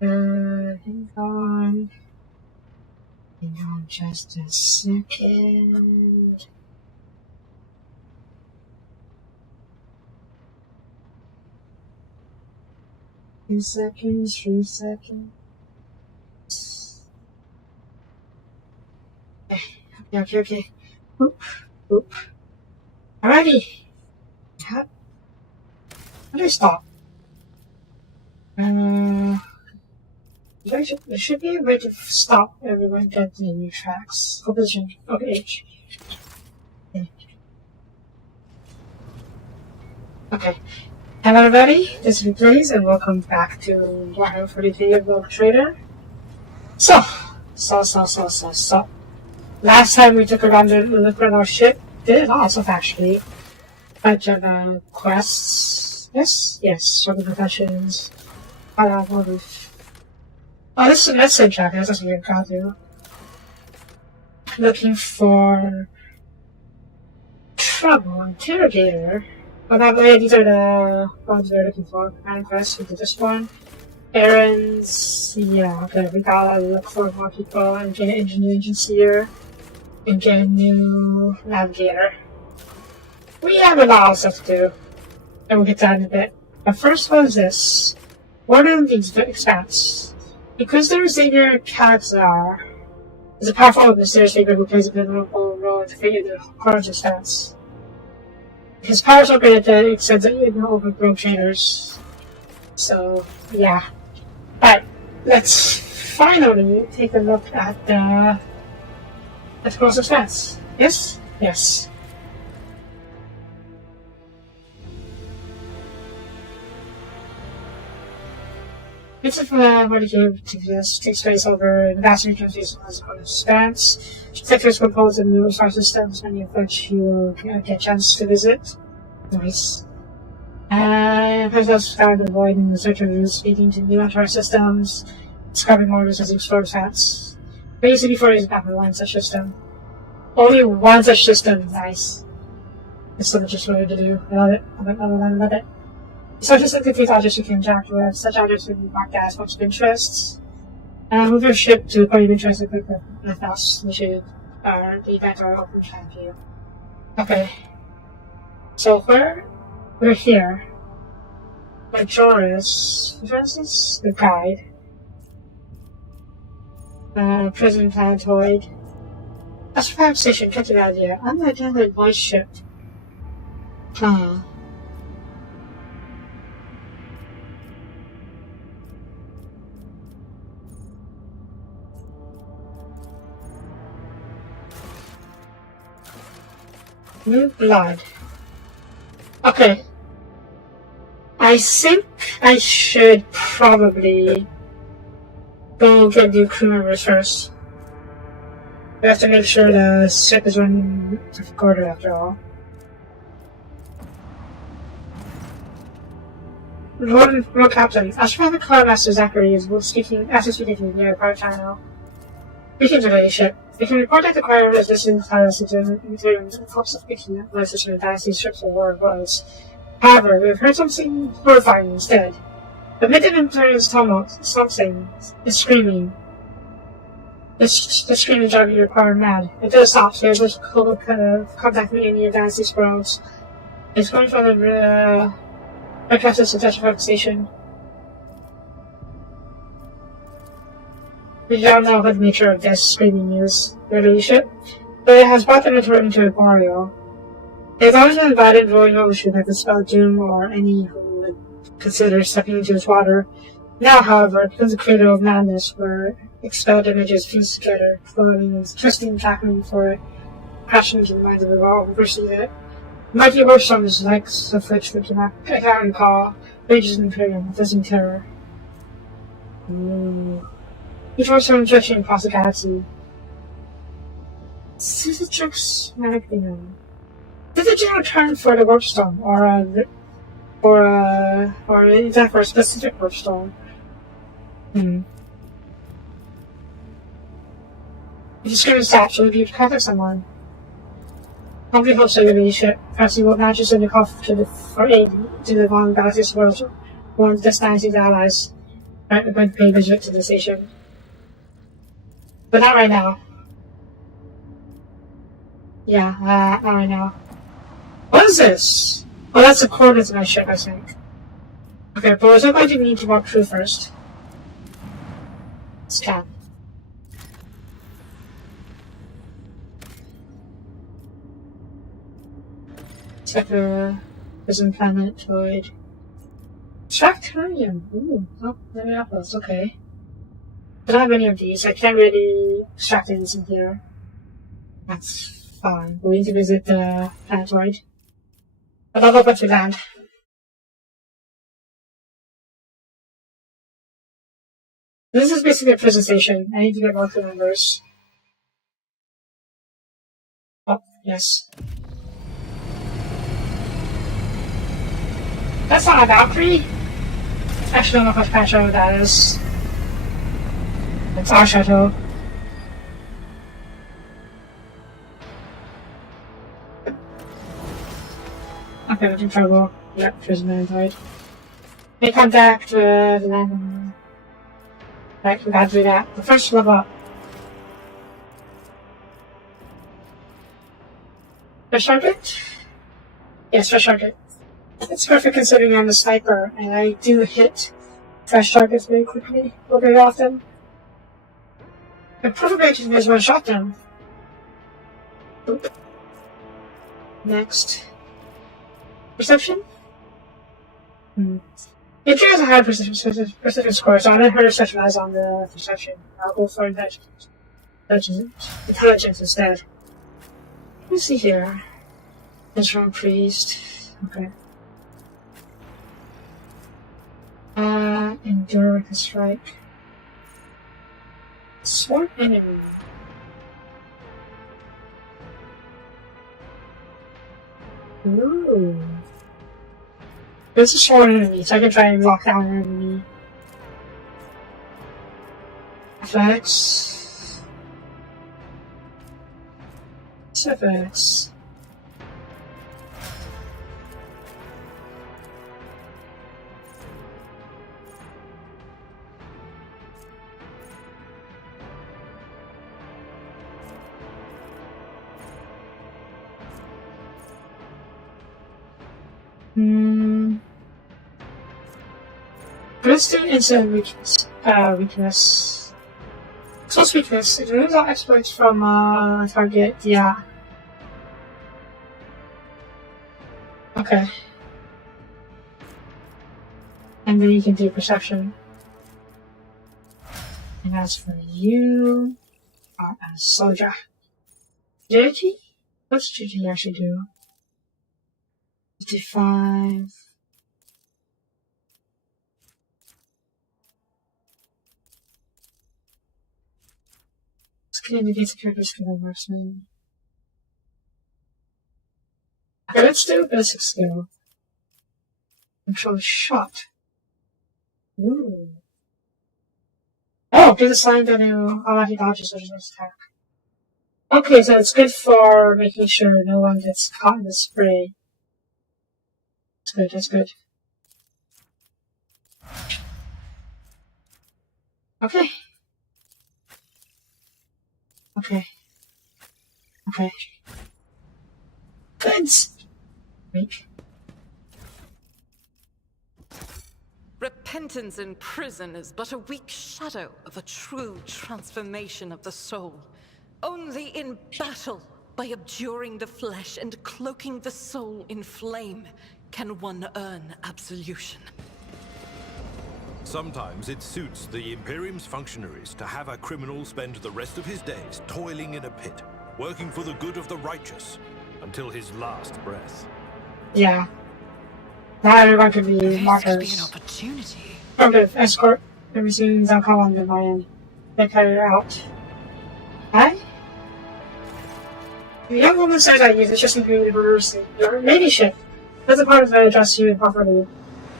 Hang on. Hang on just a second. Two seconds, 3 seconds. Okay. Oop. Alrighty. How do I stop? There should be a way to stop everyone getting the new tracks. Position. Okay. Okay. Hello everybody, this is Victorious and welcome back to WH40k Rogue Trader. So. Last time we took a look around our ship, did awesome actually. Bunch of quests. Yes, some professions. Oh, this is a message track, that's what we're going to do. Looking for trouble, interrogator. Oh, that way, these are the ones we're looking for. Manifest, we did this one. Errands, yeah, okay, we gotta look for more people and get an engineering agency here. And get a new navigator. We have a lot of stuff to do. And we'll get to that in a bit. The first one is this. Warden of the Expanse. Because the Xavier Kazar is a powerful and mysterious figure who plays a pivotal role in the fate of the Carnage Expanse. His powers are great at the extent that even overgrown trainers. So, yeah. Alright, let's finally take a look at the Carnage Expanse. Yes? Yes. This is where the game takes place over the vast region of the Carnage Expanse. Sectors composed of new star systems, many of which you will get a chance to visit. Nice. And first us found the void in the search of routes leading to new star systems, discovering orders as you explore stats. Basically, before is back with one such system. Only one such system, nice. It's so much just what to do. I love it. I love it. Such as complete objects you can interact with. Such objects will be marked as points of interest. Move your ship to a point of interest and click with us. We should, the event are open time view. Okay. So we're here. Majoris, what is this? The guide. Prison planetoid. Astroplan station, check it out here. Unidentified voice ship. New blood. Okay. I think I should probably go get new crew members first. We have to make sure the ship is running to quarter after all. Road Captain. Astroplan Car Master Zachary is speaking to the Power Channel. Speaking to the ship. They can report that the choir is listening to us including the hopes of picking up messages from the Dynasty's ships or war was. However, we've heard something horrifying instead. The midnight turns tumult, something is screaming. The screaming driving your choir mad. It does stop, so there's a contact me in the Dynasty's worlds. It's going from the broadcast to station. We don't know what the nature of this screaming news, your ladyship, but it has brought them into a boreal. They've always been invited rolling ocean that could spell doom or any who would consider stepping into its water. Now, however, it becomes a cradle of madness where expelled images fuse together, floating and twisting and tackling for it, crashing into the minds of all who perceive it. Mighty war storms like of which we cannot recall, rages in Imperium, fizzing terror. Each one storm stretching across the galaxy. Syzytrix Magnium. Did the general turn for the warp storm, or is that for a specific warp storm? If you scream stat, she'll be able to contact someone. Company hopes that your leadership. Perhaps you will not just send a call for aid to the long galaxy's world. One of this dynasty's allies. Right, we're going to pay a visit to the station. But not right now. Yeah, not right now. What is this? Oh, that's the coordinates of my ship, I think. Okay, but we're going to need to walk through first. Scan. Sector, prison planet, void. Extractarium. Ooh, oh, many apples, okay. I don't have any of these. I can't really extract anything here. That's fine. We need to visit the planetoid. But I'll go back to land. This is basically a prison station. I need to get more crew members. Oh, yes. That's not a Valkyrie? I actually don't know what kind of shuttle that is. It's our shuttle. Okay, we're in trouble. Yep, prison android. Make contact with the land. Right, we gotta do that. But first, level up. Fresh target? Yes, fresh target. It's perfect considering I'm a sniper, and I do hit fresh targets very quickly, or very often. The perfect range is one shot them. Oop. Next. Perception? If she has a high perception score, so I'm going to specialize on the perception. I'll go for intelligence instead. Let me see here. This from priest. Okay. Endure with a strike. Sworn enemy. Ooh. This is sworn enemy, so I can try and lock down an enemy. Effects. Effects. Crystal instant weakness. Close weakness. It removes all exploits from target. Yeah. Okay. And then you can do perception. And as for you, are a soldier. Duty? What's duty actually do? 55. Skill indicates character skill enforcement. Okay, let's do basic skill. Control shot. Ooh. Oh, do the slime value automatic dodges or just attack. Okay, so it's good for making sure no one gets caught in the spray. That's good, that's good. Okay. Okay. Okay. Good. Wait. Repentance in prison is but a weak shadow of a true transformation of the soul. Only in battle, by abjuring the flesh and cloaking the soul in flame, can one earn absolution. Sometimes it suits the Imperium's functionaries to have a criminal spend the rest of his days toiling in a pit, working for the good of the righteous, until his last breath. Yeah. Not everyone can be martyrs. This could be an opportunity. Okay, escort. Everything's on call on the line. They cut her out. Hi? The young woman says I use it just including your ladyship. As a part of the address you properly.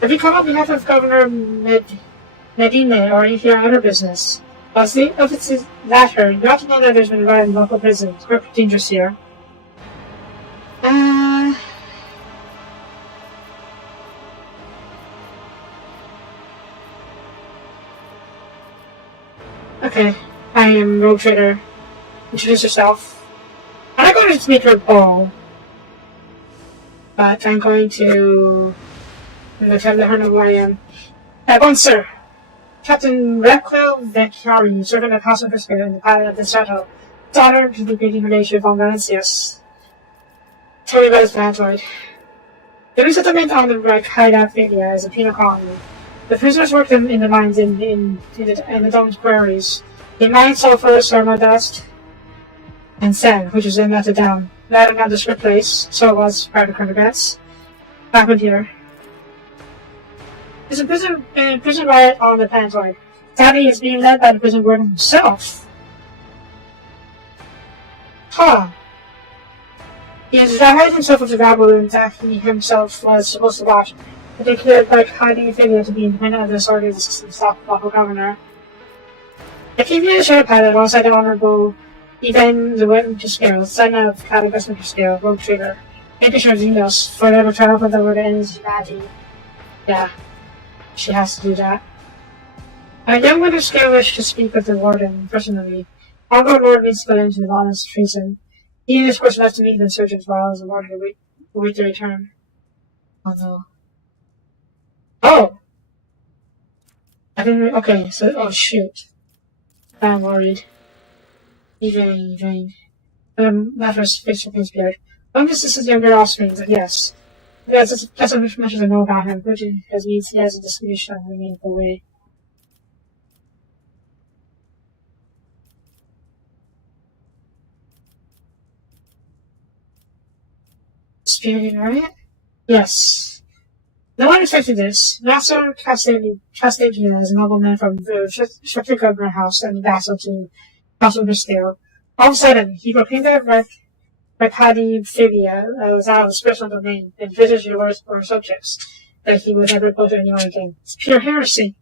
Have you come on behalf of Governor Medina, or are you here on other business? See, if it's latter, you ought to know that there's been a riot in local prison. It's quite dangerous here. Okay, I am Rogue Trader. Introduce yourself. I'm not going to just make her a ball, but I'm going to let her know who I am. One, sir. Captain WH40k, servant of House of Frisco and the pilot of this shuttle. Daughter to the greeting relation von Valencius. Tell me about his planetoid. The new settlement on the right hideout area is a penal colony. The prisoners worked in the mines in the domed quarries. They mined sulfur, sarma dust, and sand, which is then melted down. Not a nondescript place, so it was prior to current events. Happened here. There's a prison riot on the planetoid. Daddy is being led by the prison warden himself. Huh. He has divided himself into rabble rooms that he himself was supposed to watch, but they declared by hiding a figure to be independent of the authority of the system stop local governor. The keeping the sheriff pilot alongside the Honorable Even the Winter Scale, son of Catagus Winter Scale, Rogue Trader, making sure emails forever travel with the word ends humanity. Yeah. She has to do that. A young Winter Scale wished to speak with the warden personally. Honorable Lord needs to go into the honest treason. He and his course left to meet the insurgents while the warden await their return. Oh no. Oh! I didn't okay, so oh shoot. I'm worried. Evain. That was fixed his beard. Long as this is younger offspring, then yes. That's as much as I know about him, which means he has a disposition in a meaningful way. Spirited riot? Yes. No one expected this. Master Castagia is a nobleman from the Structure Governor House and vassal to House of Bristol. All of a sudden, he proclaimed that Philia was out of his personal domain and visited your or subjects that he would never go to anyone again. It's pure heresy.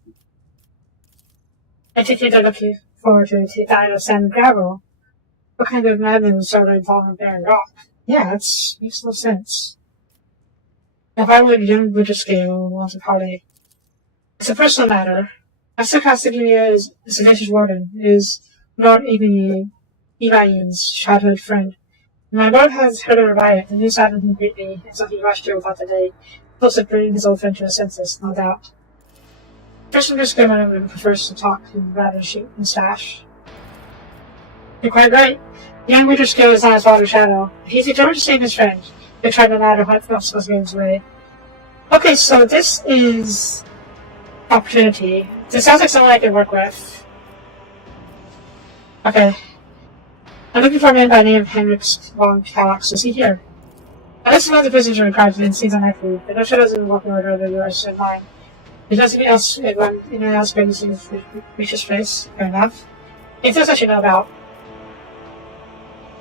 I think they're looking forward to the diet of sand and gravel. What kind of madman would start involving Baron Rock? Yeah, that makes no sense. If I were to do Winter Scale wants a party. It's a personal matter. Master Castiglione is the sagacious warden, is Lord Evain's childhood friend. My lord has heard of a riot, the news saddened him greatly, and so he rushed here without delay, close to bringing his old friend to his senses, no doubt. First Winter Scale prefers to talk rather than shoot and stash. You're quite right. Young Winter Scale is not his father's shadow. If he's determined to save his friend, he'll try no matter what else must get in his way. Okay, so this is opportunity. This sounds like someone I can work with. Okay. I'm looking for a man by the name of Henrik von Calax. Is he here? Unless one of the prisoners are required and seems unlikely, but no shadow doesn't walk in order of yours and mine. If there's anything else going to reach his face, fair enough. Anything else I should know about?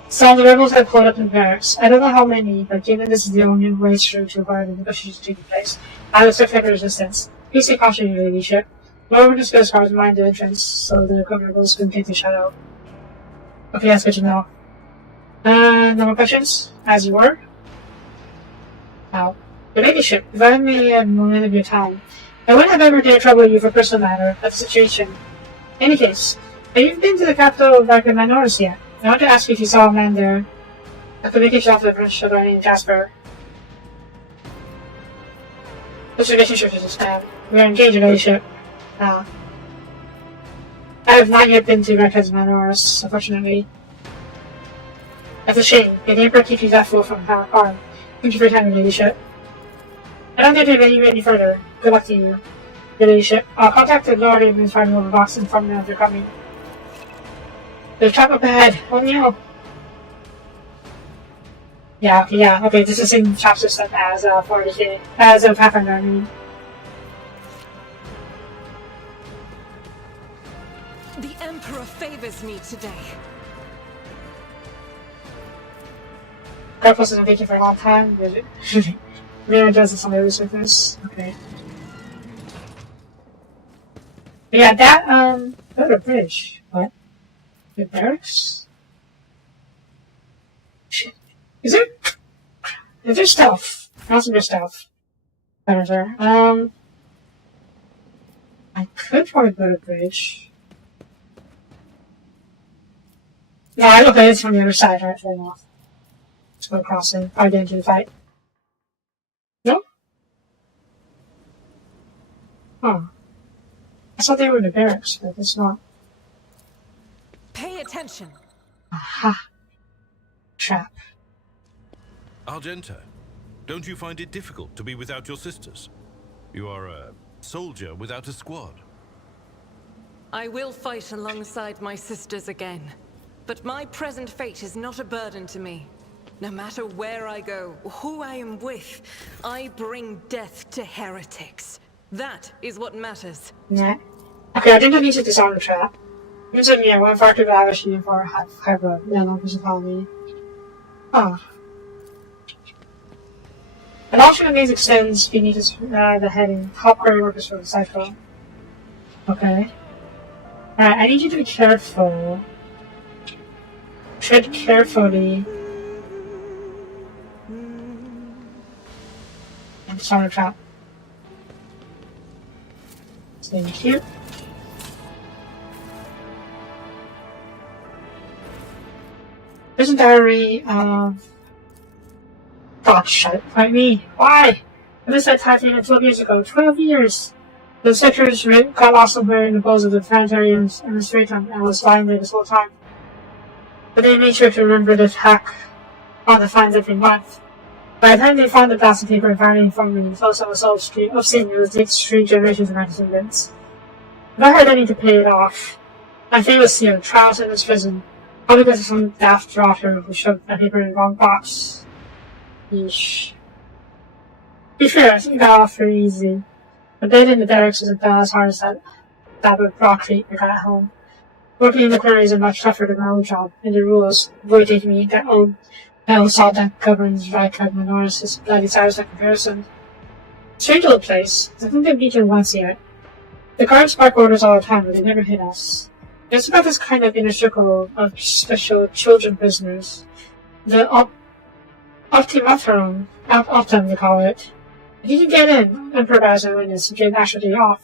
Some of the rebels have pulled up in barracks. I don't know how many, but given this is the only way through to avoid the negotiations taking place, I will expect heavy resistance. Please take caution, your ladyship. Lower Winter Scale's guards mind the entrance, so the governors can take the shadow. Okay, that's good to know. No more questions? As you were? Now, your ladyship, if I may have a moment of your time, I wouldn't have ever dared trouble you for personal matter, of the situation. In any case, have you been to the capital of Manoris yet? I want to ask you if you saw a man there at the vacation off the French shuttle named Jasper. This relationship is a scam. We are engaged in a relationship. Now, I have not yet been to Manoris, unfortunately. That's a shame. May the Emperor keep you that fool from harm. Thank you for your time, your ladyship. I don't dare to delay you any further. Good luck to you, your ladyship. I'll contact the Lord and find over box and inform them that they're coming. There's a trap up ahead. Oh no. Yeah, okay, this is the same trap system as 40k, as Pathfinder, I mean. The Emperor favors me today. Purpose has been taking for a long time. Really does some other surface. Okay. But yeah, that Build a bridge. What? The barracks? Shit. Is there stuff? How's there stuff? Better. I could probably build a bridge. Yeah, okay, it's from the other side, right? Fair enough. Let's go across it. I didn't do the fight. No? Huh. I thought they were in the barracks, but it's not. Pay attention. Aha. Trap. Argenta, don't you find it difficult to be without your sisters? You are a soldier without a squad. I will fight alongside my sisters again. But my present fate is not a burden to me. No matter where I go, or who I am with, I bring death to heretics. That is what matters. Nah. Okay, I think I need to disarm the trap. Using me, one factor of average for hyper, no, because of me. Ah. An option of these extends beneath the heading. Top grade workers for the cycle. Okay. Alright, I need you to be careful. Tread carefully. And disarm the trap. Thank you. There's a diary of... God, shut it. Me. Why? I missed that typing 12 years ago. 12 years! The sectors got lost somewhere in the bowels of the planetariums and the stratum and was lying there this whole time. But they made sure to remember the attack on the finds every month. By the time they found the plastic paper and finally informed me close on the Soul Street of Satan, it was takes 3 generations of my descendants. But I heard I need to pay it off. My fate was sealed, trials in this prison. All because of some daft daughter who shoved my paper in the wrong box. Yeesh. Be fair, I think I got off very easy. The bed in the barracks was about as hard as that dab of broccoli I got at home. Working in the quarries is much tougher than my old job, and the rules avoided me that old saw that governs Viscount Minoris' bloody size by comparison. Strange little place. I think they've beaten once yet. The guards bark orders all the time, but they never hit us. It's about this kind of inner circle of special children prisoners. The Optimatheron, Optum they call it. If you can get in, improvise and witness, you get actually off.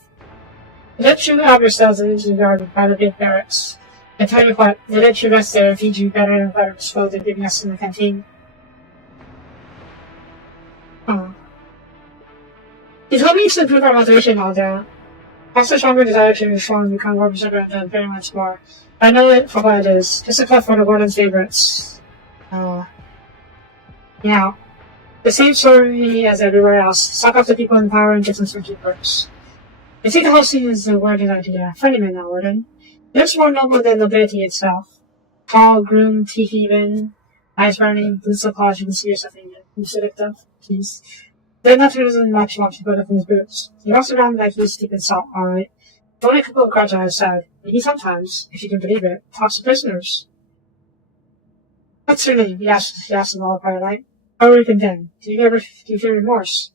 Let you have yourselves into the garden by the big barracks. I tell you what, they let you rest there and feed you better and better food than giving us in the canteen. Oh. He told me to improve our motivation all that. Also stronger desire to reform and become more observant than very much more. I know it for what it is. Just a club for the warden's favorites. Yeah. The same story as everywhere else. Suck up the people in power and get some searching perks. I think the whole scene is a warden idea. Funny man now, warden. It's more noble than nobility itself. Tall, groomed, teeth even, eyes burning, boots of polish, you can see yourself in it. You should have done, please. Then after doesn't much want to put up in his boots. He walks around like he's deep in salt, alright. Only a couple of guards on his side. And he sometimes, if you can believe it, talks to prisoners. What's your name? He asks them all by night. How are you condemned? Do you feel remorse?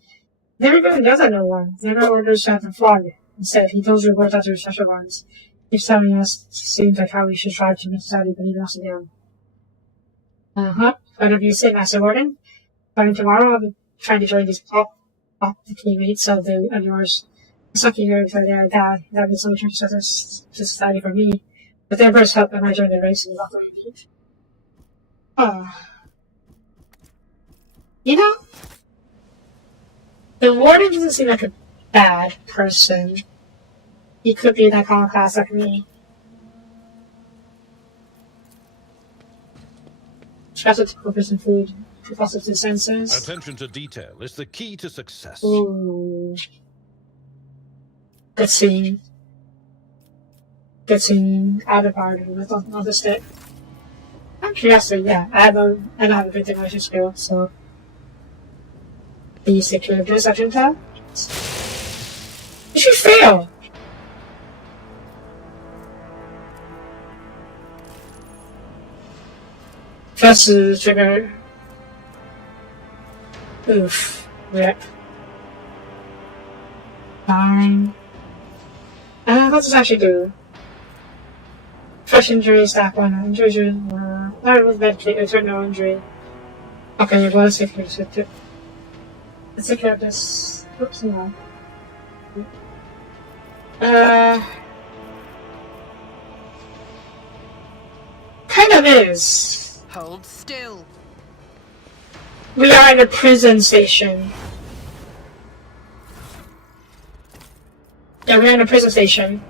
Never even yells at no one. Never orders to have them flogged. Instead, he tells rewards after special ones. Keeps telling us, seems like how we should try to make society believe us again. Whatever you say, Master Warden. Starting tomorrow, I'll be trying to join these the teammates of yours. It's lucky here until I die. That would be so much to society for me. With their first help, I might join the race and walk away with it. You know, the warden doesn't seem like a bad person. He could be in that common class like me. Stress with prison food, propulsive to the senses. Attention to detail is the key to success. Ooh. Good scene. Good scene. Out of order. I don't notice it. I'm curious, yeah. I don't have a good demolition skill, so. Can you secure this action tab? You should fail! Press the trigger. Oof. Rip. Fine. What does this actually do? Fresh injury, stack one. Injury, not remove medicate, return no injury. Okay, well, let's take care of this. Let's take care of this. Oops, no. Kind of is. Hold still. We are in a prison station. Yeah, we're in a prison station.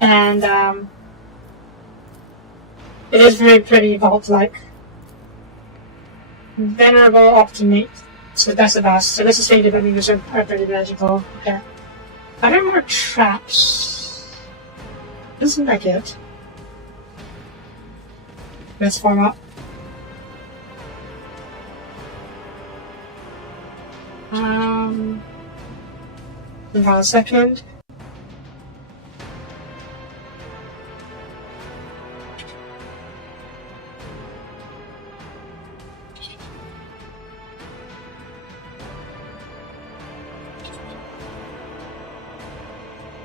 And, it is very pretty vault-like. Venerable Optimate. So that's the best. So this is stated that these are pretty magical. Okay. Are there more traps? Doesn't like it. Let's form up. Hold on a second.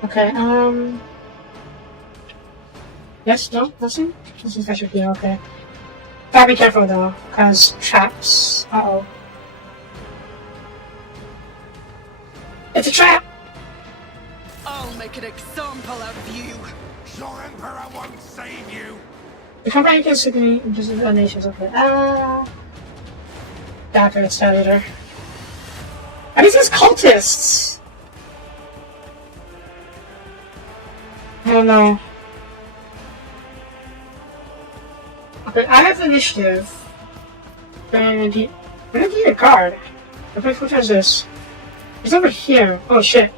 Okay, yes, no, nothing? That should be okay. Gotta be careful though, because traps. Uh-oh. It's a trap! I'll make an example out of you. Your Emperor won't save you! The company can signal just the nations of it. Dapper installer. Are these just cultists? I don't know. Okay, I have initiative. And he. Where did he get a card? Okay, which one is this? It's over here. Oh shit.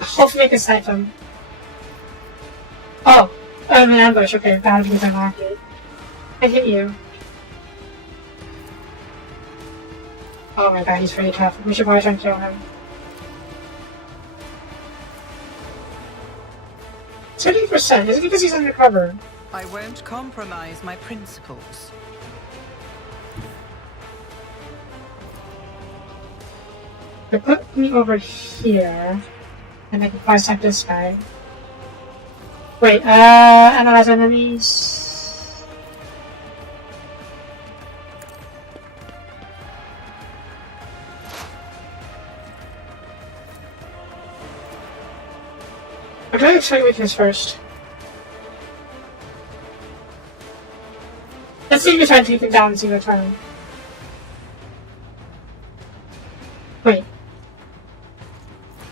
Hopefully I can snipe him. Oh, I'm in ambush. Okay, that'll be the market. I hit you. Oh my god, he's pretty tough. We should probably try and kill him. 30%. Is it because he's undercover? I won't compromise my principles. They put me over here, and I can bisect this guy. Wait, analyze enemies. I'm trying to check weakness first. Let's see if we try to take him down and see the turn. Wait.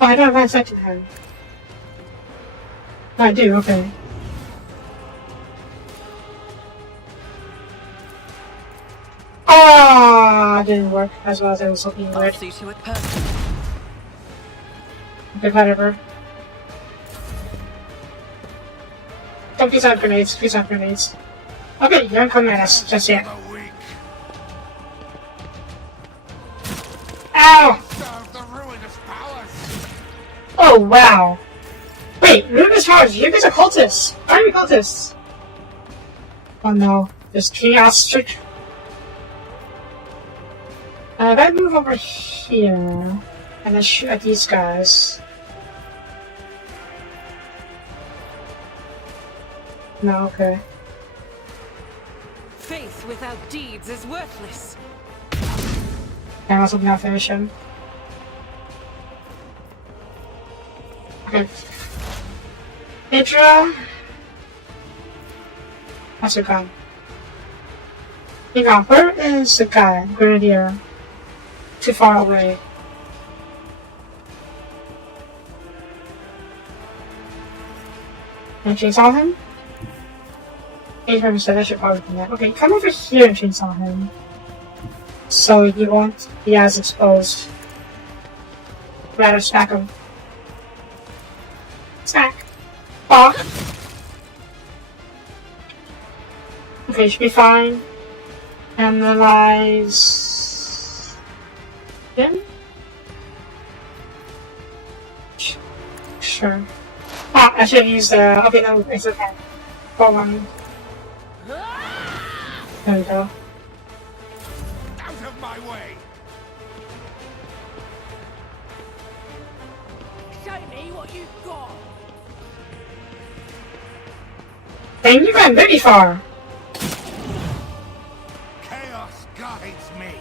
Oh, I don't have one second hand. Oh, I do, okay. Ah, didn't work as well as I was hoping it I'll would. see to it personally. Okay, whatever. Don't please have grenades, please have grenades. Okay, you don't come at us just yet. Ow! Oh, wow. Wait, Ruinous Powers, you guys are cultists! Why are you cultists? Oh no, there's chaos trick. If I move over here, and then shoot at these guys. No, okay. Faith without deeds is worthless. I also cannot finish him. Okay. Hydra. That's a gun. Hang on, where is the guy? Grenadier. Too far away. Can I chainsaw him? 800%, I should probably do that. Okay, come over here and chainsaw him. So you won't be as exposed. Rather stack him. Stack. Oh. Okay, should be fine. Analyze him? Sure. Ah, I should have used the. Okay, no, it's okay. Go on. There we go. Out of my way! me what you've got. Dang, you ran very far. Chaos guides me.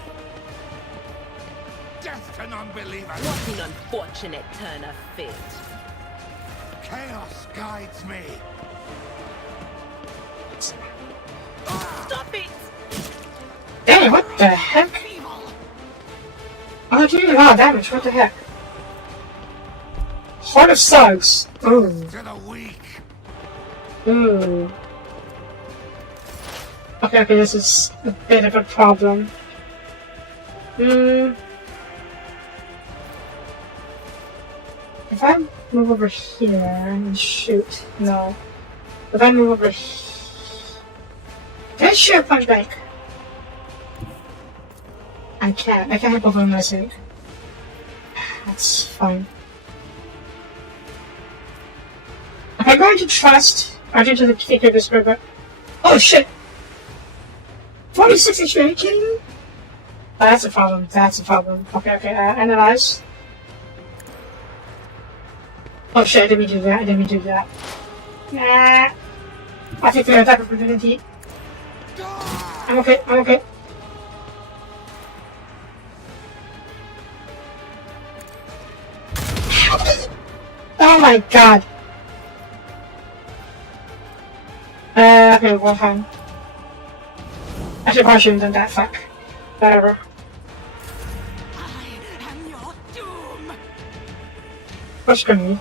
Death to non-believers. What an unfortunate turn of fate. Chaos guides me. Stop it! Dang, what the heck? Oh, doing a lot of damage, what the heck? Heart of Slugs. Ooh. To the weak. Ooh. Okay, this is a bit of a problem. If I move over here and shoot, no. If I move over here, can I shoot a punch back? I can't hit both of them, I think. That's fine. I'm going to trust Argent to the kicker this river. Oh shit! 46 HP, are you kidding me? Oh, that's a problem, that's a problem. Okay, analyze. Oh shit, I didn't mean to do that, I didn't mean to do that. Nah. I think they're attack opportunity. I'm okay, I'm okay. Oh my god! Okay, well, fine. I should probably shouldn't have done that, fuck. Whatever. I am your doom. What's grenade?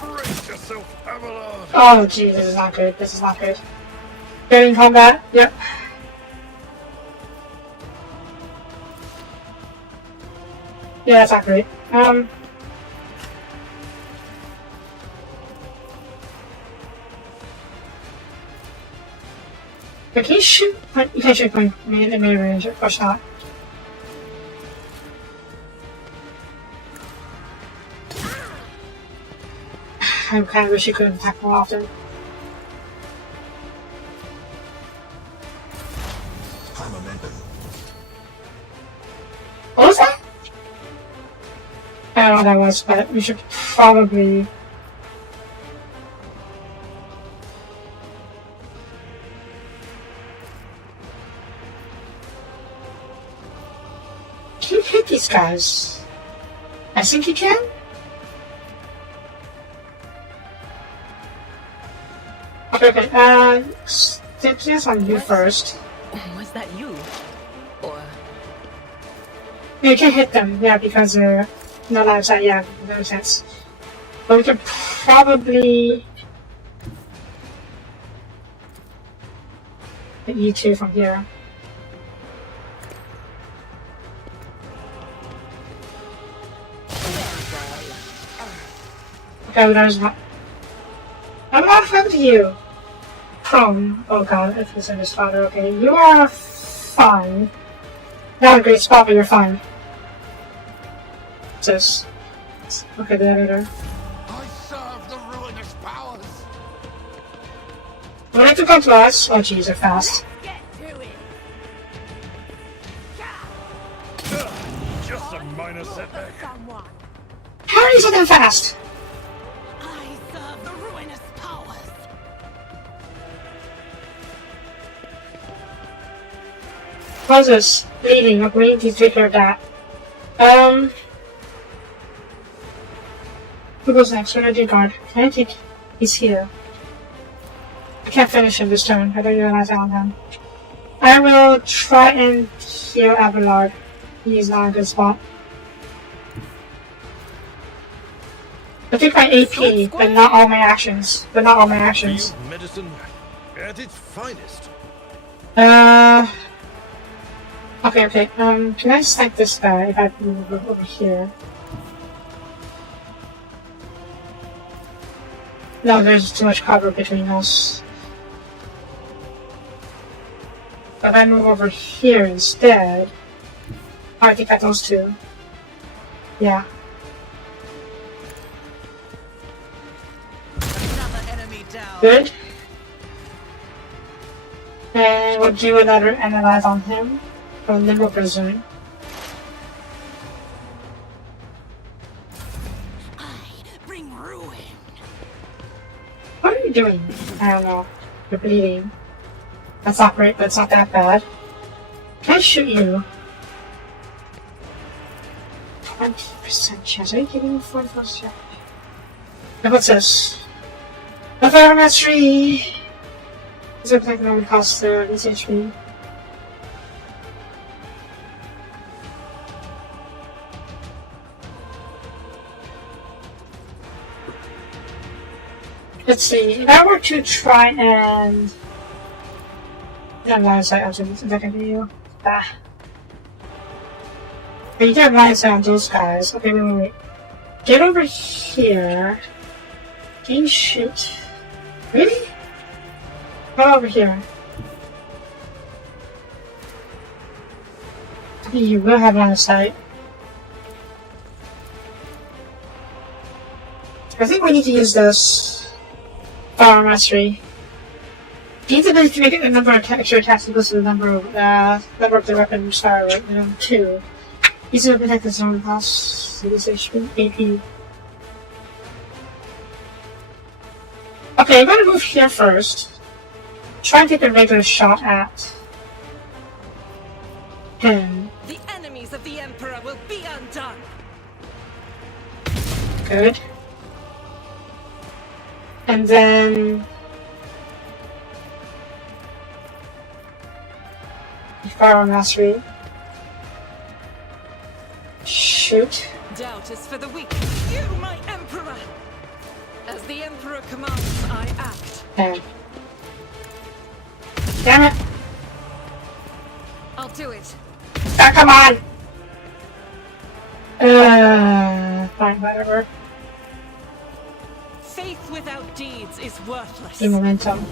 Brace yourself, Avalon. Oh gee, this is not good, this is not good. Getting combat, yep. Yeah, that's not great. But can you shoot? You can't shoot point in mid range, of course not. I kind of wish you could attack more often. High momentum. What was that? I don't know what that was, but we should probably. Can you hit these guys? I think you can? Okay, this on you first. Was that you? Or Yeah, you can hit them, yeah, because they're not outside, yeah, that makes sense. But we could probably hit you two from here. Okay, there's not. I'm not fun to you! Prone. Oh god, if it's in his father, okay. You are fine. Not a great spot, but you're fine. Just. Okay, the editor. I serve the ruinous powers. When I took on to us. Oh jeez, they're fast. get to it. Just a minor For setback. someone. How are you so damn fast? I serve the ruinous powers. How's this? Bleeding. Okay, we need to take care of that. Who goes next? Energy guard. Can I take? He's here. I can't finish him this turn. I don't realize I on him. I will try and heal Abelard. He's not in a good spot. I think my AP, but not all my actions. But not all my actions. Field medicine at its finest. Okay. Can I snipe this guy if I move over here? No, there's too much cover between us. But if I move over here instead, I think I those two. Yeah. Another enemy down. Good. And we'll do another analyze on him from Limbo Prison. I bring ruin. What are you doing? I don't know. You're bleeding. That's not great, but it's not that bad. Can I shoot you? 20% chance. Are you kidding me? 40% chance. Now what's this? The fire mastery! Is it like that costs this HP? Let's see, if I were to try and... Not line of sight, I was in the second video. Ah. But you get line of sight on those guys. Okay, wait. Get over here. Can you shoot? Really? Go over here. You will have line of sight. I think we need to use this. Fire mastery. You need to make the number of extra attacks equals to the number of the weapon's fire rate, number 2. Use it to protect the zone costs, use HP. Okay, I'm gonna move here first. Try and take a regular shot at him. The enemies of the Emperor will be undone. Good. And then fire mastery. Shoot. Doubt is for the weak. You, my Emperor! As the Emperor commands, I act. Okay. Damn it! I'll do it. Ah, come on! Fine, whatever. Faith without deeds is worthless. The momentum.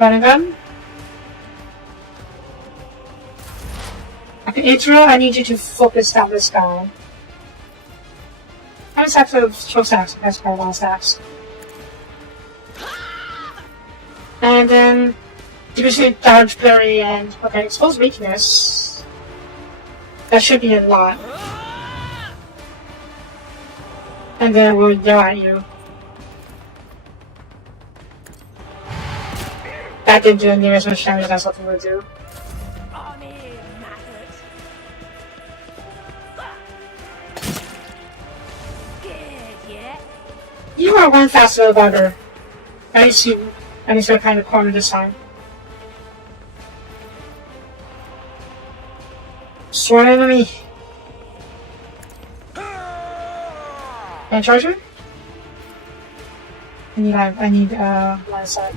Running gun. Okay, Israel, I need you to focus down this guy. How many stacks of choke stacks? That's quite a lot of stacks. And then you just dodge, parry, and okay, expose weakness. That should be a lot. And then we'll yell at you. That didn't do near as much damage as I thought it would do. On in, maggot. Scared yet? You are one faster than other. I need to kind of corner this time. Sworn enemy. Can I charge her? I need line of sight.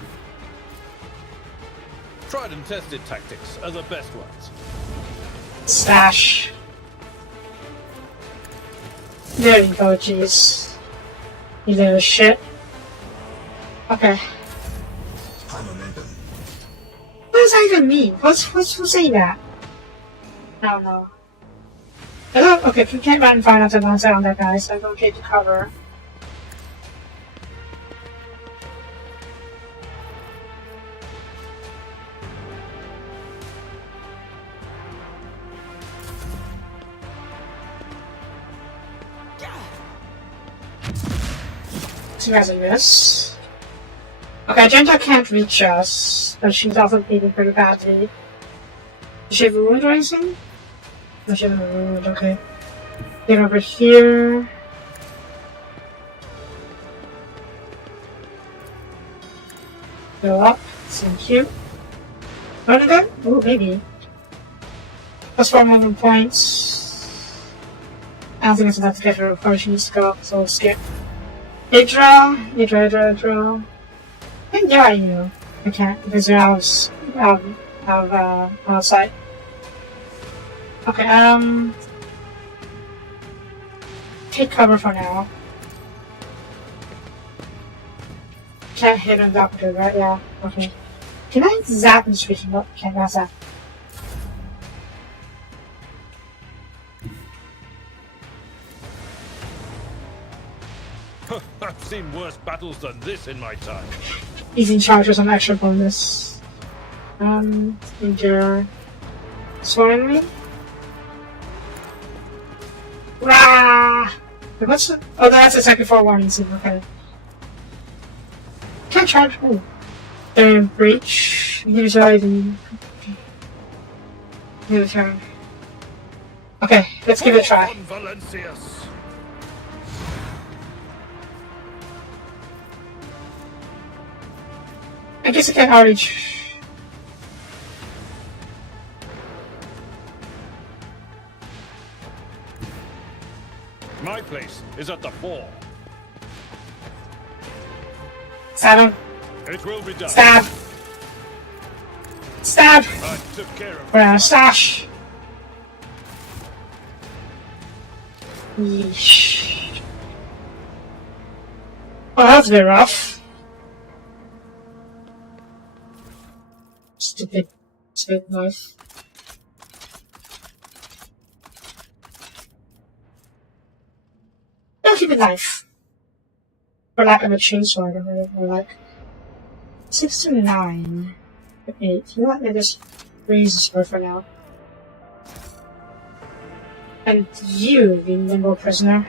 Tried and tested tactics are the best ones. Slash. There you go, jeez. You little shit. Okay. What does that even mean? Who's saying that? I don't know. Okay, if we can't run and find out the line of sight on that guy, so I'm okay to cover. She has a miss. Okay, Genta can't reach us, but she's also bleeding pretty badly. Does she have a wound or anything? No, she doesn't have a wound, okay. Get over here. Go up. Thank you. Run again? Oh, maybe. Plus 4 movement points. I don't think it's enough to get her before she needs to go up, so we'll skip. Hydra. I can yell at you. I can't because you're out of sight. Okay, take cover for now. Can't hit on the operative, right? Yeah, okay. Can I zap and switch him up? Can't not zap. I've seen worse battles than this in my time. He's in charge with some extra bonus. Endure. Sworn enemy? Rah! Wait, what's the... Oh, that's a second forewarning scene, okay. Can't charge... Oh. They're in breach. Here's ID. New turn. Okay, let's give it a try. On Valencius. I guess I can already... My place is at the fore. Stab him. It will be done. Stab. Stab. I took care of We're out of stash. Yeesh. Oh, that's a bit rough. Stupid knife. No, keep a knife. For lack of a chainsaw or whatever, like 6 to 9. 8. You know what? I just raise the score for now. And you, the nimble prisoner.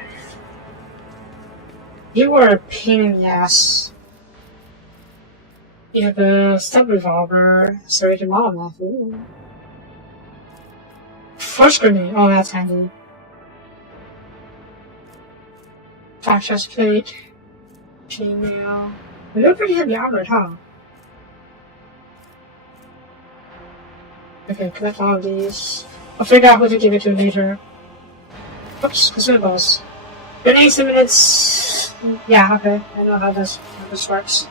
You were a pain in the ass. You have a stub revolver, serrated monolith. Ooh. Force grenade. Oh, that's handy. Top chest plate. Chainmail. They're pretty heavy armored, huh? Okay, collect all of these. I'll figure out who to give it to later. Oops, consumables. Grenades and minutes. Yeah, okay. I know how this works.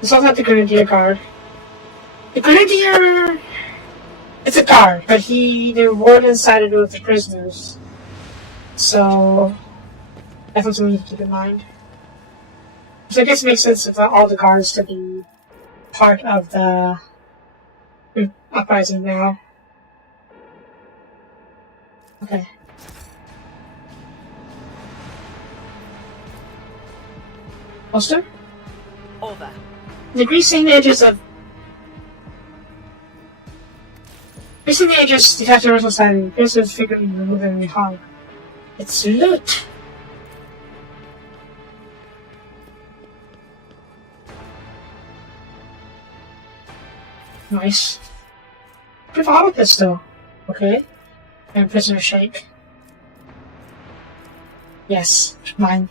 Let's also have the Grenadier guard. The Grenadier... It's a guard, but the warden sided with the prisoners. So... that's something we need to keep in mind. So I guess it makes sense for all the guards to be part of the uprising now. Okay. Holster? Over. The greasing edges detach the original side and pierce the figure and remove any harm. It's loot! Nice. Revolver pistol. Okay. And prisoner shake. Yes, mine.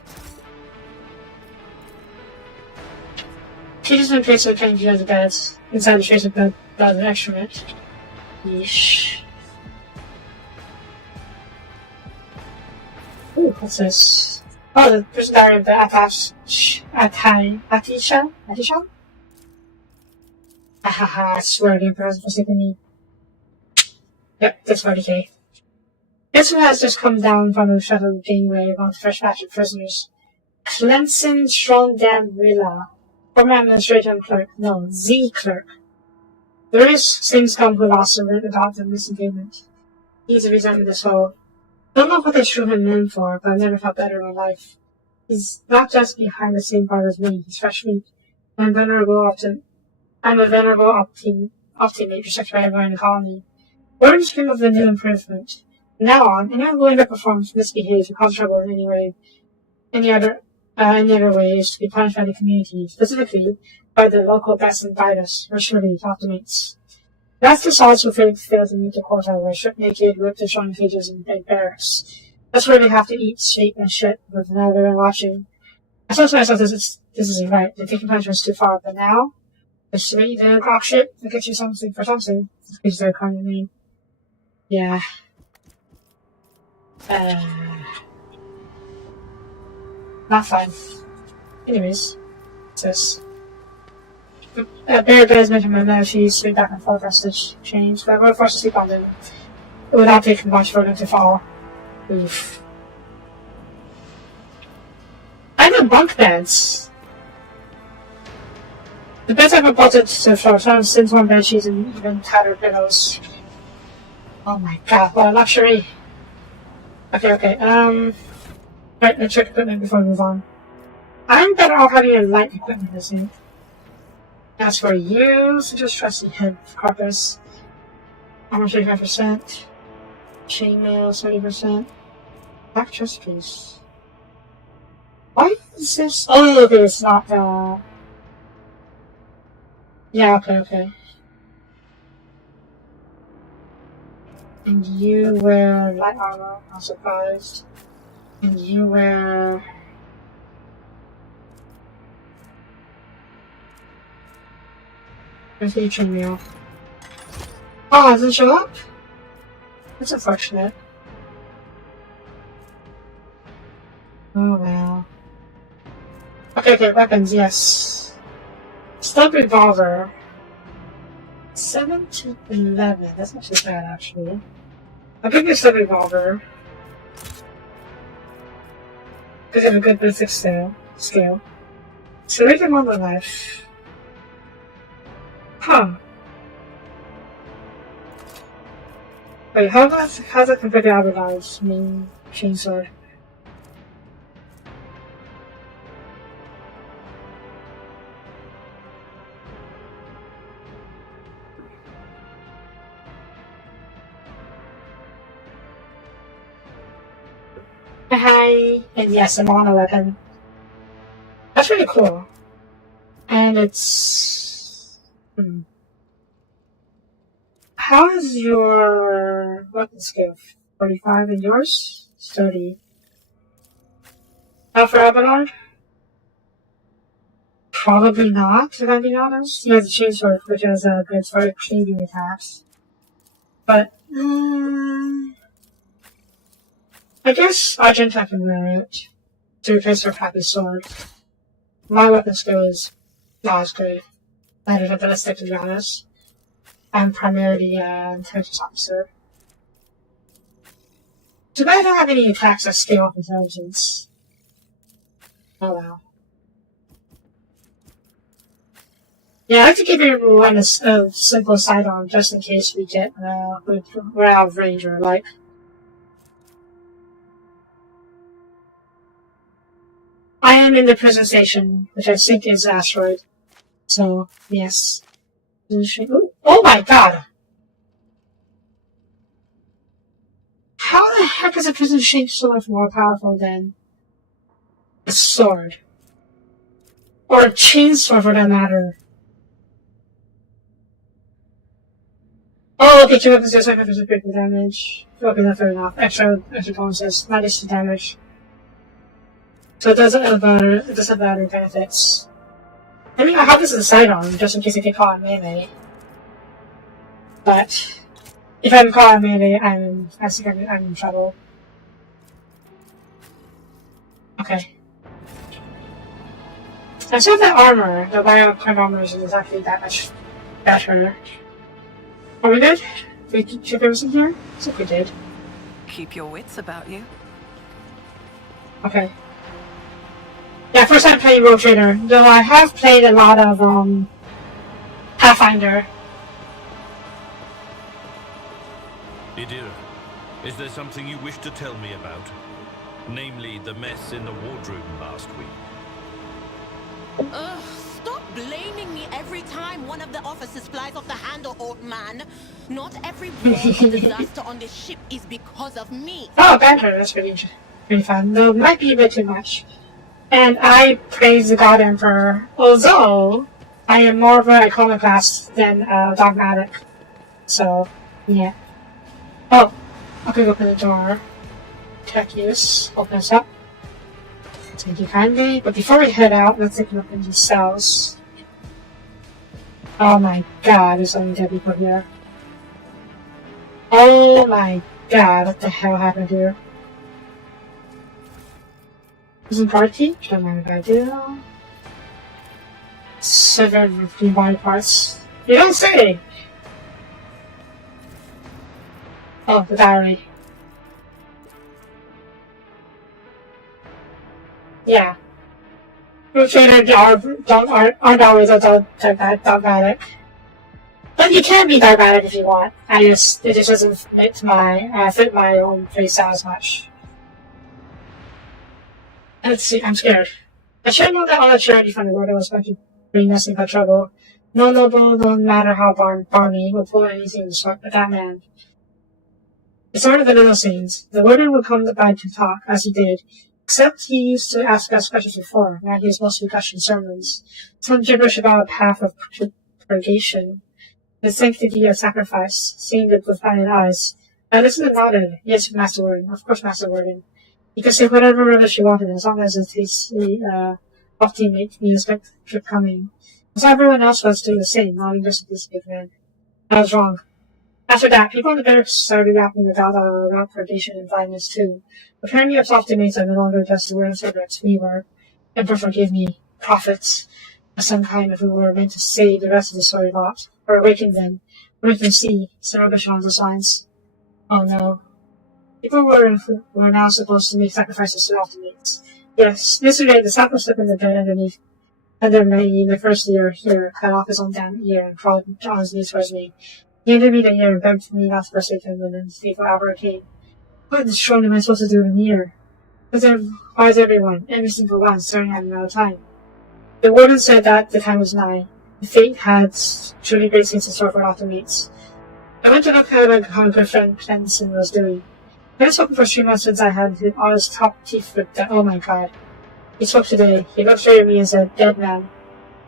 Cages and trace of the of the beds. Inside the trace of blood and excrement. Yeesh. Ooh, what's this? Oh, the prison diary of the Atisha? Ahaha, I swear the Emperor has forsaken me. Yep, that's 40k. This one has just come down from the shuttle gangway on a fresh batch of prisoners. Clemson Strondamrilla. Former administrator and clerk. No, Z clerk. There is same scum who lost a writ about the disengagement. He's a resent of this whole. Don't know what they threw him in for, but I've never felt better in my life. He's not just behind the same bar as me, he's fresh meat. I'm a venerable optimate respected by everyone in the colony. Word is came of the new improvement. From now on, anyone willing to perform misbehaves or cause trouble in any other way is to be punished by the community, specifically by the local Bassin Virus, or surely optimates. That's the souls who fail to meet the quota were stripped naked, whipped to showing cages in big barracks. That's where they have to eat, sleep, and shit with no one watching. I thought to myself this isn't right. They're taking punishments too far, but now just to make the clock shit to get you something for something. Is their kind of name. Yeah. Not fun. Anyways, what's this? Barry Bears mentioned my mother, she sleep back and forth rest the change, but we're forced to sleep on them. It would not take much for them to fall. Oof. I have bunk beds. The beds I've bolted to the floor, some since one bed sheets and even tattered pillows. Oh my god, what a luxury. Okay, right, let's check equipment before we move on. I'm better off having a light equipment, I think. As for you, so just trusty head carcass. Armor 35%. Chainmail 70%. Black chest piece. Why is this? Oh, okay, it's not yeah, okay. And you wear light armor, I'm surprised. And you wear... Where's your chainmail? Oh, it doesn't show up? That's unfortunate. Oh, wow. Okay, weapons, yes. Stub revolver. 7 to 11. That's not too bad, actually. I'll give you a stub revolver. Because you have a good ballistic scale. So make them on the life. Huh. Wait, how's that compared to Abaddon's main chainsword? Hi, and yes, I'm on a weapon. That's really cool. And it's... How is your weapon skill? 45 and yours? 30. For Abaddon? Probably not, if I'm being honest. He has a chainsword, which has a good sort of cleaving attacks. But, I guess Argenta can wear it to replace her happy sword. My weapon skill is not as good. That is a ballistic, to be honest. I'm primarily an intelligence officer. Too bad I don't have any attacks that scale off intelligence. Oh wow. Yeah, I like to keep everyone a simple sidearm just in case we get we're out of range or like. I am in the prison station, which I think is asteroid. So yes. Ooh. Oh my god! How the heck is a prison shape so much more powerful than a sword? Or a chainsaw for that matter? Oh, okay, 2 weapons, 6 weapons with critical damage. Okay, that's fair enough. Extra bonuses, not just damage. So it doesn't have better benefits. I mean, I have this as a sidearm, just in case I get caught in melee. But if I'm caught in melee, I think I'm in trouble. Okay. I still have that armor. The biochem armor is actually that much better. Are we good? Did we check everything here? I think we did. Keep your wits about you. Okay. Yeah, first time playing Rogue Trader. Though I have played a lot of Pathfinder. Idira, is there something you wish to tell me about? Namely, the mess in the wardroom last week. Ugh, stop blaming me every time one of the officers flies off the handle, old man. Not every broken disaster on this ship is because of me. Oh, banter, that's pretty fun. Though it might be a bit too much. And I praise the God Emperor, although I am more of an iconoclast than dogmatic. So, yeah. Oh, I could open the door. Tech use. Open us up. Thank you kindly. But before we head out, let's take a look at these cells. Oh my god, there's so many dead people here. Oh my god, what the hell happened here? Isn't party? Don't mind if I do. 7 body parts. You don't say! Oh, the diary. Yeah. Rogue Trader aren't always a dogmatic. But you can be dogmatic if you want. It just doesn't fit my own playstyle as much. Let's see, I'm scared. I should know that all the charity from the world was going to bring nothing but trouble. No noble, no matter how barmy, will pull anything to stop but that man. It's sort of vanilla scenes. The warden would come by to talk, as he did, except he used to ask us questions before. Now he is mostly gushing sermons. Some gibberish about a path of purgation, the sanctity of sacrifice, seeing it with blinded eyes. I listened and nodded. Yes, Master Warden. Of course, Master Warden. You can say whatever rubbish you wanted, as long as it is off teammate means kept coming. So everyone else was doing the same, nodding just at this big man. I was wrong. After that, people in the barracks started rapping about purgation and blindness too. Apparently, us off teammates are no longer just the world cigarettes we were. Emperor forgive me, prophets of some kind if we were meant to save the rest of the story lot, or awaken them, or make them see some rubbish along those lines. Oh no. People were now supposed to make sacrifices to ultimates. Yes, yesterday the sap was slipped in the bed under me the first year here, cut off his own damn ear and crawled on his knees towards me. He handed me the ear and begged me not to forsake him when the fateful hour came. What in the shrine am I supposed to do with an ear? Why is everyone, every single one, staring at me all the time? The warden said that the time was nigh. The fate had truly great things in store for ultimates. I went to look at how my good friend Clemson was doing. I had spoken for 3 months since I had all his top teeth ripped out. Oh my god. He spoke today. He looked straight at me and said, "Dead man."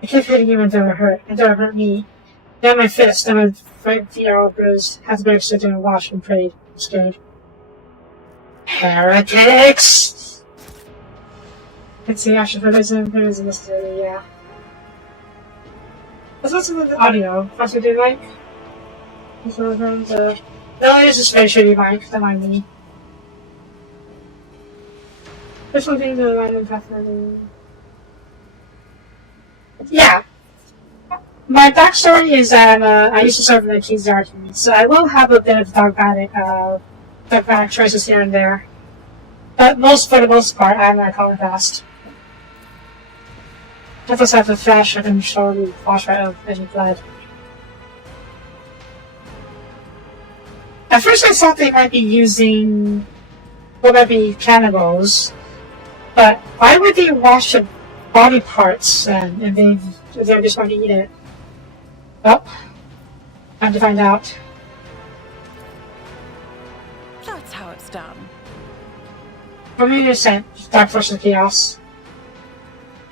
I kept hitting him until it hurt me. Then my fist, and my right feet are all bruised. Had to better sit there and watch and prayed. I'm scared. Heretics! Let's see, I should put this in this theory, yeah. Let's listen to the audio. That's what you like? No, it's just very shitty mic, don't mind me. This one thing the random definitely. Yeah. My backstory is that I used to serve in the King's Army, so I will have a bit of dogmatic choices here and there. But for the most part, I'm not calling fast. I just have to flash it and slowly wash right out any blood. At first I thought they might be using, might be cannibals, but why would they wash the body parts then if they're just going to eat it? Well, time to find out. That's how it's done. Familiar scent, Dark Force of Chaos.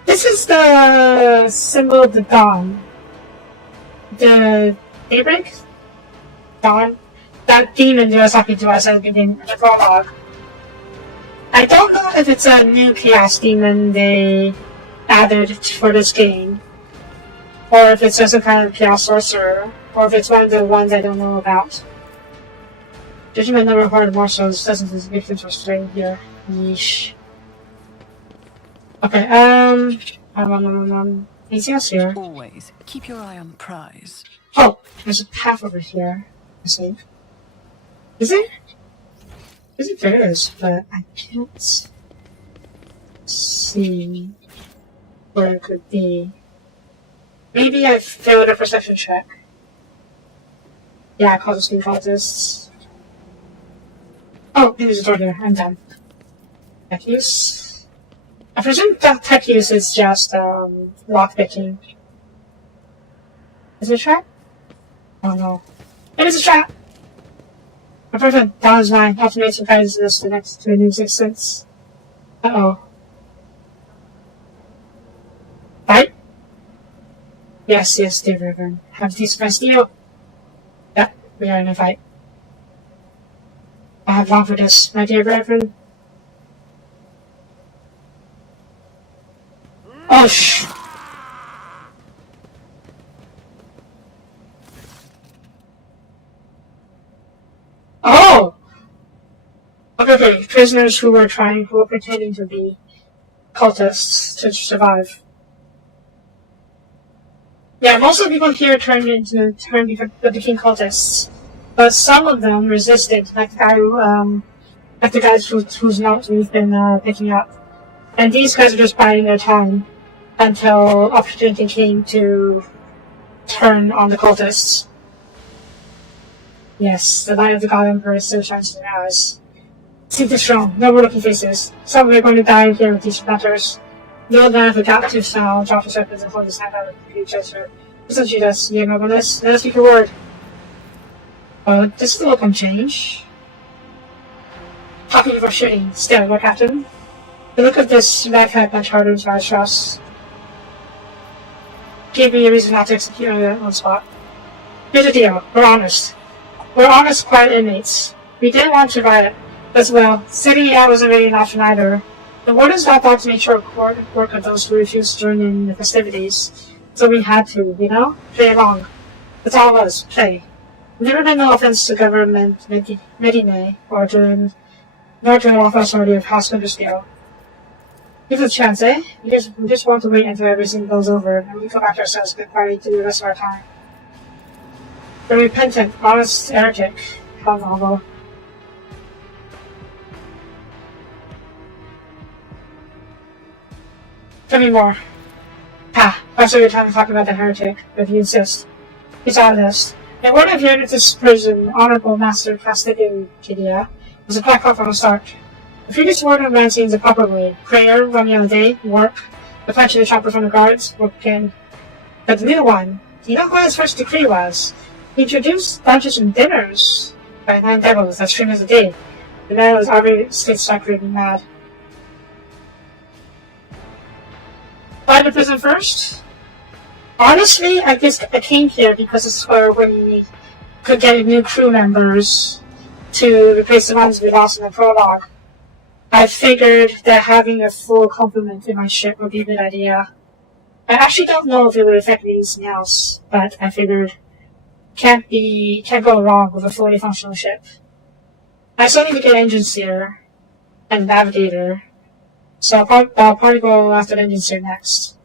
This is the symbol of the dawn. The daybreak? Dawn? That demon they were talking to us at the beginning of the prologue. I don't know if it's a new chaos demon they added for this game, or if it's just a kind of chaos sorcerer, or if it's one of the ones I don't know about. Judging by number of hard morsels, doesn't this victims for straying here. Yeesh. Okay, anything else here? Always keep your eye on the prize. Oh, there's a path over here, I think. Is there? I think there is, but I can't see where it could be. Maybe I failed a perception check. Yeah, I called the screen cultists. Oh, there's a door here. I'm done. Tech use. I presume that tech use is just lockpicking. Is it a trap? Oh no. It is a trap! My perfect that was mine. Automating guides us to next to a new existence. Uh-oh. Fight? Yes, dear Reverend. Have these my steel? Yep, we are in a fight. I have long for this, my dear Reverend. Oh, shh! Oh! Okay, prisoners who were pretending to be cultists to survive. Yeah, most of the people here turned became cultists, but some of them resisted, like the guy like the guys whose notes we've been picking up. And these guys are just biding their time until opportunity came to turn on the cultists. Yes, the light of the God Emperor still shines in their eyes. Seek the strong, noble-looking faces. Some are going to die here with these matters. The old man of the captive style dropped his weapons and hold his hand out with a huge gesture. Listen to us, ye nobleness. Let us speak a word. This is a welcome change. talking before shooting. Still, Lord Captain. The look of this ragtag bunch hardens my trust. Gave me a reason not to execute on that one spot. Here's the deal. We're honest. We're honest, quiet inmates. We didn't want to riot. As well, sitting out wasn't really an option either. The wardens got back to make sure work of those who refused to join in the festivities. So we had to, you know? Play along. That's all it was. Play. We've never been no offense to government Medine or to nor to an awful authority of House Underscale. Give us a chance, eh? We just want to wait until everything goes over and we go back to ourselves good party to the rest of our time. The repentant, honest heretic. How novel. Tell me more. That's what you're trying to talk about the heretic, but if you insist. It's honest. And what I've heard of this prison, Honorable Master Castidia, was a black hole from the start. The previous warden ran things the proper way. Prayer, running on the day, work, the pledge to the chopper from the guards, work again. But the new one, do you know what his first decree was? He introduced lunches and dinners by 9 devils that stream as a day. The man was already state-sacred and mad. Why the prison first? Honestly, I guess I came here because it's where we could get new crew members to replace the ones we lost in the prologue. I figured that having a full complement in my ship would be a good idea. I actually don't know if it would affect anything else, but I figured can't go wrong with a fully functional ship. I still need to get engines here and a navigator, so I'll probably go after the engines here next.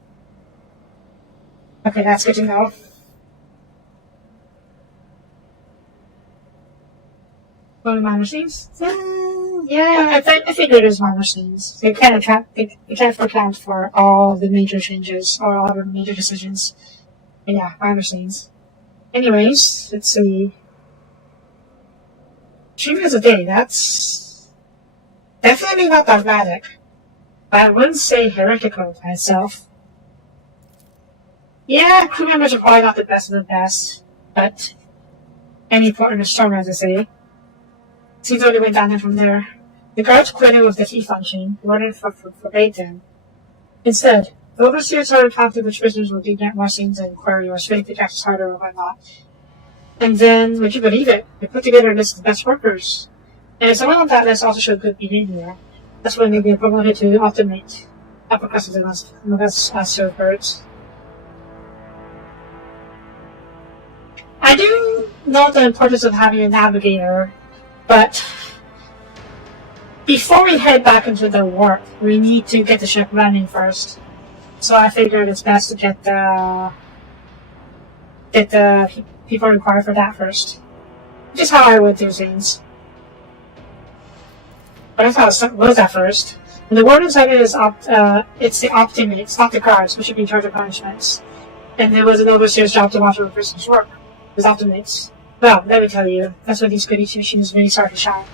Okay, that's good to know. What are minor scenes? Yeah, I figured it was minor scenes. They can't account for all the major changes or all the major decisions. But yeah, minor scenes. Anyways, let's see. 3 meals a day, that's definitely not dogmatic. But I wouldn't say heretical by itself. Yeah, crew members are probably not the best of the best, but any port in a storm, as I say. Seems only went downhill from there. The guards quit it with the key function, warden forbade them. Instead, the overseers started counting which prisoners would do more scenes and inquiry or straight to taxes harder or whatnot. And then, would you believe it, they put together a list of the best workers. And if someone on that list also showed good behavior, that's when they'd be promoted to ultimate upper classes and that's served birds. I do know the importance of having a navigator, but before we head back into the warp, we need to get the ship running first. So I figured it's best to get the people required for that first. Which is how I would do things. But I thought it was at first. And the warden's idea is it's the optimates, not the guards, which should be in charge of punishments. And it was an overseer's job to watch over a person's work. It was optimates. Well, let me tell you, that's when these goody two-shoes really start to shine.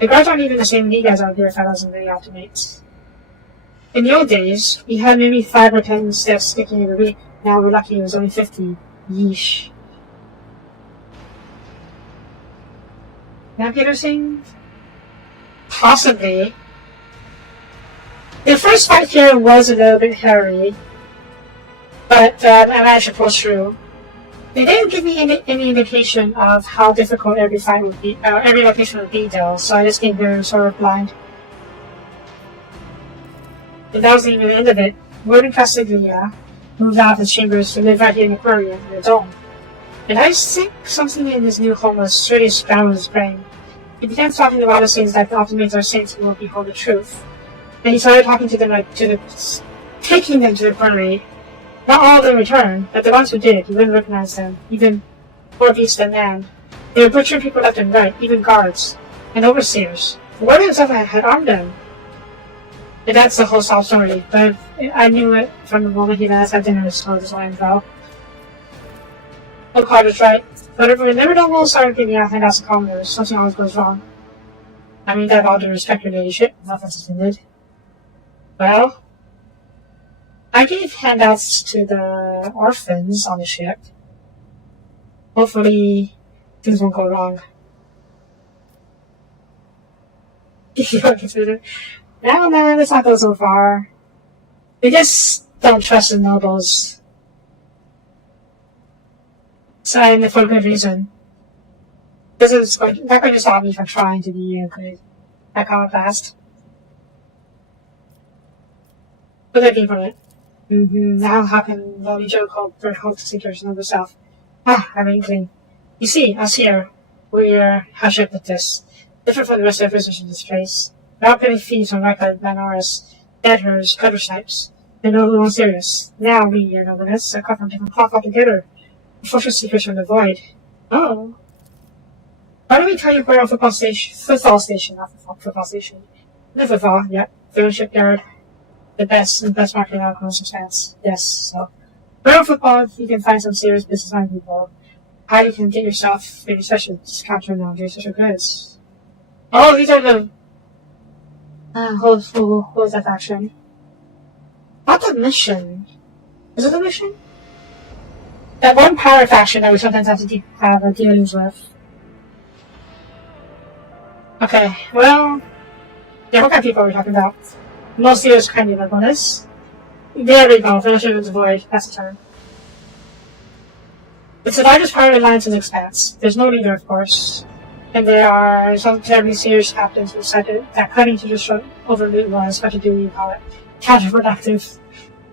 The guards aren't even the same league as out there if I wasn't really optimates. In the old days, we had maybe 5 or 10 steps sticking every week. Now we're lucky it was only 50. Yeesh. Navigator thing? Possibly. The first fight here was a little bit hairy, but I managed to pull through. They didn't give me any indication of how difficult every fight would be, every location would be though, so I just came here sort of blind. And that wasn't even the end of it. Warden Castiglia moved out of his chambers to live right here in Aquarium in the dome. And I think something in his new home was really scrambled his brain. He began talking about the things that the Optimates are saints who will behold the truth. And he started talking to them taking them to the infirmary. Not all of them returned, but the ones who did, you wouldn't recognize them, even more beast than man. They were butchering people left and right, even guards, and overseers. The warden himself had armed them. And that's the whole sob story, but I knew it from the moment he last had dinner with his line fell. Oh, Carter's right. But if we never know we'll start giving out handouts to commoners, something always goes wrong. I mean that all due respect your ladyship, nothing's intended. Well, I gave handouts to the orphans on the ship. Hopefully, things won't go wrong. No, let's not go so far. We just don't trust the nobles. And for good reason. This is not going to stop me from trying to be a good iconoclast. But I came from it. Now how can Lonely Joe called Bird Hope to Seekers and other stuff? I'm inkling. You see, us here, we're hush-up with this. Different from the rest of the prisoners in this place. We're not getting thieves from Record, Manoras, Deadhers, Cutter Snipes. They're no more serious. Now we, your nobleness, are cut from different cloth altogether. Fortune seekers from the void. Oh. Why don't we tell you where our football station, not football station. The football, yep. Field shipyard. The best market out of substance. Yes, so. Where football, you can find some serious business-minded people. How you can get yourself maybe special discount and do special goods. Oh, these are the who was that faction? Not the mission. Is it the mission? That one power faction that we sometimes have to have dealings with. Okay, well, yeah, what kind of people are we talking about? Mostly those kind of bonus. There we go, Fellowship of the Void, that's the term. It's the largest part of the Alliance in the Expanse. There's no leader, of course. And there are some terribly serious captains who decided that cutting to just overloot was, what do you call it, counterproductive.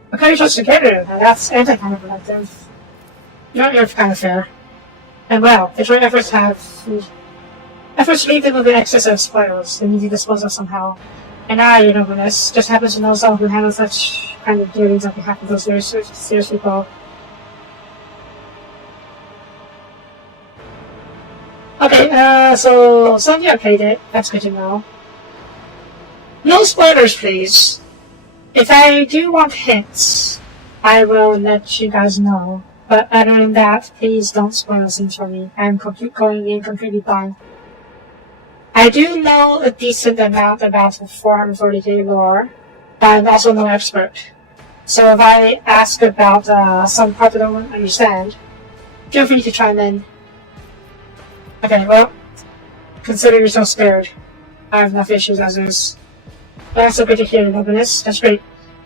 But cutting just together, and that's anti-counterproductive. You're kind of fair. And well, the joint efforts leave them with an excess of spoils they need to dispose of somehow. And I, your nobleness, just happens to know someone who handles such kind of dealings on behalf of those very serious people. Okay, so some of you have played it. That's good to know. No spoilers, please. If I do want hints, I will let you guys know. But other than that, please don't spoil things for me. I'm going in completely blind. I do know a decent amount about the 440k lore, but I'm also no expert. So if I ask about some part that I don't understand, feel free to chime in. Okay, well, consider yourself spared. I have enough issues as is. But that's so good to hear, nobleness. That's great.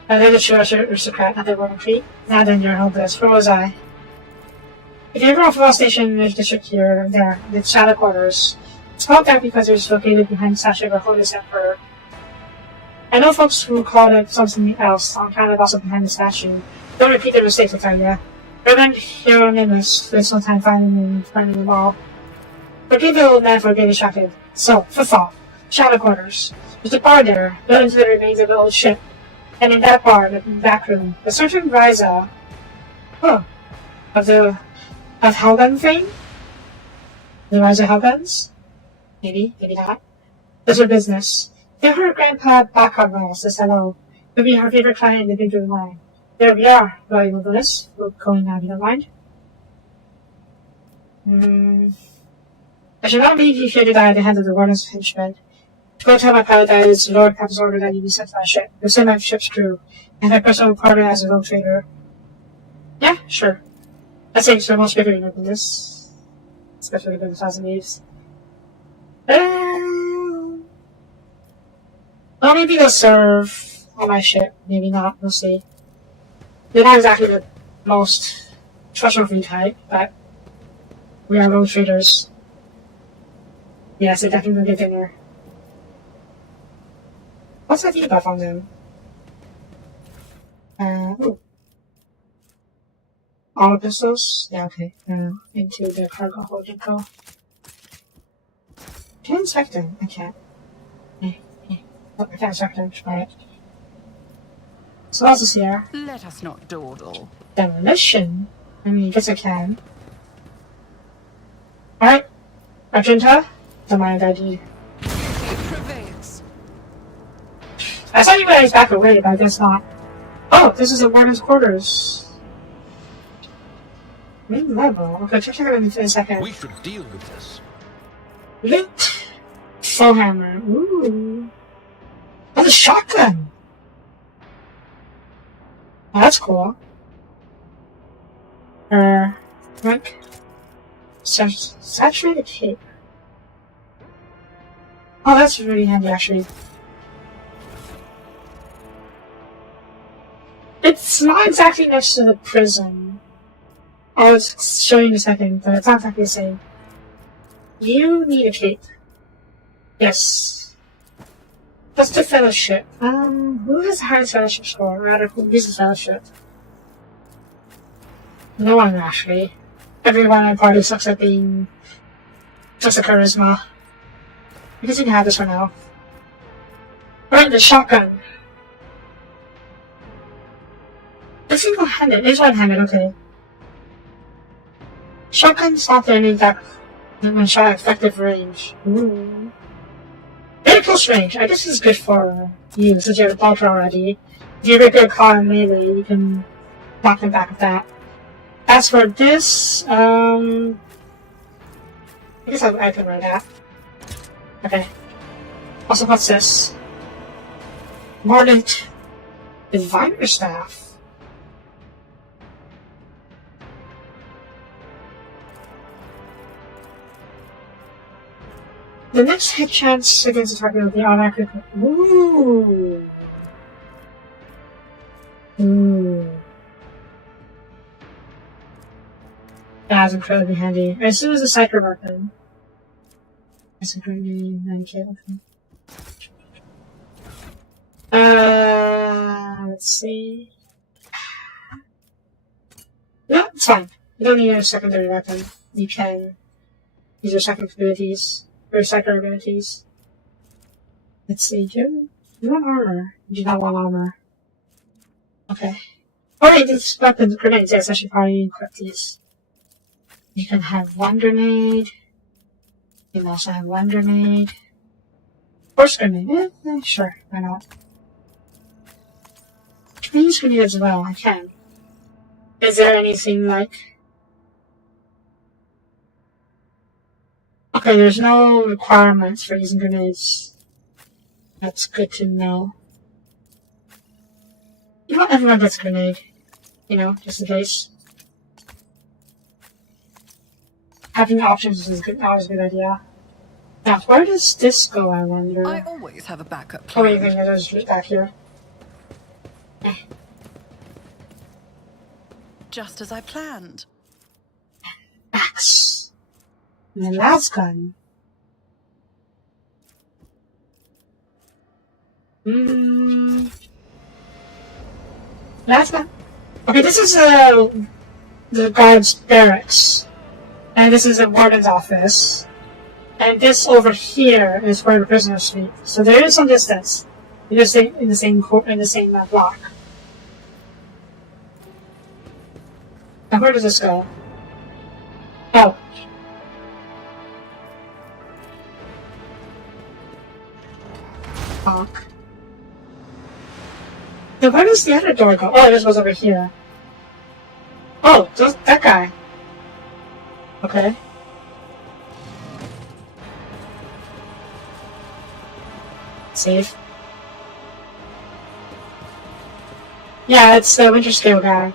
And then the true aristocrat, not the royal tree. Now then, you're hopeless. Where was I? If you're ever on football station in the district here, there, the shadow quarters. It's called that because it's located behind the statue of a Horus Emperor. I know folks who call it something else on account of also behind the statue. Don't repeat their mistakes, I tell ya. Reverend Hieronymus wastes no time finding them all. Forgive the old man for getting distracted. So, football. Shadow quarters. There's a bar there, built into the remains of the old ship. And in that bar, the back room, a certain Ryza, of Hellgun fame? The Ryza Hellguns? Maybe not. Does her business. Give her grandpa background roll, says hello. You'll be her favorite client in the big room line. There we are, Royal Nobleness. We're going now, you don't mind? I should not leave you here to die at the hands of the warden's henchmen. To go tell my pilot that it's Lord Captain's order that you be sent to my ship. You'll send my ship's crew, and my personal pardon as a rogue trader. Yeah, sure. That saves for most bigger nobleness. Especially with the 1,000 leaves. Well, maybe they'll serve on my ship. Maybe not. We'll see. They're not exactly the most trustworthy type, but we are rogue traders. Yes, they're definitely gonna get dinner. What's that debuff on them? Ooh. All the pistols? Yeah, okay. Into the cargo hold and go. Can I inspect them? I can't. Oh, I can't inspect them. Alright. So what else is here? Let us not dawdle. Demolition? I mean, I guess I can. Alright. Argenta? Don't mind if I do. I saw you guys back away, but I guess not. Oh, this is the warden's quarters. Main level. Okay, check it out in a second. We should deal with this. Loot. Full hammer. Ooh. Oh, the shotgun. Oh, that's cool. Like saturated tape. Oh, that's really handy, actually. It's not exactly next to the prison. I'll show you in a second, but it's not exactly the same. You need a cape. Yes. What's the fellowship? Who has the highest fellowship score? Or rather, who uses fellowship? No one, actually. Everyone in the party sucks at being just a charisma. I guess you can have this for now. Alright, the shotgun. It's single-handed. It's one-handed, okay. Shotgun's not the only that can shot effective range. Ooh. Very close range. I guess it's good for you since you have a bolter already. If you have a good car in melee, you can knock them back with that. As for this, I guess I can write that. Okay. Also, what's this? Mordant Diviner Staff. The next hit chance against the target will be automatic. Ooh. Ooh. That's incredibly handy. As soon as the Psyker weapon. That's a great name. 9k. Let's see. No, it's fine. You don't need a secondary weapon. You can use your second abilities. Or Psyker abilities. Let's see. Do you want armor? You do not want armor. Okay. Alright, these weapons, grenades. Yes, I should probably equip these. You can have one grenade. You can also have one grenade. Force grenade. Sure, why not? I can use grenade as well, I can. Is there anything like... Okay, there's no requirements for using grenades. That's good to know. You know, everyone gets a grenade. You know, just in case. Having options is always a good idea. Now, where does this go, I wonder? I always have a backup Oh, plan. wait, there's back here. Just as I planned. Axe. And then last gun. Last gun? Okay, this is the guard's barracks. And this is the warden's office. And this over here is where the prisoners sleep. So there is some distance. In the same block. Now where does this go? Oh. Fuck. Now where does the other door go? Oh, this goes over here. Oh, that guy. Okay. Save. Yeah, it's the Winter Scale guy.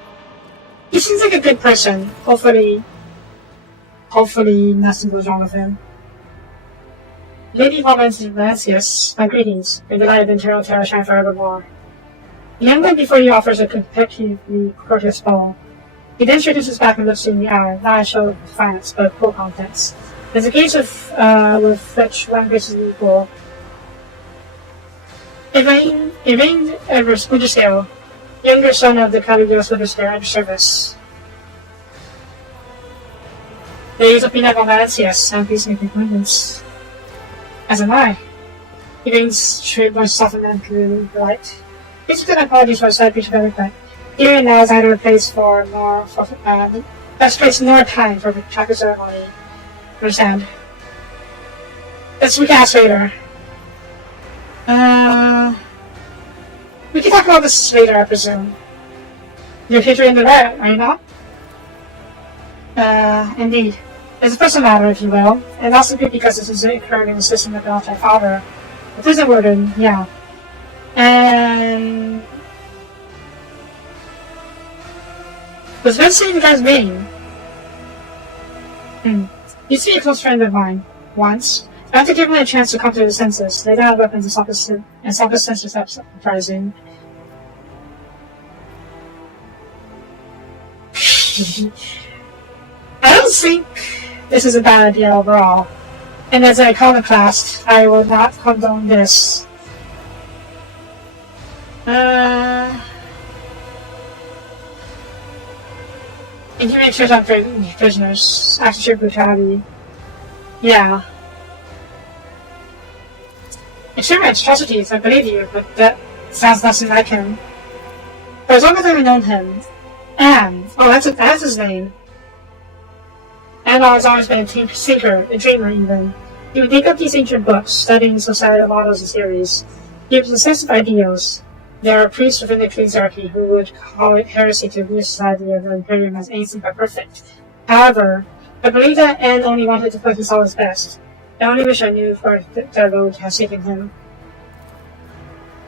He seems like a good person. Hopefully nothing goes wrong with him. Lady Valancius, my greetings. May the light of internal terror shine forevermore. The young man before you offers a competitively courteous ball. He then introduces back and looks in the eye, not a show of defiance, but full contents. There's a case with which one graces the equal. Elaine Edwards Winterscale, younger son of the Caligula's Winterscale, at your service. There is a peanut of Valancius, and please make acquaintance. As am I. Elaine's trade was softened and clearly polite. Please accept my apologies for a slight breach of etiquette. Here and now is either a place best place nor time for the chakra ceremony. Understand? We can ask later. We can talk about this later, I presume. You're here in the right, are you not? Indeed. It's a personal matter, if you will, and also good because this is occurred in the system of my father. The prison warden, yeah. And... was Vince saying the guy's name? You see a close friend of mine, once. I have to give him a chance to come to his senses. They don't have weapons and stop his senses. That's surprising. I don't think this is a bad idea overall. And as an iconoclast, I will not condone this. Inhumane treatment on prisoners. Extra brutality. Yeah. Extreme atrocities, I believe you, but that sounds nothing like him. For as long as I've known him, and that's his name. And has always been a thinker, a dreamer even. He would dig up these ancient books, studying societal models and theories. He was obsessed with ideals. There are priests within the Ecclesiarchy who would call it heresy to view society of the Imperium as anything but perfect. However, I believe that Anne only wanted to put his all his best. I only wish I knew for their Lord has taken him.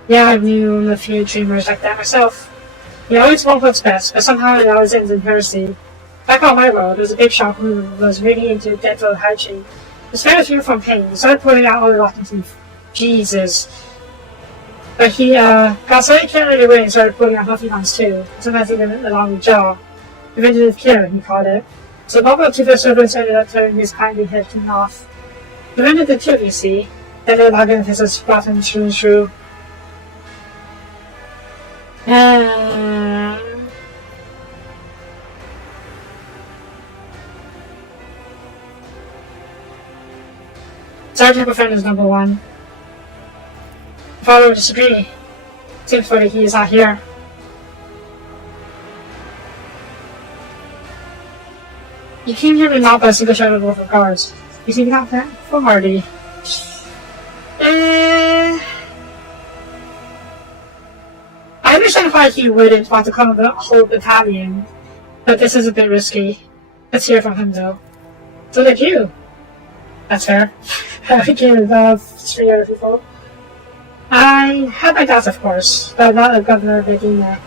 Yeah, I knew a few dreamers like that myself. He always wanted what's best, but somehow it always ends in heresy. Back on my world, there was a big shop who was really into dental hygiene. Despite of fear from pain, he started pulling out all the rotten teeth. Jesus. But he got slightly carried away and started pulling out healthy ones too, sometimes even along the jaw. Preventative care, he called it. So Bobo to the servants ended up tearing his kindly head clean off. Preventative tip, you see. Then the login has a rotten true. Sergeant Defender is number one. Father would disagree. Seems funny he is not here. You came here to not by a single shadow of the guards. You seem not that foolhardy. I understand why he wouldn't want to come with a whole battalion, but this is a bit risky. Let's hear from him though. So did you. That's fair. I can't involve 3 other people. I had my doubts, of course, but not the governor of Medina.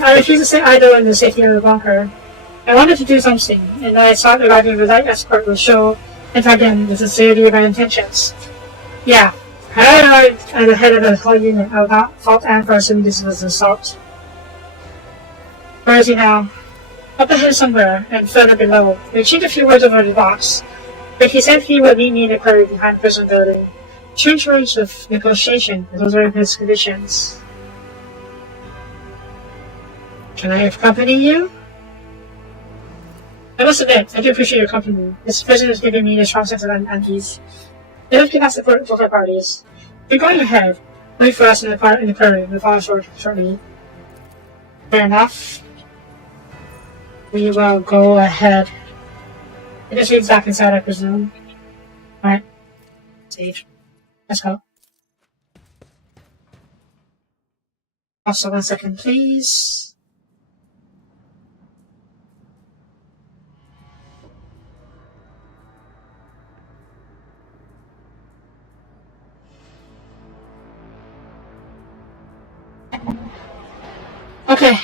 I refused to sit idle in the safety of the bunker. I wanted to do something, and I thought arriving with that escort would show, and again, the sincerity of my intentions. Yeah, I arrived at the head of the whole unit. I would not fault Anne for assuming this was an assault. Where is he now? Up ahead somewhere, and further below. We exchanged a few words over the box, but he said he would meet me in the quarry behind the prison building. Strange words of negotiation, those were his conditions. Can I accompany you? I must admit, I do appreciate your company. This prison has given me a strong sense of unease. They have cannot support both our parties. If you're going ahead, wait for us in the quarry. We'll follow shortly. Fair enough. We will go ahead. It just leads back inside, I presume. Alright. Sage. Let's go. Also, 1 second, please. Okay.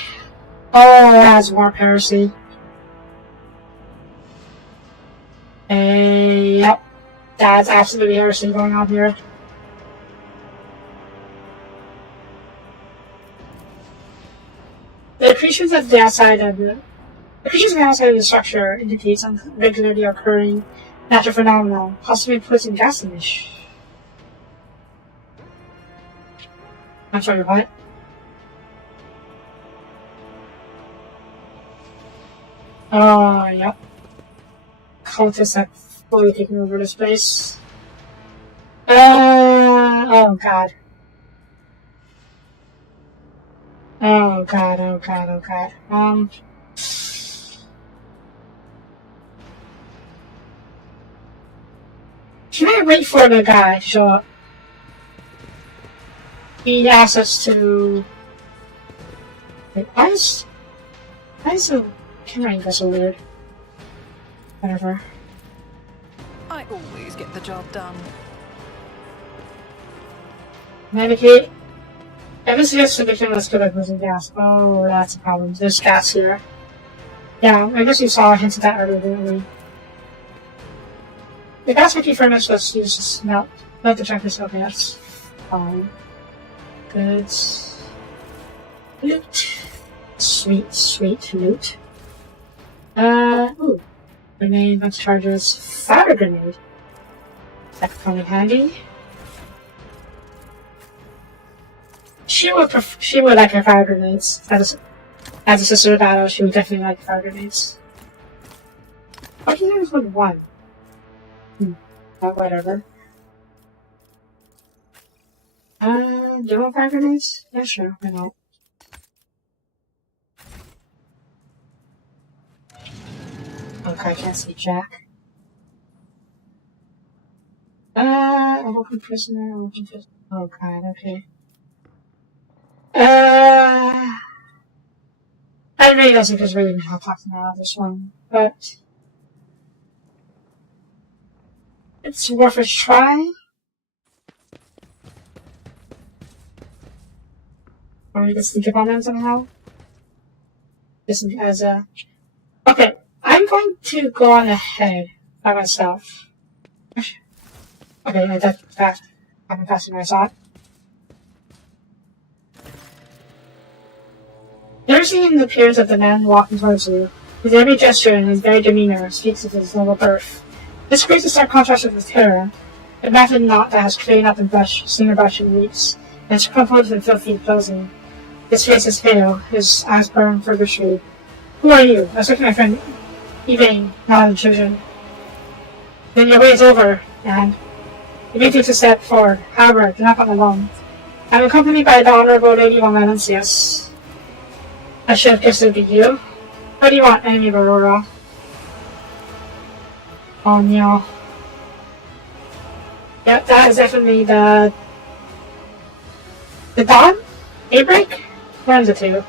Oh, that's more heresy. Yep. That's absolutely heresy going on here. The creatures on the outside of the structure indicate some regularly occurring natural phenomena, possibly poison gas emission. I'm sorry, what? Oh, yep. Cultists have fully taken over this place. Oh god. Oh god, oh god, oh god. Can I wait for the guy to show up? He asked us to... Wait, why is the camera angle so weird? Whatever. I always get the job done. Navigate. Ever suggests the victim was good at losing gas. Oh, that's a problem. There's gas here. Yeah, I guess you saw hints of that earlier, didn't we? the gas monkey furnace was used to melt the chunks. Okay, that's fine. Goods. Loot. Sweet, sweet loot. Ooh. Grenade, bunch charges. Fire grenade. That could come in handy. She would like her fire grenades. As a sister of battle, she would definitely like fire grenades. What do you have with one? Oh, whatever. Do you want fire grenades? Yeah, sure, why not? Okay, I can't see Jack. Open prisoner, oh god, okay. I really don't think there's really no talking about this one, but it's worth a try. Or we can sneak up on them somehow. Just as a... Okay, I'm going to go on ahead by myself. Okay, that's fast. I'm faster than I thought. Never seen the appearance of the man walking towards you. His every gesture and his very demeanor speaks of his noble birth. This creates a stark contrast with his terror. A matted knot that has cleared up and brushed, seen brush and roots, and is crumpled in filthy clothing. His face is pale, his eyes burn feverishly. Who are you? I was looking at my friend Elaine, not intrusion. Then your way is over, and you may take a step forward. However, do not come alone. I am accompanied by the Honorable Lady von Valencias. I should have guessed it would be you. What do you want, enemy of Aurora? Oh no. Yep, that is definitely the Dawn? Daybreak? One of the two.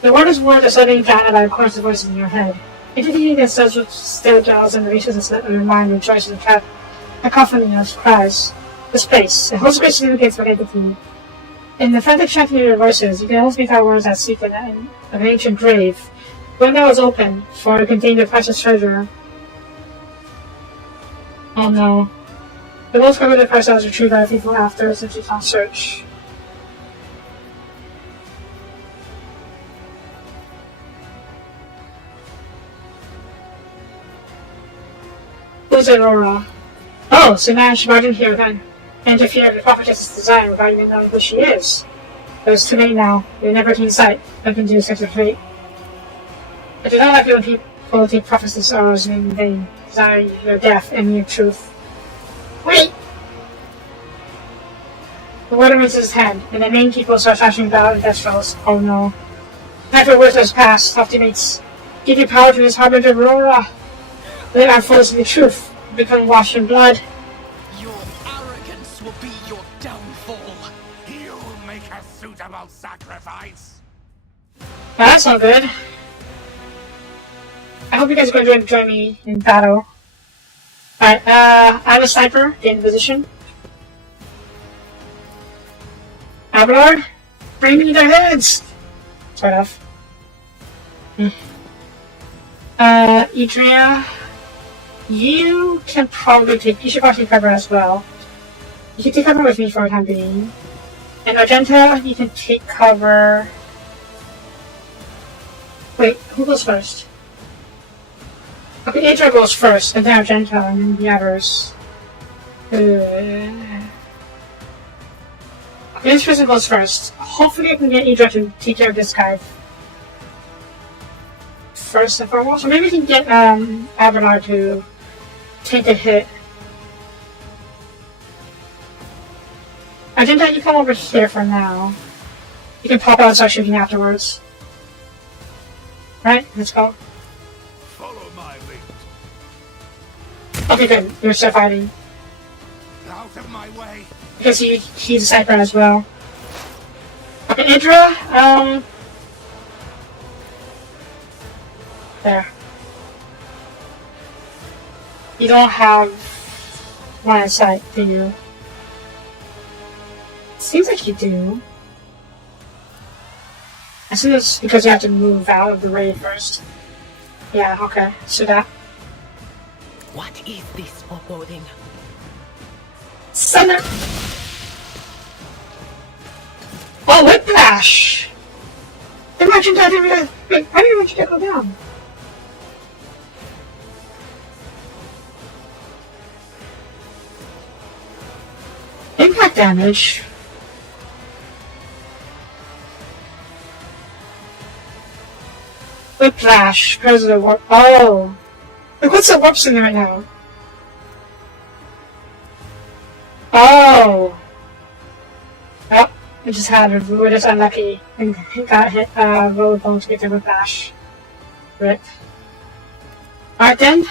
The word is words are suddenly drowned by a chorus of voices in your head. Entity that still jaws and races of your mind rejoices and cacophony of cries. The space. The whole space communicates with entity. In the frantic chanting of your voices, you can almost make out words that seek in an ancient grave. The window was open, for it contained a precious treasure. Oh no. The most primitive parcel was retrieved by people after since you found search. Who's Aurora? Oh, so now she barged in here then. Interfere with the prophetess's design without even knowing who she is. It was too late now. You never came in sight. I can do such a fate. I do not like it when people take prophetess's sorrows in vain, desire your death and your truth. Wait! The warder raises his hand, and the main people start flashing about and death spells. Oh no. After words has passed, optimates. Give your power to this harbinger of Aurora. Let our foes in the truth, become washed in blood. Your arrogance will be your downfall. You'll make a suitable sacrifice. That's not good. I hope you guys are going to join me in battle. Alright, I'm a sniper, in position. Abelard, bring me their heads! Sort of. Idria, you should probably take cover as well. You can take cover with me for the time being. And Argenta, you can take cover... Wait, who goes first? Okay, Idra goes first, and then Argenta, and then the others. Okay, this person goes first. Hopefully I can get Idra to take care of this guy first and foremost. Or maybe we can get Abelard to take a hit. Argenta, you come over here for now. You can pop out and start shooting afterwards. Right, let's go. Follow my lead. Okay, good. You're still fighting. Out of my way. Because he's a sniper as well. Okay, Idra, there. You don't have line of sight, do you? Seems like you do. I assume it's because you have to move out of the raid first. Yeah, okay. So that. What is this foreboding? Thunder! Oh, whiplash! Imagine that didn't really... Wait, how did you go down? Impact damage. Whiplash, because of the warp. Oh! Look, what's the warp in right now? Oh! Oh, we just we're just unlucky and got hit, rollerball to get the whiplash. Rip. Alright then,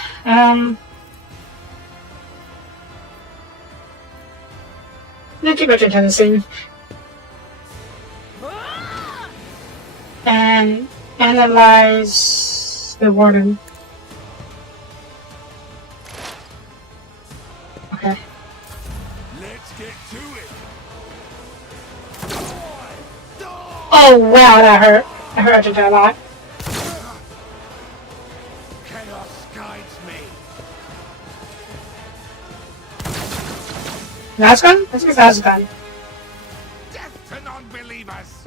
let's keep it into the scene. And analyze the warden. Okay. Let's get to it. Oh wow, that hurt. That hurt Argenta a lot. Chaos guides me. That's gone? I think that's gone. Death to non-believers.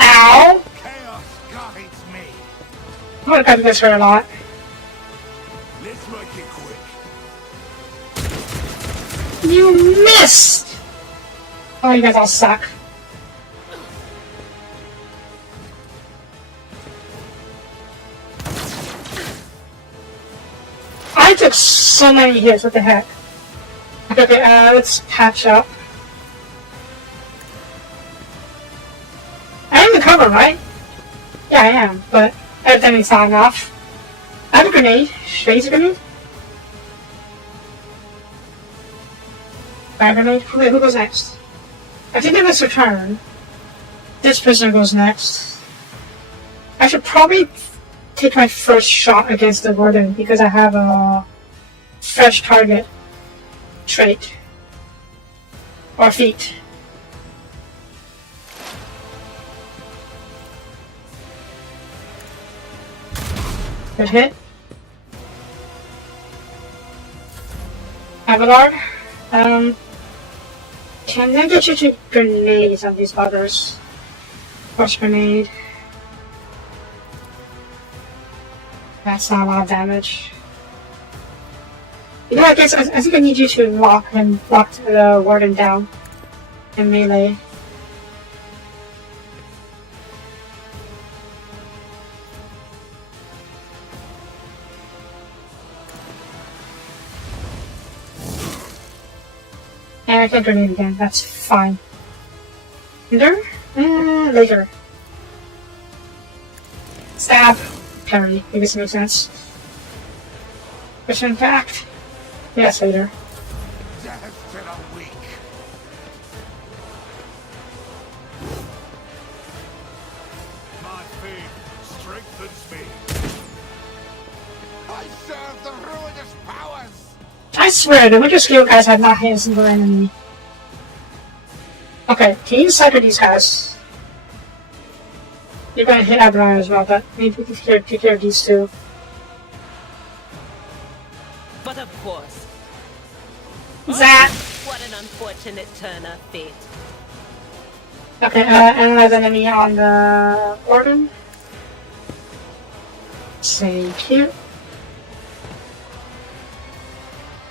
Ow! Chaos guides me. I'm gonna cut this hurt a lot. Let's make it quick. You missed! Oh, you guys all suck. I took so many hits, what the heck? Okay, let's patch up. I am in cover, right? Yeah, I am, but everything's not enough. I have a grenade. Space grenade? Fire grenade? Who goes next? I think it was return. This prisoner goes next. I should probably take my first shot against the warden because I have a fresh target trait. Or feat. Good hit. Abelard. Can I get you to grenades on these buggers? First grenade. That's not a lot of damage. You know, I guess I think I need you to lock the warden down in melee. And I can grenade again, that's fine. Ender? Later. Stab. Parry. I guess it makes sense. Mission impact? Yes, later. Death to the weak. My faith strengthens me. I serve the ruinous powers. I swear, the Winter Skill guys have not hit a single enemy. Okay, can you cycle these guys? You're gonna hit Abraham as well, but maybe we can take care of these two. But of course. Zap! What an unfortunate turn of fate. Okay, analyze enemy on the Warden. Thank you.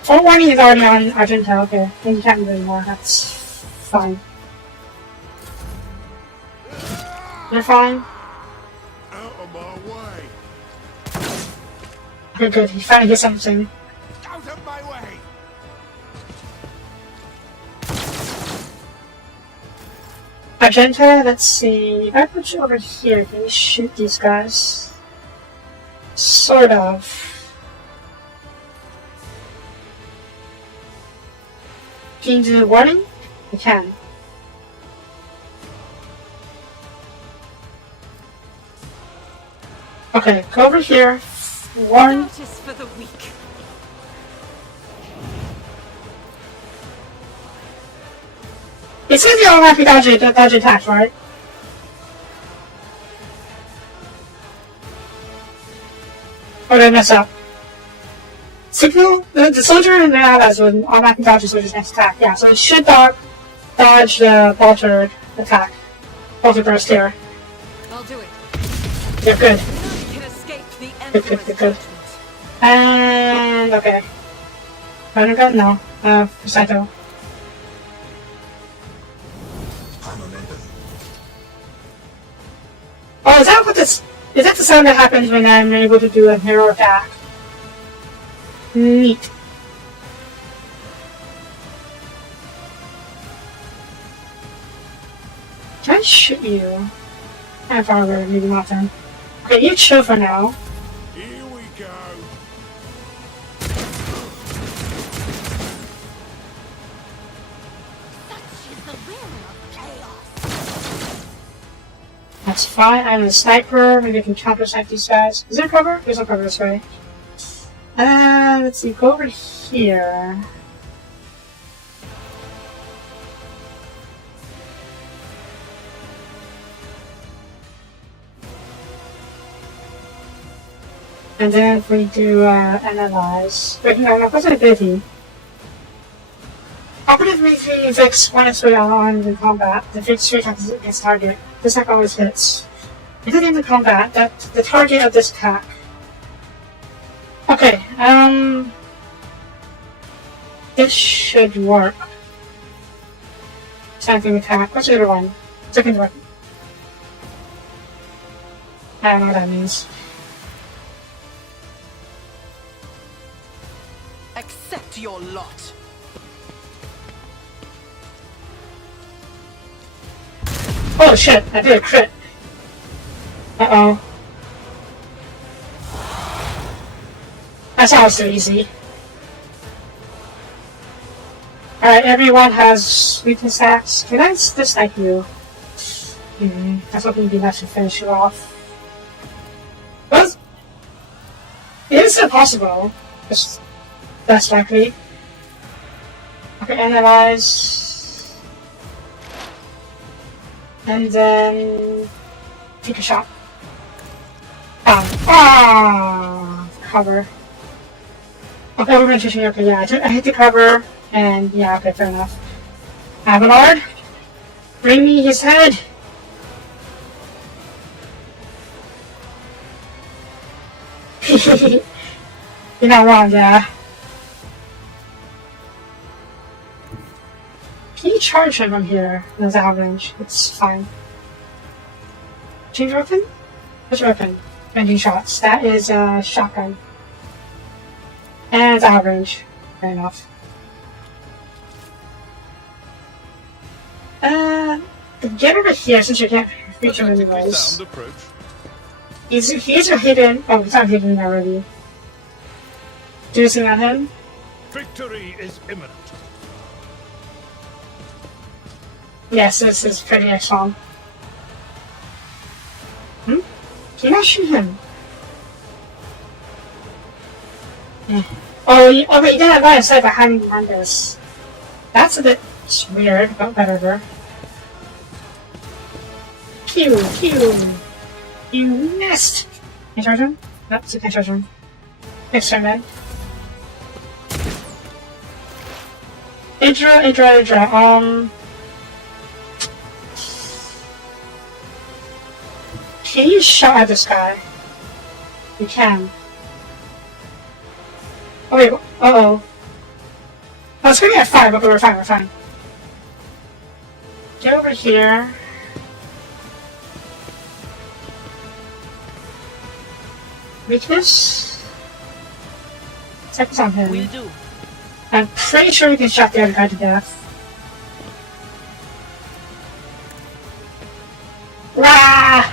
Forewarning is already on Argenta, okay. Then you can't do anymore, that's fine. You're fine? Out of my way. Okay, good, he's trying to get something. Out of my way. Argenta, let's see. If I put you over here, can you shoot these guys? Sort of. Can you do the warning? I can. Okay, go over here. Warn. Notice for the weak. It says you automatically dodge attacks, right? Oh, did I mess up? Signal? The soldier and the allies would automatically dodge the soldier's next attack. Yeah, so it should dodge the bolter attack. Bolter burst here. I'll do it. You're good. None can escape the Good. Emperor's judgment. And okay. Runner gun? No. Saito. Oh, is that what this? Is that the sound that happens when I'm able to do a hero attack? Neat. Can I shoot you? I'm far away, maybe not then. Okay, you chill for now. Here we go. Such is the will of chaos. That's fine. I'm a sniper. Maybe I can counter snipe these guys. Is there cover? There's no cover this way. Let's see. Go over here. And then if we do analyze. Wait, no, what's an ability? Operative means inflicts one extra on in combat. The fixed straight attacks against target. This attack always hits. If it's in the combat, that's the target of this attack. Okay, this should work. Something attack. What's the other one? Second one. I don't know what that means. Accept your lot. Oh shit, I did a crit. Uh-oh. That's always so easy. Alright, everyone has weakness attacks. Can I dislike you? That's what would be nice to finish you off. Well, it is impossible. Just less likely. Okay, analyze. And then take a shot. Cover. Okay, we're gonna change it. Okay, yeah, I hit the cover, and yeah, okay, fair enough. Abelard, bring me his head. You're not wrong, yeah. Can you charge him from here? There's out range. It's fine. Change weapon? Which weapon? Ranging shots. That is a shotgun. And it's out range. Fair enough. Get over here since you can't reach him anyways. Sound approach. He's a hidden. Oh, he's not hidden already. Do you see on him? Victory is imminent. Yes, this is pretty excellent. Can you not shoot him? Yeah. Oh, okay, you gotta line of sight behind this. That's a bit weird, but whatever. Pew, pew. You missed! Can you charge him? Nope, you can't charge him. Next turn, then. Idra. Can you shot at this guy? You can. Oh wait, uh-oh. Oh, it's gonna be at 5, okay, we're fine. Get over here. Weakness? Check on him. Will do. I'm pretty sure we can shot the other guy to death. Wah!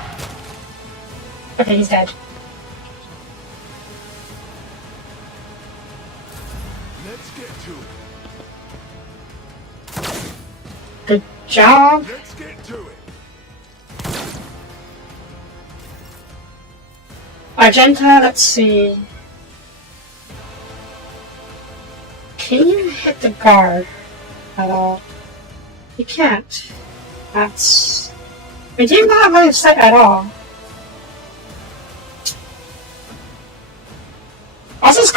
Okay, he's dead. Let's get to it. Good job. Let's get to it. Argenta, let's see. Can you hit the guard at all? You can't. That's... We do not have line of sight at all.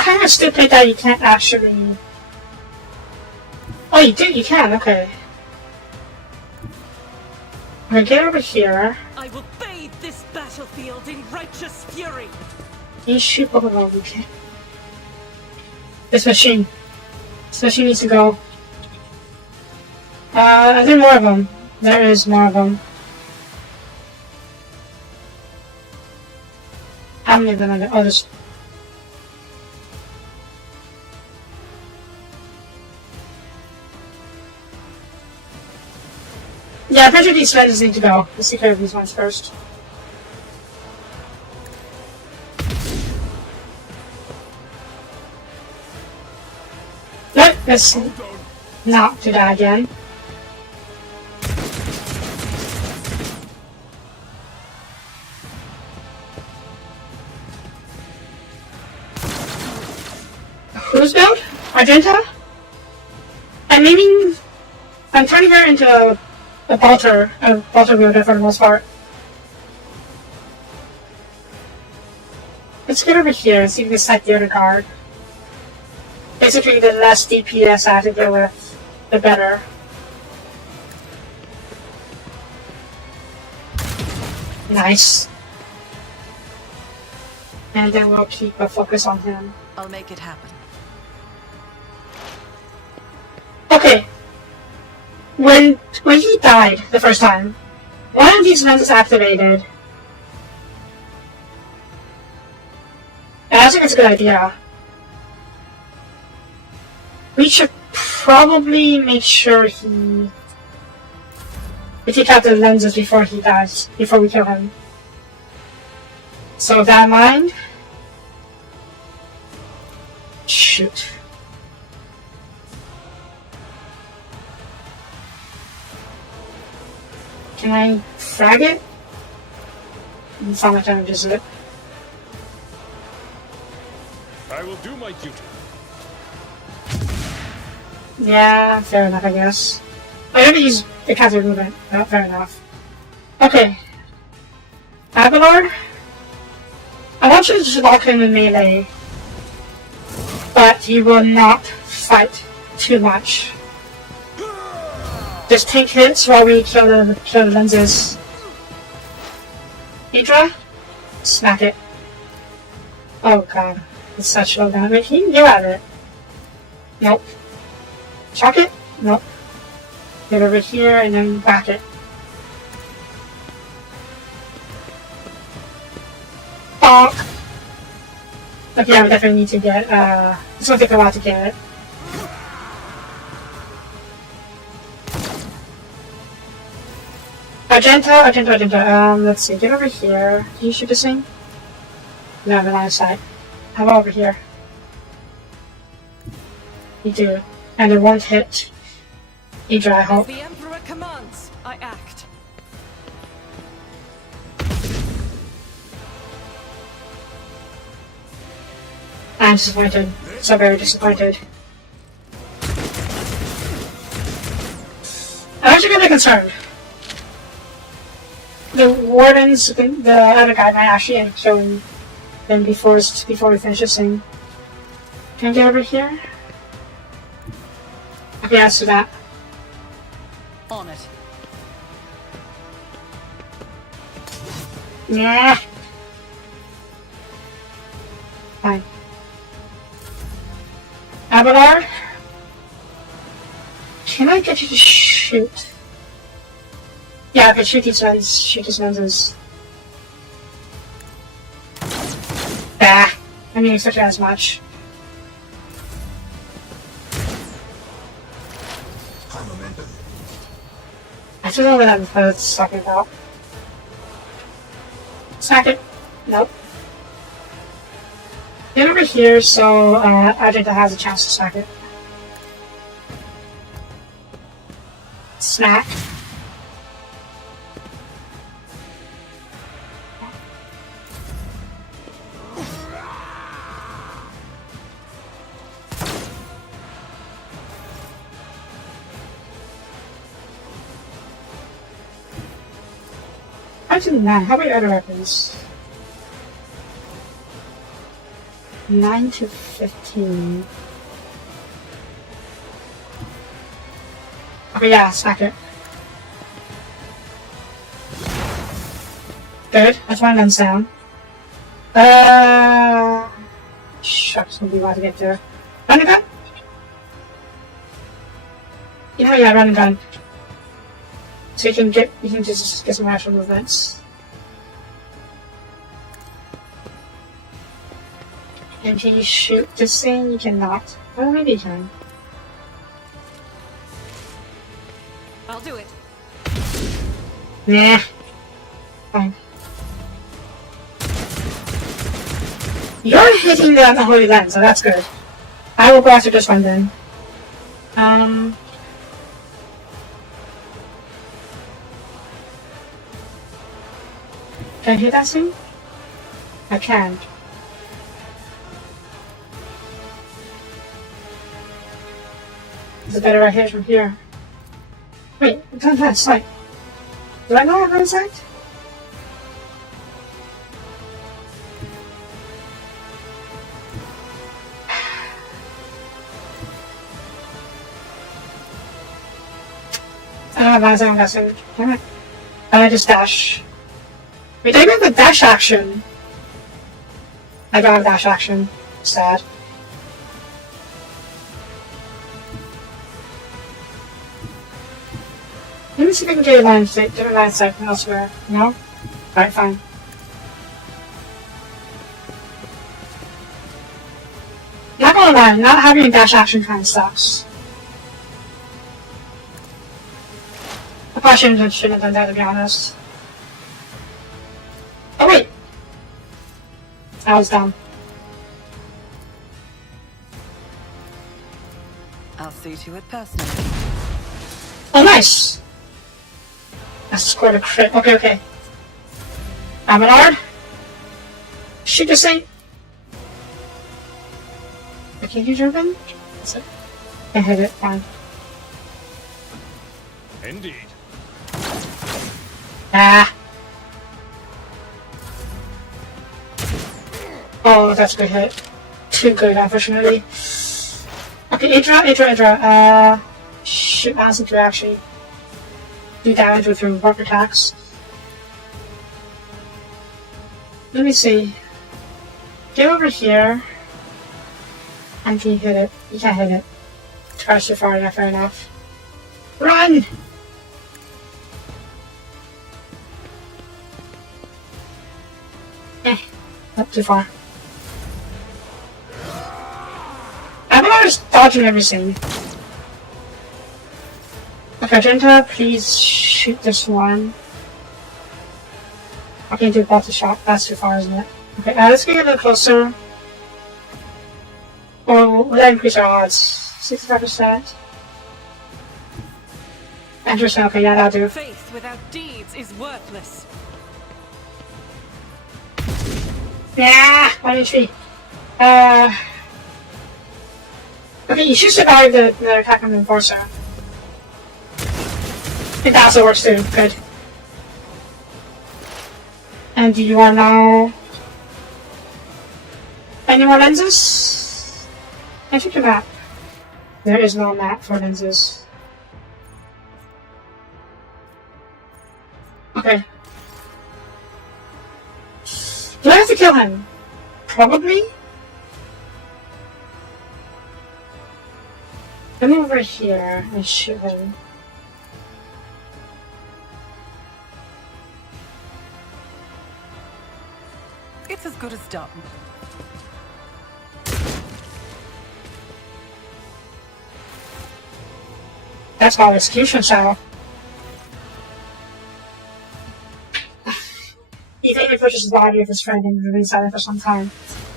kind of stupid that you can't actually... Oh, you do? You can, okay. I'm gonna get over here. I will bathe this battlefield in righteous fury. You shoot over them, okay. This machine. This machine needs to go. Are there more of them? There is more of them. How many of them are there? Oh, there's... Yeah, I'm pretty sure these lenses need to go. Let's take care of these ones first. Let's not do that again. Who's build? Argenta? I'm turning her into a bolter wielder for the most part. Let's get over here and see if we can snipe the other guard. Basically, the less DPS I have to deal with, the better. Nice. And then we'll keep a focus on him. I'll make it happen. Okay. When he died the first time, one of these lenses activated. And I think it's a good idea. We should probably make sure we take out the lenses before he dies, before we kill him. So with that in mind, shoot. Can I frag it? It's not much damage, is it? I will do my duty. Yeah, fair enough, I guess. I don't use the counter movement. Oh, fair enough. Okay. Abelard? I want you to just lock him in melee, but he will not fight too much. Just take hits while we kill the lenses. Hydra? Smack it. Oh god. It's such low damage. He can get out of it. Nope. Chuck it? Nope. Get over here and then back it. Bonk! Okay, I definitely need to get, it's gonna take a while to get it. Argenta, let's see, get over here. Can you shoot this thing? No, the line of sight. How about over here? You do. And it won't hit Hydra, I hope. The Emperor commands, I act. I'm disappointed. So very disappointed. I'm actually kind of concerned. The wardens, the other guy might actually end up killing them before we finish this thing. Can I get over here? Okay, let's do that. On it. Yeah. Fine. Abelard? Can I get you to shoot? Yeah, okay, shoot these ones. Shoot these lenses. Bah. I mean, expect as much. I don't know what that's talking about. Smack it. Nope. Get over here so Argenta has a chance to smack it. Smack. Actually, nah, how about your other weapons? 9 to 15. Okay, yeah, smack it. Good, that's one guns down. Shucks, we'll be about to get there. Run and gun? You know, yeah, run and gun. So you can just get some actual movements. And can you shoot this thing? You cannot. Well, maybe you can. I'll do it. Nah. Fine. You're hitting the Holy Land, so that's good. I will go after this one then. Can I hit that thing? I can. Is it better I hit from here? Wait, it's on that side. Do I know I'm on side? I don't have my zone guessing. Damn it. I just dash. Wait, I got the dash action. I don't have dash action. Sad. Let me see if I can get a line sight from elsewhere. No? Alright, fine. Not gonna lie, not having a dash action kind of sucks. I probably shouldn't have done that, to be honest. Oh wait! I was dumb. I'll see to it personally. Oh, nice! I scored a crit. Okay, okay. Abelard? Shoot this thing! Okay, you jump in? That's it. I hit it, fine. Indeed. Ah! Oh, that's a good hit. Too good, unfortunately. Okay, Idra. Shoot, ask to actually do damage with your warp attacks. Let me see. Get over here. And can you hit it? You can't hit it. Twice too far, yeah, fair enough. Run! Not too far. I'm just dodging everything. Okay, Genta, please shoot this one. I can do both the shot. That's too far, isn't it? Okay, let's get a little closer. Or will that increase our odds? 65%? Interesting, okay, yeah, that'll do. Faith without deeds is worthless. Yeah, 1 HP. Okay, you should survive the attack on the Enforcer. I think that also works too, good. And do you want to know any more lenses? I took a map. There is no map for lenses. Okay. Do I have to kill him? Probably? Come over here and shoot him. It's as good as done. That's called execution style. Ethan pushes the body of his friend and remains silent for some time.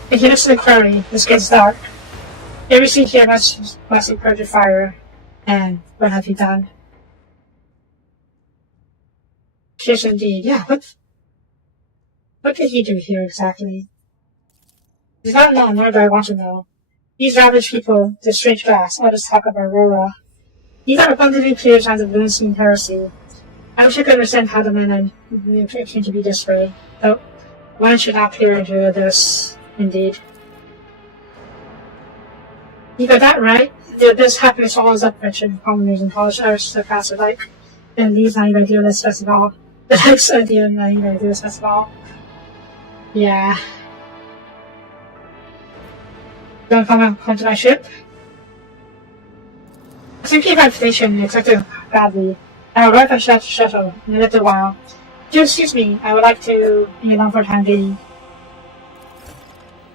If he looks to the quarry, this gets dark. Everything here must be purged with fire. And what have you done? Yes, indeed. Yeah, what did he do here exactly? He's not known, nor do I want to know. These ravaged people, this strange glass, all this talk of Aurora. These are abundantly clear signs of Lunacy and heresy. I wish I could understand how the men came to be this way. Though, one should not peer into this, indeed. You got that right. This happiness follows up Richard Palmer's and polished Irish surpass alike. And leaves not even do this festival. The next idea not even do this festival. Yeah. Don't come to my ship? I think keep reputation accepted badly. I will write the shuttle in a little while. Do excuse me, I would like to be alone for time being.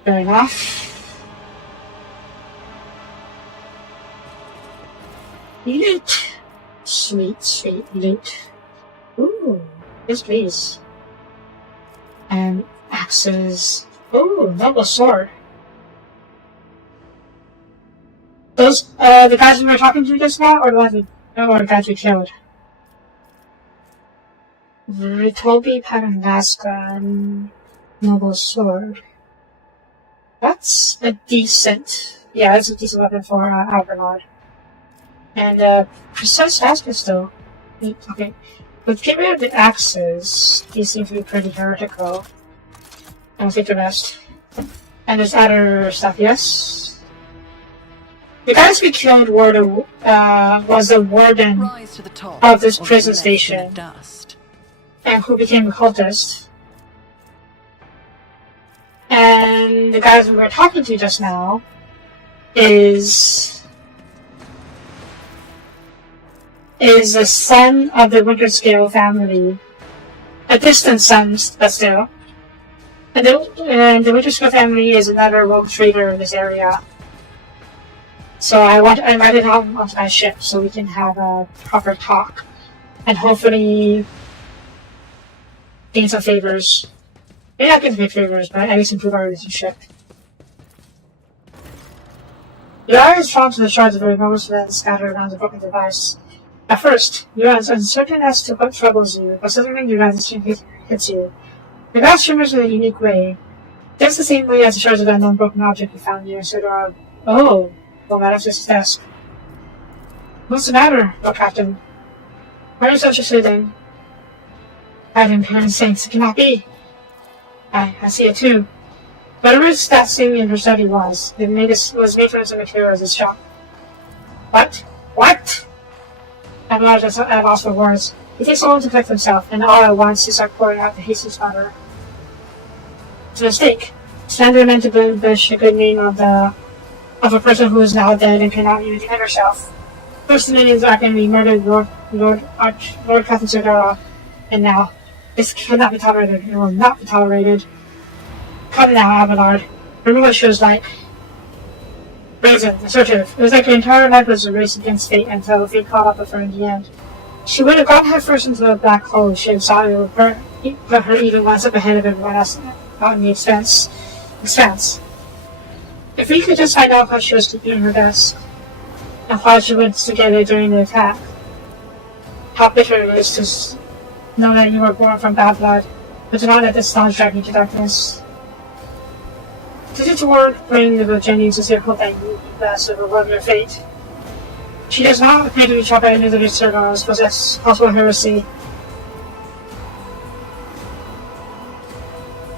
Fair enough. Loot. Sweet loot. Ooh, yes please. And axes. Ooh, noble sword. Those, the guys we were talking to just now, or the guys we killed? Ritobi Panamaska noble sword. That's a decent, yeah, that's a decent weapon for Albernard. And precise axe pistol. Okay, but get rid of the axes. These seem to be pretty heretical. I'll take the rest. And there's other stuff, yes? The guys we killed were was the warden of this prison station. And who became a cultist. And the guys we were talking to just now is the son of the Winterscale family. A distant son, but still. And the Winterscale family is another rogue trader in this area. So I invited him onto my ship so we can have a proper talk. And hopefully gain some favors. Maybe not get big favors, but at least improve our relationship. The eye is drawn to the shards of very enormous men scattered around the broken device. At first, you are uncertain as to what troubles you, but suddenly you realize the hits you. The glass shimmers in a unique way, just the same way as the shards of that unknown broken object you found near Sodora. Oh, well, Manifest's desk. What's the matter, Lord Captain? Why are you such a soothing? Heaven, parents, saints, it cannot be. I see it too. Whatever that thing in her study was made from some materials in shop. What? What? I'm at a loss for words. He takes a moment to collect himself, and all at once he starts pouring out the hasty slaughter. It's a mistake. Slander meant to blemish the good name of a person who is now dead and cannot even defend herself. First the minions are going to be murdered Lord Captain Sodora, and now this cannot be tolerated. It will not be tolerated. Come now, Abelard. Remember what she was like. Brazen, assertive. It was like her entire life was a race against fate until fate caught up with her in the end. She would have gone head first into the black hole if she had saw it with her, but her even one step ahead of everyone else out in the expanse. If we could just find out how she was keeping her desk, and why she went together during the attack. How bitter it is to know that you were born from bad blood, but to not let this knowledge drag you to darkness. Did it word bring the genuine sincere hope that you best overwhelm your fate? She does not appear to be troubled by neither his servants possess possible heresy.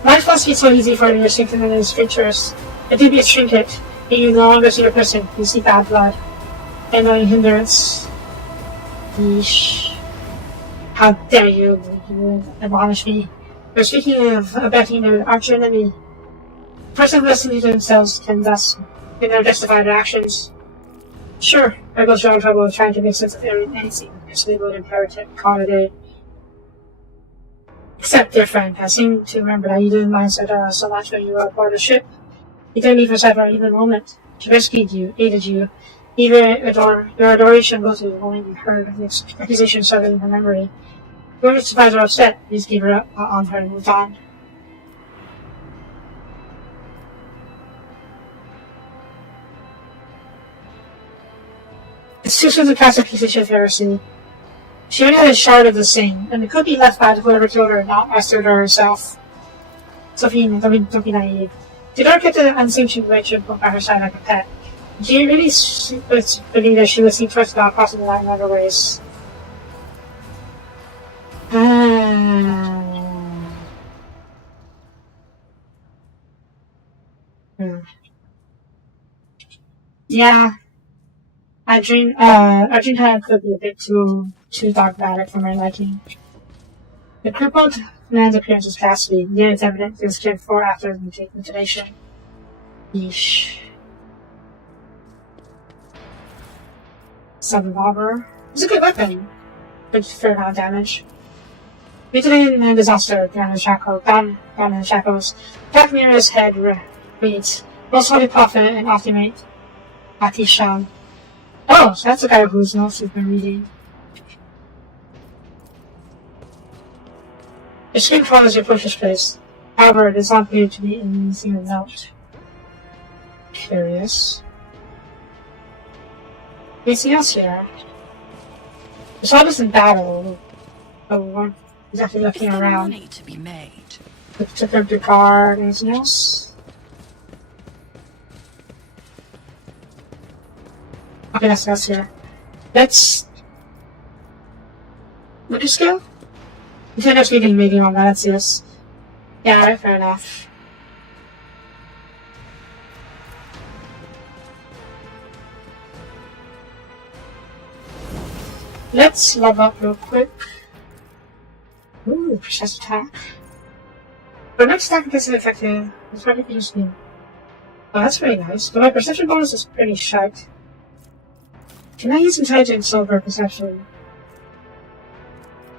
Life must be so easy for your synchronous creatures. A dubious trinket, and you no longer see a person, you see bad blood. And no hindrance. Yeesh. How dare you admonish me? You're speaking of abetting an arch enemy. A person listening to themselves can thus never justify their actions. Sure, I go through all trouble of trying to make sense of anything, as legal and imperative, call it a day. Except, dear friend, I seem to remember that you didn't mind Sodora so much when you were aboard the ship. You didn't leave her side for even a moment. She rescued you, aided you. Even your adoration goes to only be heard of the accusation started in her memory. You weren't surprised or upset, you just gave her up on her and moved on. It's too soon to cast accusation of heresy. She only had a shard of the same, and it could be left by whoever killed her, not Sodora herself. Sophie, don't be naive. Sodora kept the unsanctioned relationship by her side like a pet. Do you really believe that she would seem trusted about crossing the line in other ways? Yeah. Arjun could be a bit too dogmatic for my liking. The crippled man's appearance is ghastly, yet it's evident he was cared for after the mutilation. Yeesh. Sub-revolver. It's a good weapon, but fair amount of damage. Mutilated man disaster, down in the shackles. Back near his head reads, Most Holy Prophet and Optimate Atisham. Oh, so that's the guy whose notes you've been reading. The screen follows your push this place. However, it does not appear to be anything of note. Curious. Anything else here? We saw this in battle, but we weren't exactly looking around. Money to be made. Took up the car. Anything else? Okay, that's us here. Let's look at scale. Nintendo speaking medium on that. Let's see this. Yeah, alright, fair enough. Let's level up real quick. Ooh, precise attack. But next attack gets effective. It's probably interesting. Oh, that's pretty nice. But my perception bonus is pretty shite. Can I use intelligence over perception?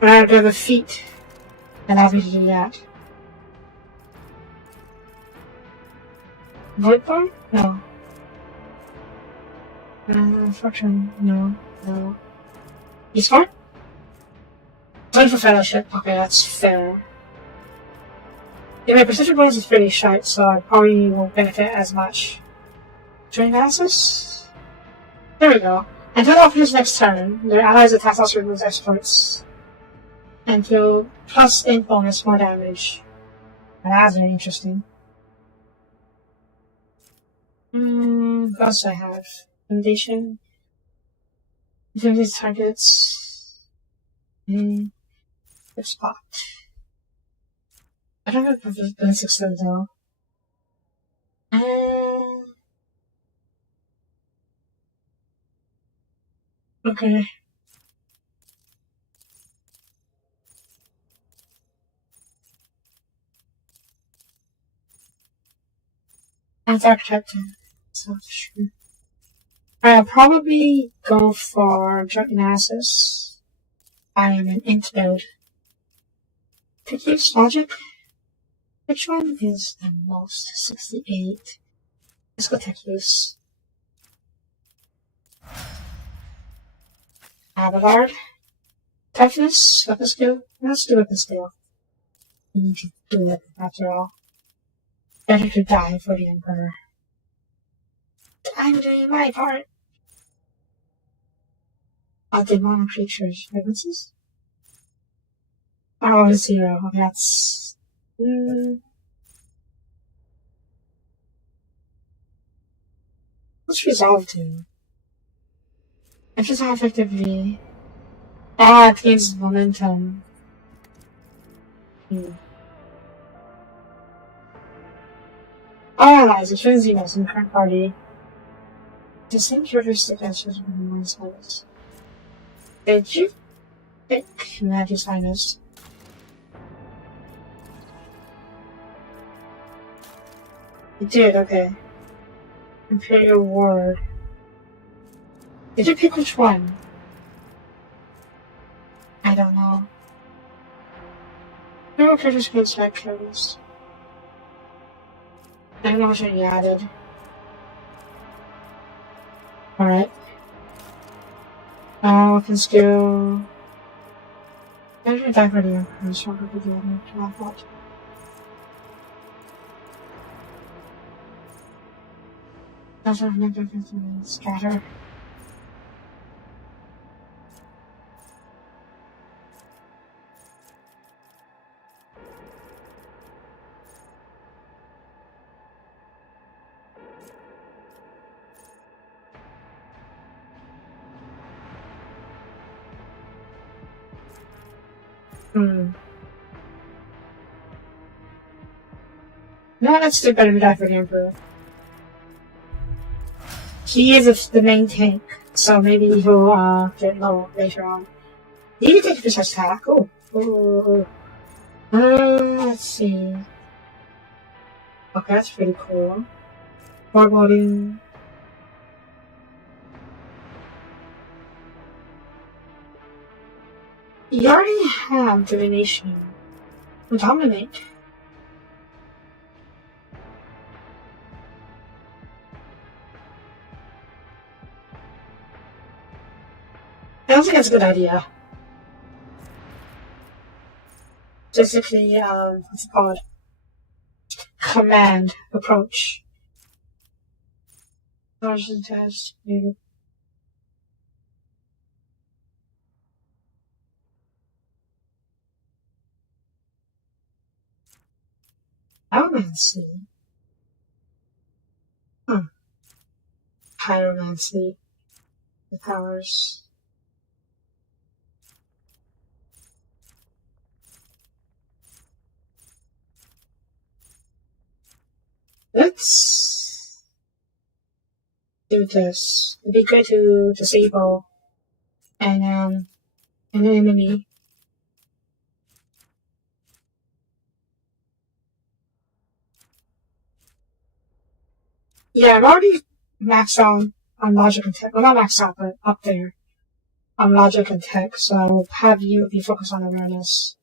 When I go to the feet, allows me to do that. Void bar? No. Fortune? No. He's fine? Time for fellowship. Okay, that's fair. Yeah, my perception bonus is pretty shite, so I probably won't benefit as much. Training analysis? There we go. Until Officer's next turn, their allies attack also removes exploits. Until plus 8 bonus, more damage. And that's very interesting. What else do I have? Intimidation. Intimidate targets. Good spot. I don't have a ballistics though. Okay. Anti-architect. So sure. I'll probably go for joint analysis. I am an int node. Pick use logic. Which one is the most? 68. Let's go tech use. Abelard. Toughness, weapon skill. Let's do weapon skill. We need to do it after all. Better to die for the Emperor. I'm doing my part. Demonic creatures. Fragrances? Oh, 0. Okay, that's... Let's resolve to. It's just how effectively. It gains momentum. All allies, it shows Xenos in the current party. The same characteristic as just one spells. Did you pick Magic Sinus? You did, okay. Imperial Ward. Did you pick which one? I don't know. No characters can select characters. I don't know what you added. Alright. Weapon skill. I should die for the Emperor, so I'll go to the other thought. Also, scatter. No, let's do better to die for the Emperor. he is the main tank, so maybe he'll get low later on. He can take this attack. Oh. Let's see. Okay, that's pretty cool. Foreboding. You already have divination. Dominate. I don't think that's a good idea. Basically, what's it called? Command approach. Version test, maybe. Pyromancy. Pyromancy. The powers. Let's do this. It'd be good to disable an enemy. Yeah, I'm already maxed out on logic and tech. Well, not maxed out, but up there on logic and tech. So I will have you be focused on awareness.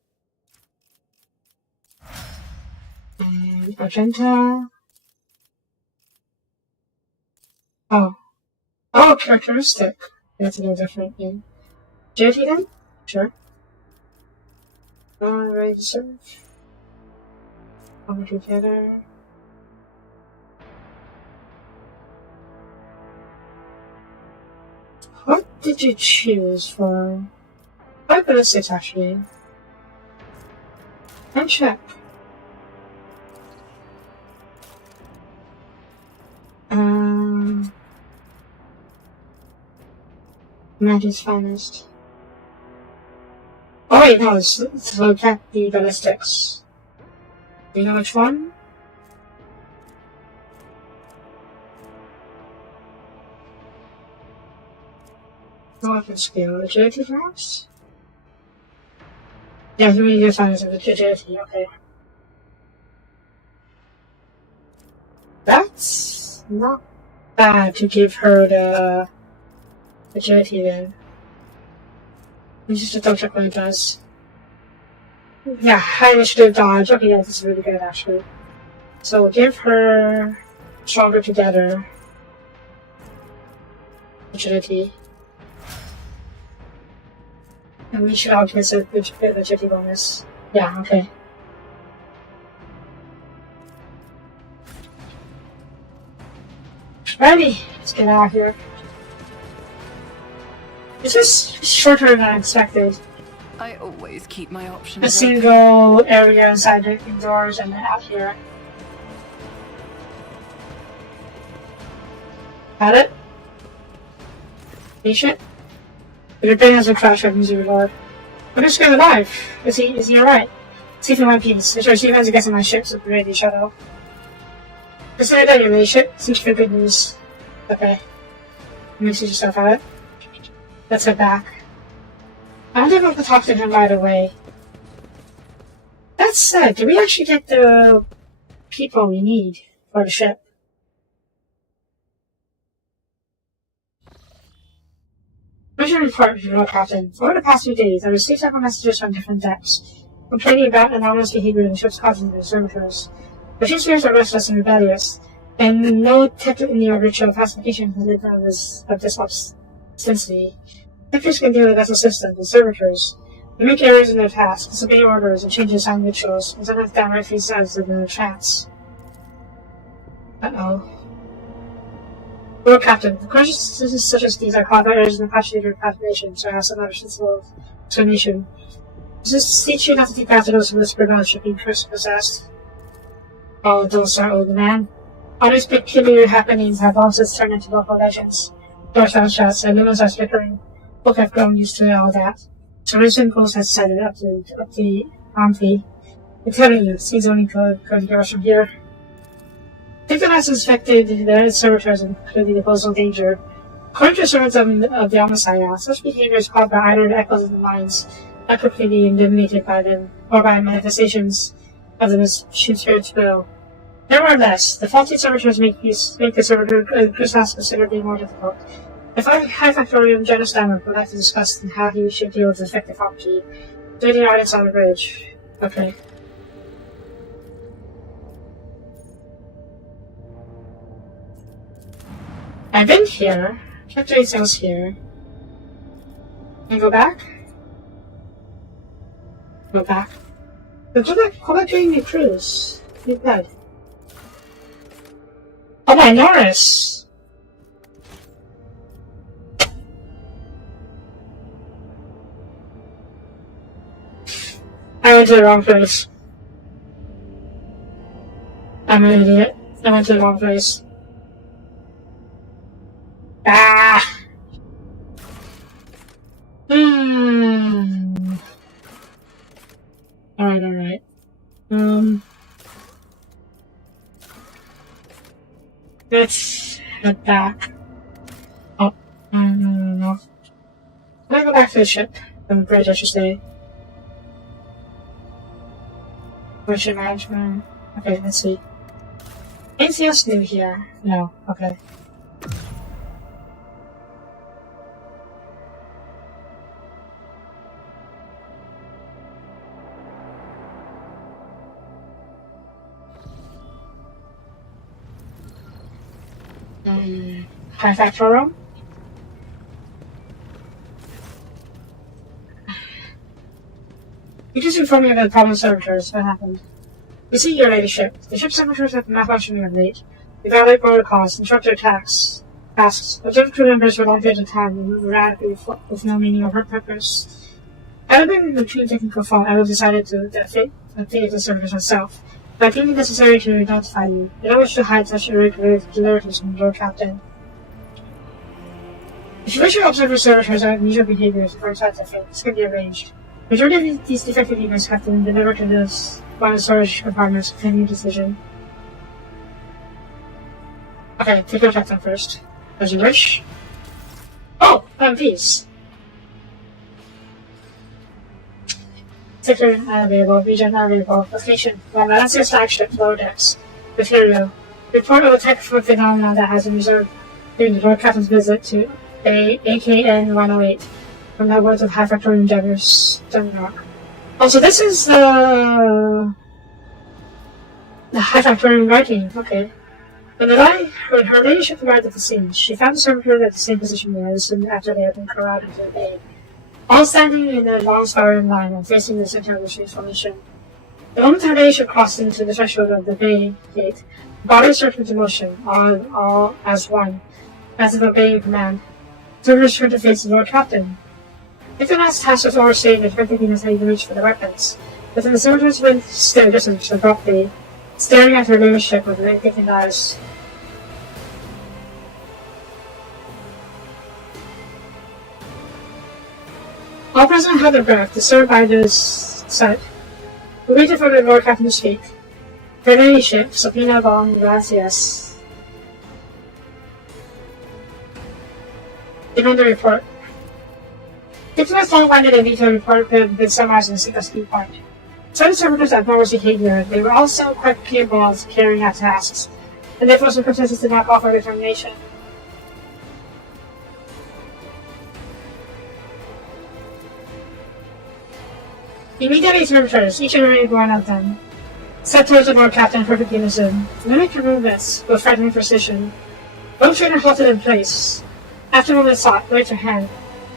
And Argenta. Oh, characteristic. That's a little different. Yeah. JT then? Sure. Ready to serve. Come together. What did you choose for? 5 out of 6 actually. And check. Magic's finest. Oh wait, no, it's look at the ballistics. Do you know which one? The weapon skill, agility perhaps? Yeah, the really good finest of agility, okay. That's not bad to give her the agility then. Let me just double check what it does. Yeah, high initiative dodge. Okay, yeah, this is really good actually. So we'll give her stronger together agility. And we should augment the agility bonus. Yeah, okay. Ready, let's get out of here. This is shorter than I expected. I always keep my options A open. single area inside the indoors and then out here. Got it? Finish it? Your brain has a crash of music regard. But this guy's alive. Is he alright? See through my peace. Make sure she finds against my ship so we're ready to shut out. Consider that your relationship. Seems for good news. Okay. Mix yourself out. Let's head back. I don't think I can talk to him right away. That said, do we actually get the people we need for the ship? Mission report, General Captain. Over the past few days, I received several messages from different decks, complaining about anomalous behavior in the ship's causing the servitors. The ship's spirits are restless and rebellious, and no technical ritual classification has been of this obstinacy. Sectors can deal with vessel systems and servitors. They make errors in their tasks, disobey orders, and change assigned rituals, and sometimes downright freeze themselves in a trance. Uh-oh. Lord Captain, the consciousnesses such as these are called errors in the patchinator calculation, so I have some other sensible explanation. Does this teach you not to take after those who whisper about ship being cursed possessed? Oh, those are old man. All these peculiar happenings have also turned into local legends. Doorstop shots and lumens are flickering. Folk have grown used to all that. So recent goals has set it up the Amphi. I'm telling you, seems only could get us from here. If it has infected the servitors, including the postal danger, according to servants of the Omnissiah, such behavior is caused by either the echoes of the minds not completely eliminated by them, or by manifestations of the mischief spirit's will. Nevertheless, the faulty servitors make the servitor task considerably more difficult. If High Factorium General Stammer would like to discuss how he should deal with the infected property, waiting audience on the bridge. Okay. I've been here. Can't do anything else here. Can I go back? Go back. But go back during the cruise. You're dead. Oh my Norris! I went to the wrong place. I'm an idiot. I went to the wrong place. Ah! Alright. Let's head back. Oh, no. Can I go back to the ship? The bridge, I should say. Mission management. Okay, let's see. Anything else new here? No. Okay. High Factorium. You just informed me about the problem servitors. What happened? We see your ladyship. The ship's servitors have malfunctioning of late. We violate protocols, interrupt their tasks. Observe crew members for long periods of time and move erratically with no meaning or purpose. Having been in the technical fault, I have decided to update the servitors myself. But I think it necessary to notify you. I don't wish to hide such irregularities from Lord Captain. If you wish to observe your servitors and unusual behaviors before inside the fate, this can be arranged. The majority of these defective units have been delivered to those one of the storage compartments with any decision. Okay, take your captain first. As you wish. Oh! Peace. Sector unavailable, region unavailable, location, Valencia's flagship, lower decks. Material. Report of a technical phenomenon that has been observed during the Lord Captain's visit to AKN 108 from the words of High Factorium Denmark. Also, this is the High Factorium writing. Okay. When her ladyship arrived at the scene, she found the servitors at the same position they had assumed after they had been corralled into the bay, all standing in a long spiraling line and facing the center of the ship's formation. The moment her ladyship crossed into the threshold of the bay gate, the body surged into motion, all as one, as if obeying command. The servitors turned to face the Lord Captain. Nicholas tasked with overseeing the defective units had even reached for the weapons, but then the servitors went still distance abruptly, staring at her ladyship with indignant eyes. All present held their breath, disturbed by this sight. We waited for the Lord Captain to speak. Her ladyship, Soapie von Gracias, given the report. Nicholas long-winded and detailed report could have been summarized in a single key point. Certain servitors had normal behavior. They were also quite capable of carrying out tasks, and therefore circumstances did not call for determination. Immediately servitors, each and every one of them, set towards the Lord Captain in perfect unison. Mimic movements with frightening precision. Both trainer halted in place. After a moment's thought, raised her hand.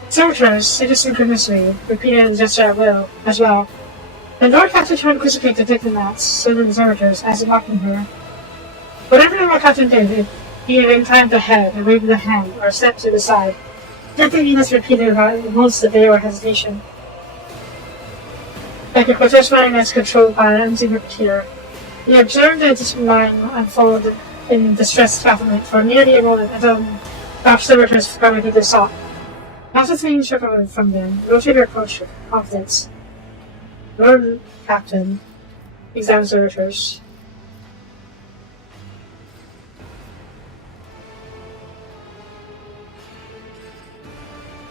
Servitors, synchronously, repeated the gesture at will, as well. The Lord Captain turned quizzically to diplomats, so did the servitors, as he mocking her. Whatever the Lord Captain did, he either inclined the head, or waved the hand, or stepped to the side. Nothing Venus repeated about most delay or hesitation. Like a grotesque marionette controlled by an unseen repeater, he observed the dismine unfold in distressed bafflement for nearly a moment until the servitors forgot what they saw. After fleeing circling from them, the rotator approached with confidence. Lord Captain examined servitors.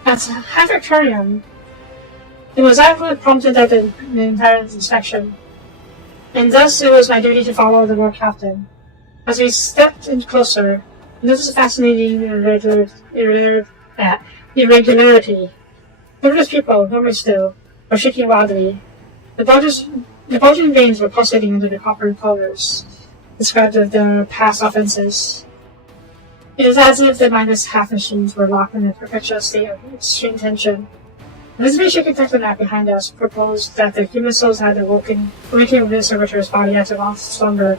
At Hackatorium, it was I who prompted at the entire inspection, and thus it was my duty to follow the Lord Captain. As we stepped in closer, this is a fascinating irregularity. Numerous people, normally still, were shaking wildly. The bulging veins were pulsating under the copper colors, described of their past offenses. It was as if the minus half machines were locked in a perpetual state of extreme tension. The visibly shaken technomat behind us proposed that the human souls had awakened of the servitor's body after long slumber,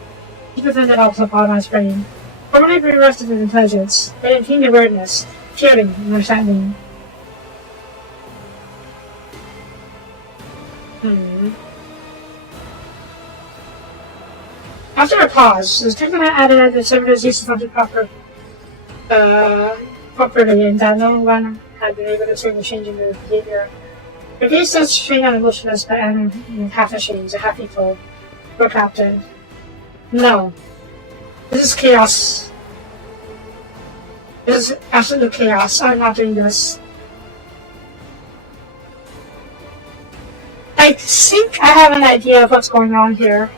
deep within the autonomous brain. Formerly bereft of intelligence, they maintained awareness, feeling, and understanding. After a pause, the technomat added that the servitor's use of function properly, and that no one had been able to turn the change in their behavior. The gaze stood straight and emotionless by half machines, a half people, were captain. No. This is chaos. This is absolute chaos. I'm not doing this. I think I have an idea of what's going on here.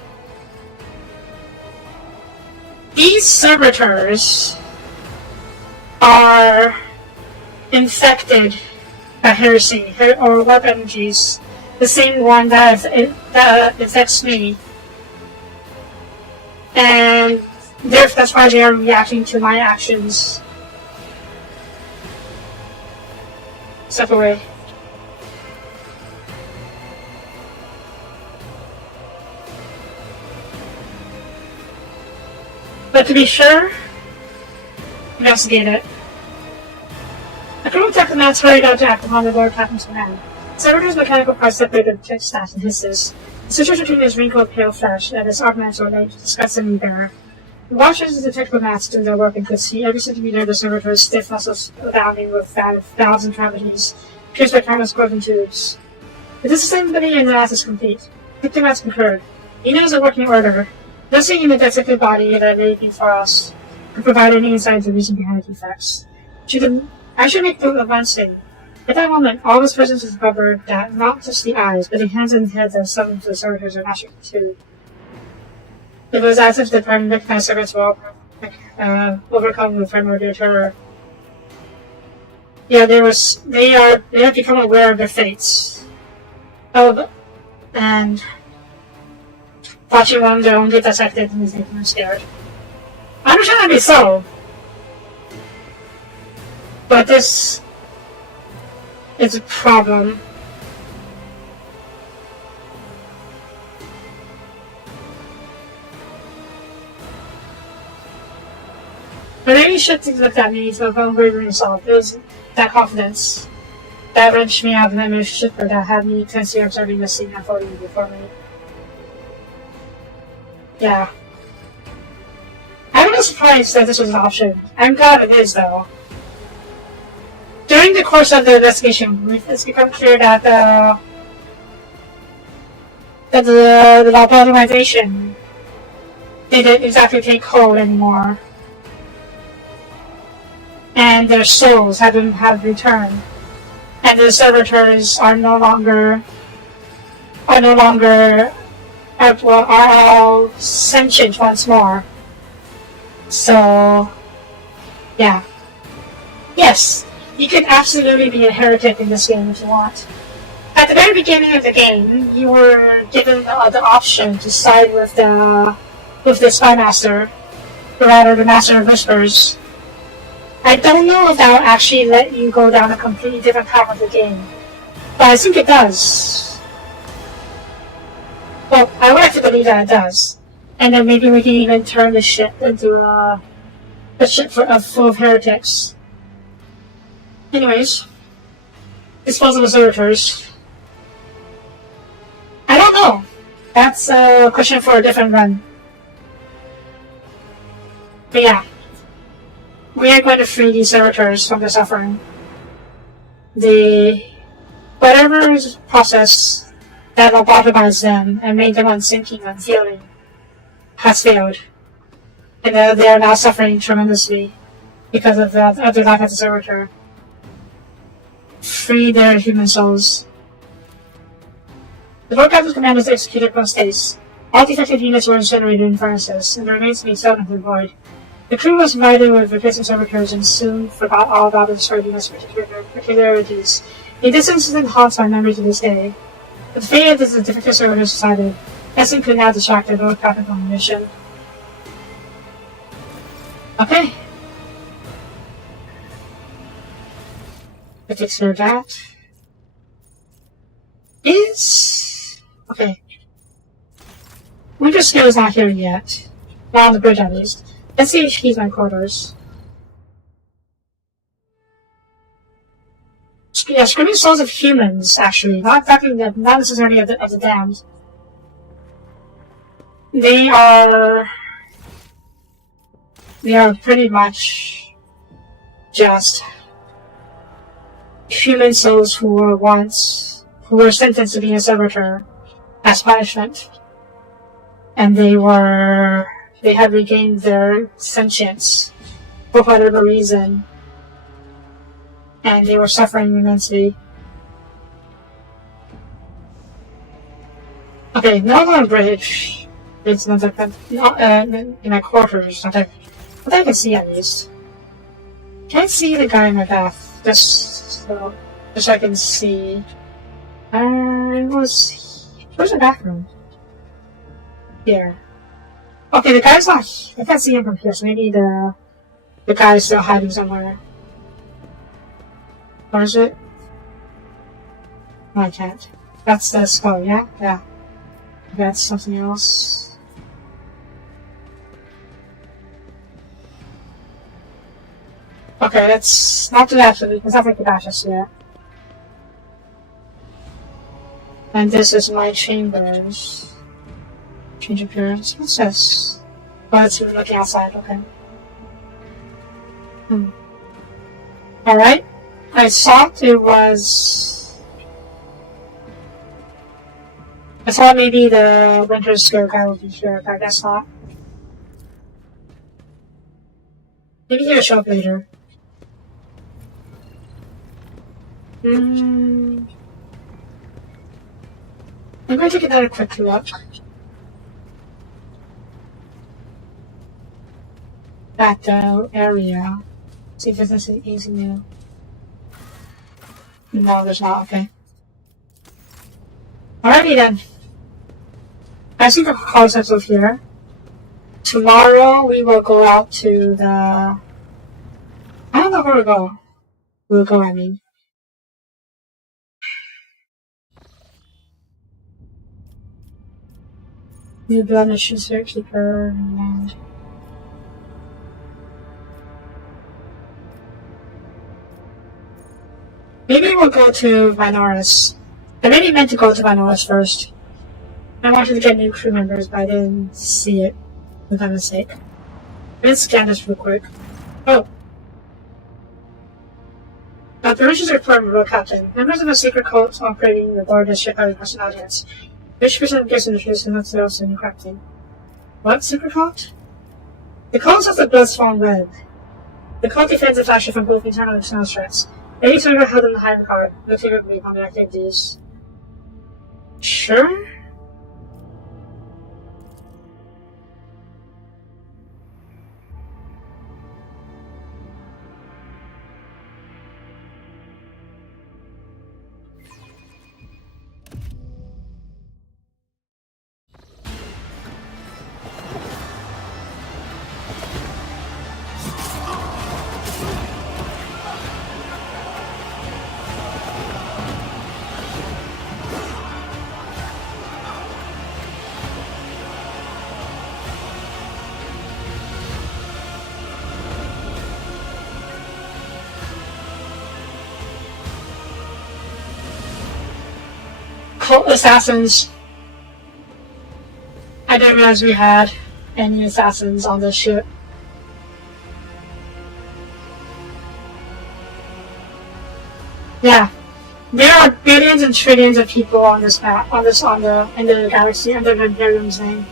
These servitors are infected by heresy or warp energies, the same one that affects me, and that's why they are reacting to my actions. Step away. But to be sure, investigate it. The crew of technomats hurried out to act upon the Lord Captain's command. The servitor's mechanical parts separated the stats and hisses. The switches between his wrinkled pale flesh and his augments were like disgustingly bare. The watchers of the technomats did their work and could see every centimeter of the servitor's stiff muscles abounding with valves and cavities, pierced by countless cloven tubes. The disassembly and the is complete. The technomats concurred. Eno is a working order. Nothing in the dissected body that anything for us could provide any insight into the reason behind the defects. I should make note of one thing. At that moment, all was present was covered that not just the eyes, but the hands and heads of some of the servitors were matching too. It was as if the recognized servants were overcome with primordial terror. Yeah, they have become aware of their fates. And watching one of their own get dissected and making them scared. I understand that be so. But this is a problem. But any shit things looked at me to a bone bravery assault. It was that confidence that wrenched me out of my relationship that had me intensely observing the scene unfolding before me. Yeah. I'm not surprised that this was an option. I'm glad it is, though. During the course of the investigation, it's become clear that the lobotomization didn't exactly take hold anymore, and their souls have returned, and the servitors are all sentient once more. So, yeah. Yes, you can absolutely be a heretic in this game if you want. At the very beginning of the game, you were given the option to side with the Spy Master, or rather the Master of Whispers. I don't know if that will actually let you go down a completely different path of the game, but I think it does. Well, I would like to believe that it does. And then maybe we can even turn the ship into a ship full of heretics. Anyways, disposable servitors. I don't know. That's a question for a different run. But yeah, we are going to free these servitors from the suffering. Whatever process that lobotomized them and made them unthinking and feeling has failed. And they are now suffering tremendously because of the lack of the servitor. free their human souls. The Lord Captain's command was executed post haste. All defective units were incinerated in furnaces, and the remains being thrown into the void. The crew was provided with replacement servitors and soon forgot all about the destroyed units' peculiarities. The distance is haunts my memory to this day. With the fate of the defective servitors decided, Essen could now distract the Lord Captain from the mission. Okay. That takes care of that. Okay. Winter Snow is not here yet. Not on the bridge, at least. Let's see if he's my quarters. Yeah, screaming souls of humans, actually. Not necessarily of the damned. They are pretty much just human souls who were sentenced to be a servitor as punishment. And they had regained their sentience for whatever reason. And they were suffering immensely. Okay, not on a bridge. It's not that in my quarters, not that I can see at least. Can't see the guy in my bath, just so I can see. Where's the bathroom? Here. Okay, the guy's not. I can't see him from here, so maybe the guy's still hiding somewhere. Or is it? No, I can't. That's the skull, yeah? Yeah. That's something else. Okay, let's not do that. Let's not take the dashes yet. And this is my chambers. Change appearance. What's this? Oh, it's looking outside, okay. Alright. I thought maybe the Winter Scare guy would be here, but I guess not. Maybe he'll show up later. I'm going to take another quick look at the area. See if there's anything new. No, there's not. Okay. Alrighty then. I think the concepts of here. Tomorrow we will go out to the. I don't know where to go. We'll go. I mean. New blood mission keeper and. Maybe we'll go to Vanoris. I really meant to go to Vanoris first. I wanted to get new crew members, but I didn't see it with my mistake. Let's scan this real quick. Oh. Permissions are from Royal Captain. Members of the secret cult operating the board as ship are requesting audience. Which person gets introduced and not also in crafting? What secret cult? The cult has the Bloodsworn Web. The cult defends the flagship from both internal and external threats. Any server held in the high regard, no favorably on the activities. Sure? Cult assassins. I didn't realize we had any assassins on this ship. Yeah. There are billions and trillions of people on this map, in the galaxy under the Imperium's name.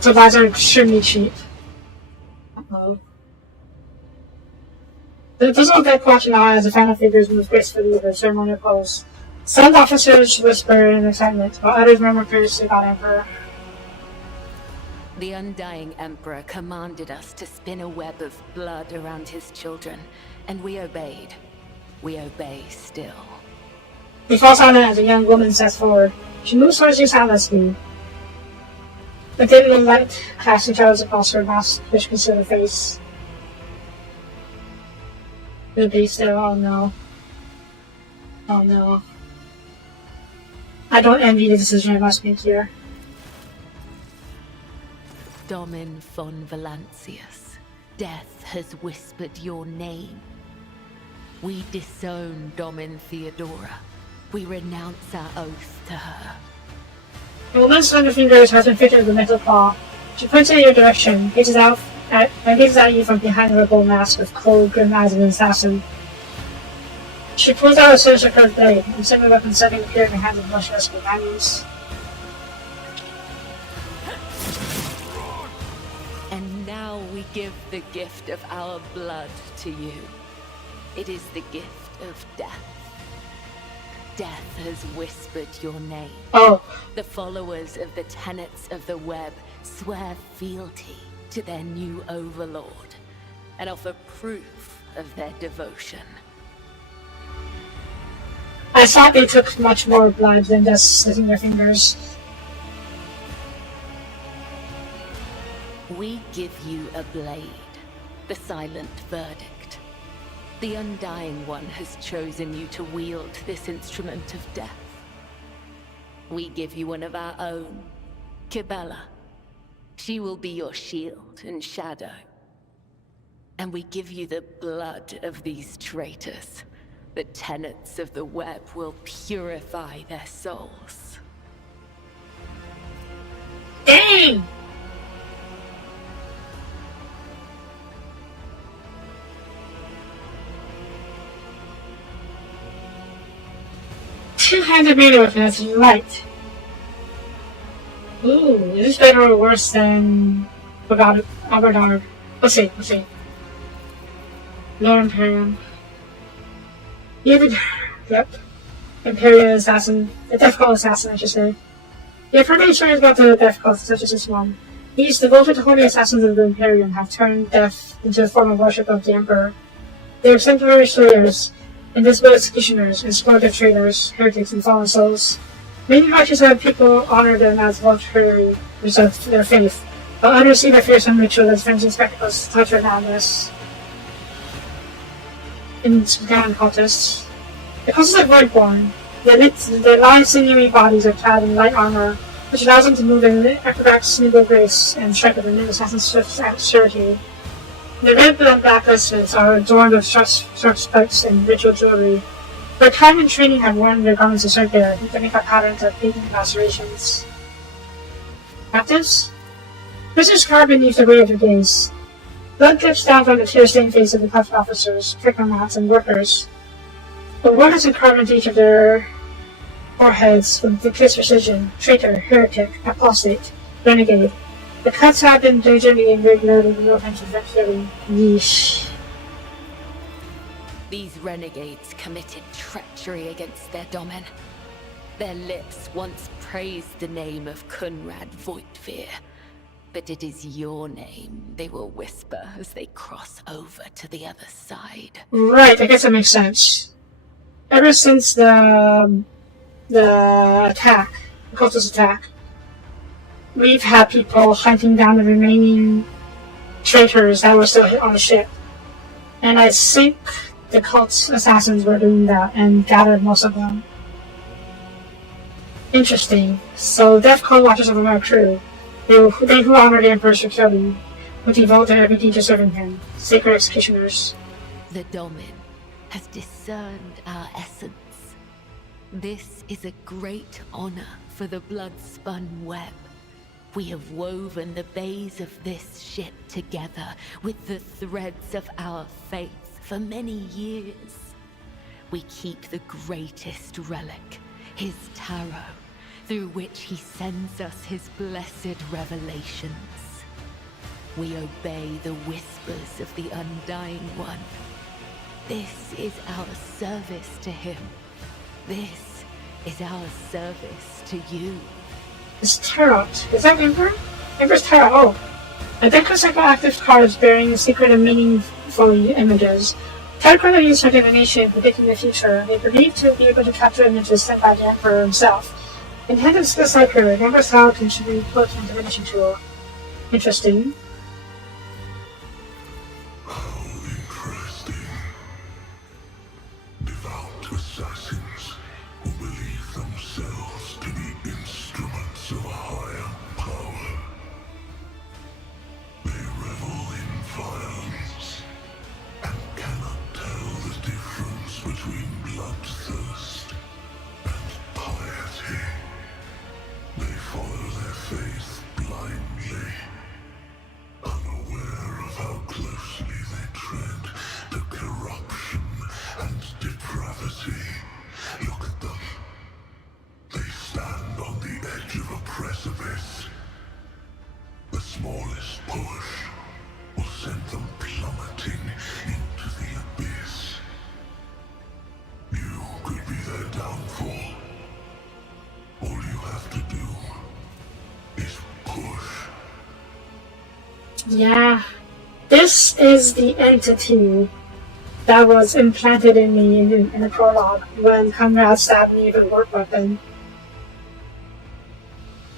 Supplies are extremely cheap. Uh-oh. It doesn't look like watching eye as the final figures move gracefully with their ceremonial pose. Some officers whisper in excitement, while others murmur fiercely about Emperor. The Undying Emperor commanded us to spin a web of blood around his children, and we obeyed. We obey still. They fall silent as a young woman steps forward. She moves towards you soundlessly. The dim moonlight casting shadows across her mask, which conceal her face. The base there, oh no. Oh no. I don't envy the decision I must make here. Domin von Valancius, death has whispered your name. We disown Domin Theodora. We renounce our oath to her. The woman's slender fingers has been fitted with a metal claw. She points in your direction, gazes at you from behind her gold mask with cold, grim eyes of an assassin. She pulls out a sinister curved blade, and similar weapon suddenly appear in the hands of motionless companions. And now we give the gift of our blood to you. It is the gift of death. Death has whispered your name. Oh. The followers of the tenets of the web swear fealty to their new overlord and offer proof of their devotion. I thought they took much more blood than just slitting their fingers. We give you a blade, the silent verdict. The Undying One has chosen you to wield this instrument of death. We give you one of our own, Kibella. She will be your shield and shadow. And we give you the blood of these traitors. The tenets of the web will purify their souls. Dang! Two-handed melee weapon as you light. Ooh, is this better or worse than Aberdar? Let's see. Lord Imperium. Yep. Imperial Assassin. The Death Cult Assassin, I should say. You've heard many stories about the Death Cult, such as this one. These devoted holy assassins of the Imperium have turned death into a form of worship of the Emperor. They are exemplary slayers, invisible executioners, exploitive traitors, heretics, and fallen souls. Many righteous people honor them as voluntary of their faith, while others see their fearsome ritual as frenzied spectacles to torture and madness. In Scan cultists. The cultists are voidborn. Their lithe, sinewy bodies are clad in light armor, which allows them to move in acrobatics, nimble grace, and strike with a nimble assassin's swift surety. The red and black bracelets are adorned with sharp spikes and ritual jewelry. Their time and training have worn their garments of threadbare, who can make up patterns of bleeding lacerations. Captives? Prisoners carved beneath the weight of their gaze. Blood drips down from the tear-stained face of the cuffed officers, trichomats, and workers. The warders are carved into each of their foreheads with clear precision: traitor, heretic, apostate, renegade. The cuts have been diligently and regularly with no intention of killing. Yeesh. These renegades committed treachery against their domin. Their lips once praised the name of Kunrad Voigtveer, but it is your name they will whisper as they cross over to the other side. Right, I guess that makes sense. Ever since the attack, the cultist attack, we've had people hunting down the remaining traitors that were still on the ship. And I think the cult assassins were doing that and gathered most of them. Interesting. So Death Cult watchers of our crew. They who honor the Emperor's killing would devote their every deed to serving him. Sacred executioners. The Domin has discerned our essence. This is a great honor for the blood-spun web. We have woven the bays of this ship together with the threads of our faith for many years. We keep the greatest relic, his tarot, through which he sends us his blessed revelations. We obey the whispers of the Undying One. This is our service to him. This is our service to you. It's Tarot. Is that Emperor? Emperor's Tarot. Oh. A deck of psychoactive cards bearing secret and meaningful images. Tarot cards are used for divination, predicting the future. They are believed to be able to capture images sent by the Emperor himself. Intended to decipher, Emperor's Tarot can be put into divination tool. Interesting. How interesting. Devout assassins who believe themselves to be instruments of a higher power. They revel in violence and cannot tell the difference between bloodthirst and piety. They follow their faith blindly, unaware of how closely they tread to corruption and depravity. Look at them. They stand on the edge of a precipice. The smallest push will send them plummeting into the abyss. You could be their downfall. All you have to do is push. Yeah. This is the entity that was implanted in me in the prologue when Conrad stabbed me with a work weapon.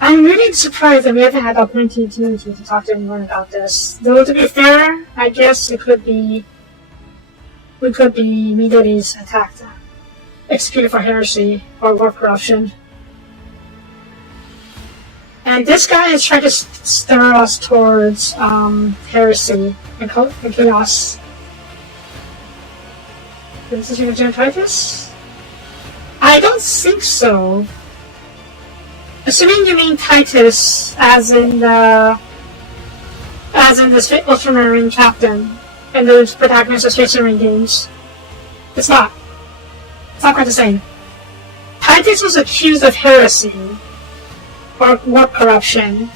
I'm really surprised that we haven't had the opportunity to talk to anyone about this. Though to be fair, I guess we could be immediately attacked, executed for heresy or war corruption. And this guy is trying to stir us towards heresy and chaos. Is this going to Titus? I don't think so. Assuming you mean Titus, as in this Ultramarine captain and the protagonist of Space Marine games. It's not. It's not quite the same. Titus was accused of heresy or warp corruption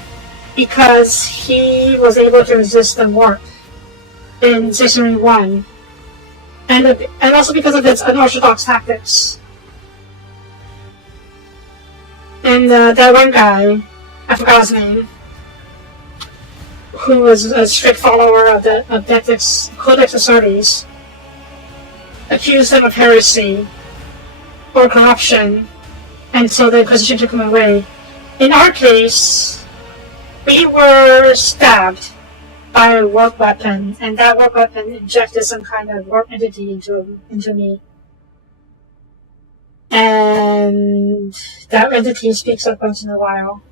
because he was able to resist the warp in Space Marine 1, and also because of its unorthodox tactics. And that one guy, I forgot his name, who was a strict follower of the Codex Astartes, accused him of heresy or corruption, and so the Inquisition took him away. In our case, we were stabbed by a warp weapon, and that warp weapon injected some kind of warp entity into me. And that entity speaks up once in a while.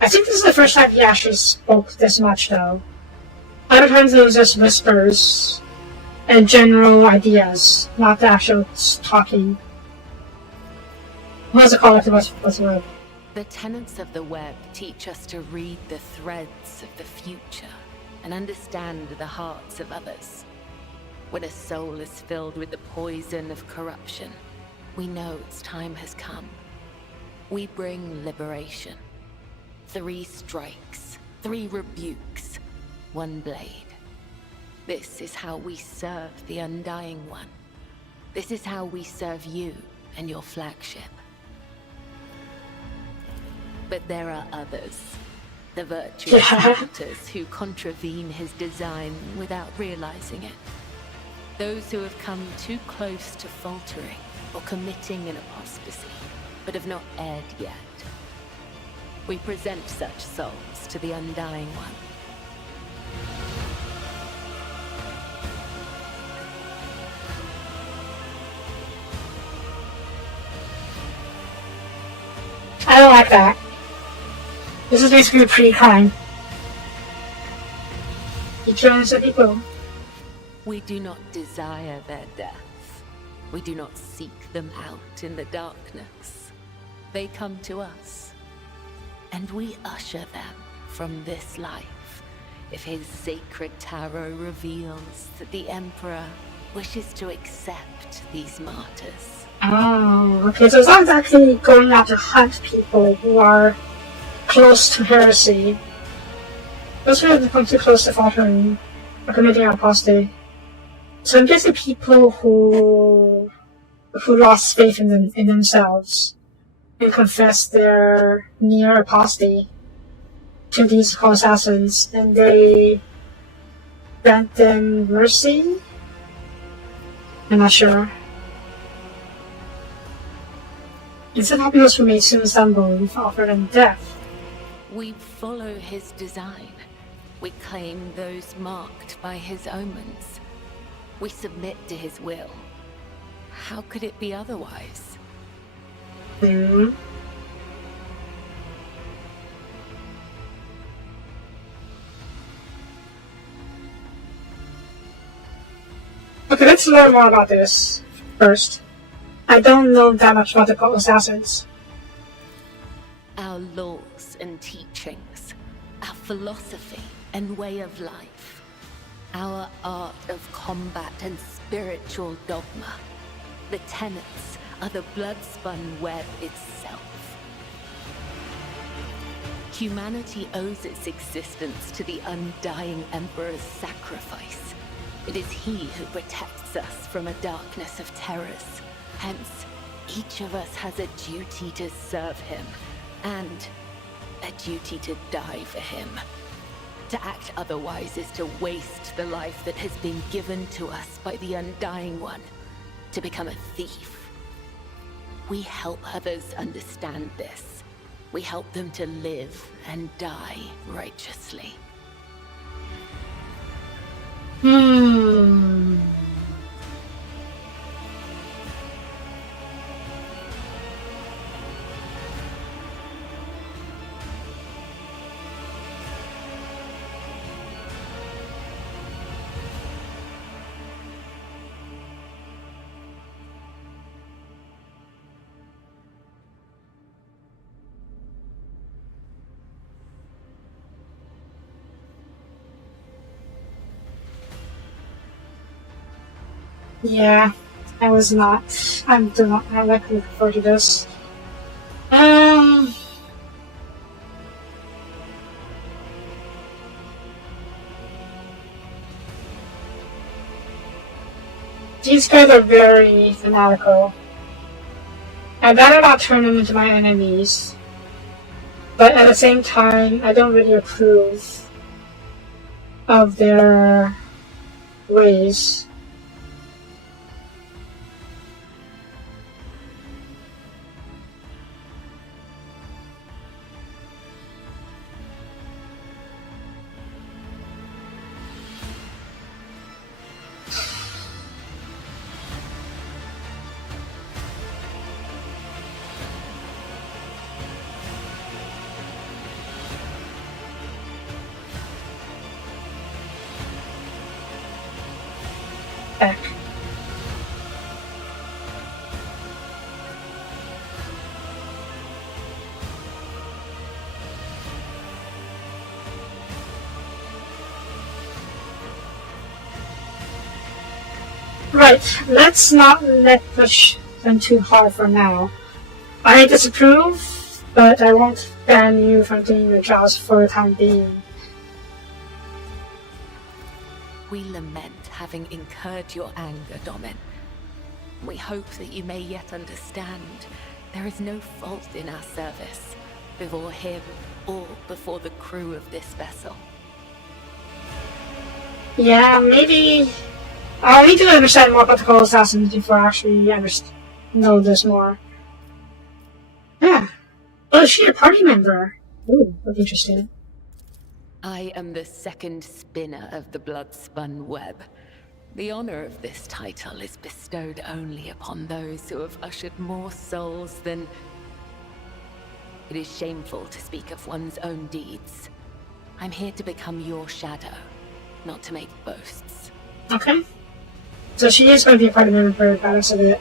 I think this is the first time he actually spoke this much, though. Other times it was just whispers and general ideas, not the actual talking. What's it called? What's the word? The tenets of the web teach us to read the threads of the future and understand the hearts of others. When a soul is filled with the poison of corruption, we know its time has come. We bring liberation. 3 strikes, 3 rebukes, 1 blade. This is how we serve the Undying One. This is how we serve you and your flagship. But there are others. The virtuous characters who contravene his design without realizing it. Those who have come too close to faltering or committing an apostasy, but have not erred yet. We present such souls to the Undying One. I don't like that. This is basically a pre-crime. You kill innocent people. We do not desire their death. We do not seek them out in the darkness. They come to us, and we usher them from this life if his sacred tarot reveals that the Emperor wishes to accept these martyrs. Oh, okay, so it's not actually going out to hunt people who are close to heresy. Those who have become too close to faltering or committing apostasy. So I'm guessing people who lost faith in themselves and confessed their near apostasy to these assassins, and they grant them mercy. I'm not sure. Instead of those who may soon stumble, we've offered them death. We follow his design. We claim those marked by his omens. We submit to his will. How could it be otherwise? Hmm. Okay, let's learn more about this first. I don't know that much about the assassins. Our laws and teachings, our philosophy and way of life, our art of combat and spiritual dogma. The tenets are the blood-spun web itself. Humanity owes its existence to the undying Emperor's sacrifice. It is he who protects us from a darkness of terrors. Hence, each of us has a duty to serve him, and a duty to die for him. To act otherwise is to waste the life that has been given to us by the Undying One, to become a thief. We help others understand this. We help them to live and die righteously. Yeah, I was not. I'm like looking forward to this. These guys are very fanatical. I'd rather not turn them into my enemies, but at the same time, I don't really approve of their ways. Back. Right, let's not let push them too hard for now. I disapprove, but I won't ban you from doing your jobs for the time being. We lament having incurred your anger, Domin. We hope that you may yet understand there is no fault in our service, before him or before the crew of this vessel. Yeah, maybe I'll need to understand more about the Cold Assassins before I actually know this more. Yeah. Oh, is she a party member? Ooh, that's interesting. I am the second spinner of the blood-spun web. The honor of this title is bestowed only upon those who have ushered more souls than... It is shameful to speak of one's own deeds. I'm here to become your shadow, not to make boasts. Okay. So she is going to be a party member by the looks of it.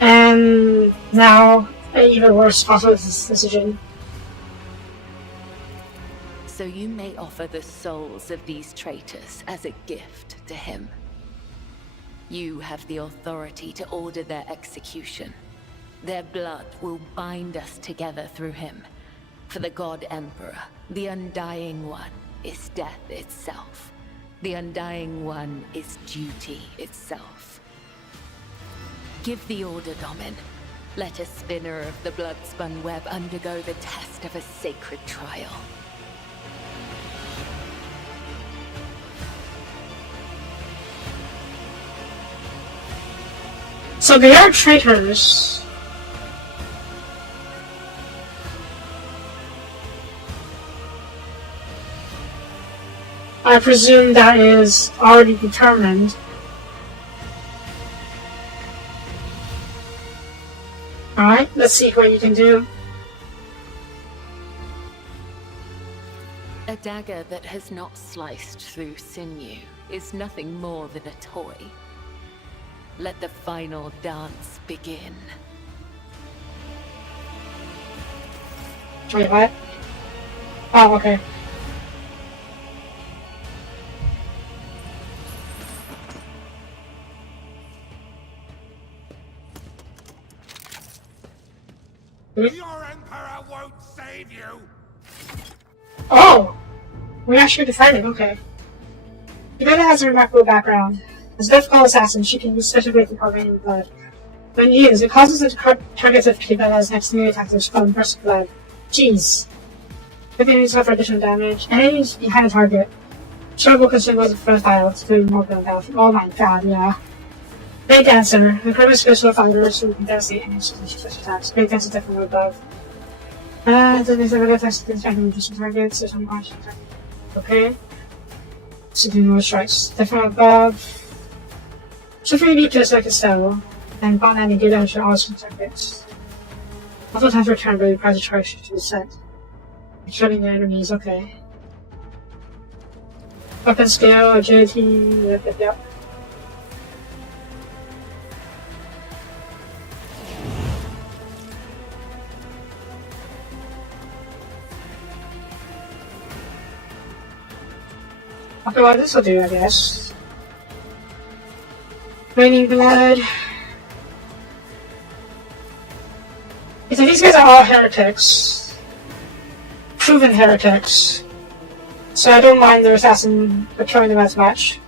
And now, an even worse possible decision. So you may offer the souls of these traitors as a gift to him. You have the authority to order their execution. Their blood will bind us together through him. For the God Emperor, the Undying One, is death itself. The Undying One is duty itself. Give the order, Domin. Let a spinner of the blood-spun web undergo the test of a sacred trial. So they are traitors. I presume that is already determined. Alright, let's see what you can do. A dagger that has not sliced through sinew is nothing more than a toy. Let the final dance begin. Wait, what? Oh, okay. Your Emperor won't save you! Oh! We're actually deciding, okay. Rebecca has a remarkable background. As a difficult assassin, she can use special ability called Raining Blood. When used, it causes the targets of Rebecca's next new attack to spawn burst of blood. Jeez. If they suffer additional damage, enemies behind the target. Struggle consumables of first tiles, including more than that. Oh my god, yeah. Blade Dancer. The current special fighters who can devastate enemies with such attacks. Blade Dancer definitely above. Then there's a attacks against enemy additional targets. There's some targets. Okay. So do no strikes. Definitely above. So for unique just like Estelle, and bomb enemy do damage to all some targets. Also times return, but it requires a charge to be set. Shutting the enemies, okay. Weapon skill, agility, yep. Okay, well this will do, I guess. Raining Blood. So these guys are all heretics. Proven heretics. So I don't mind the assassin killing them as much.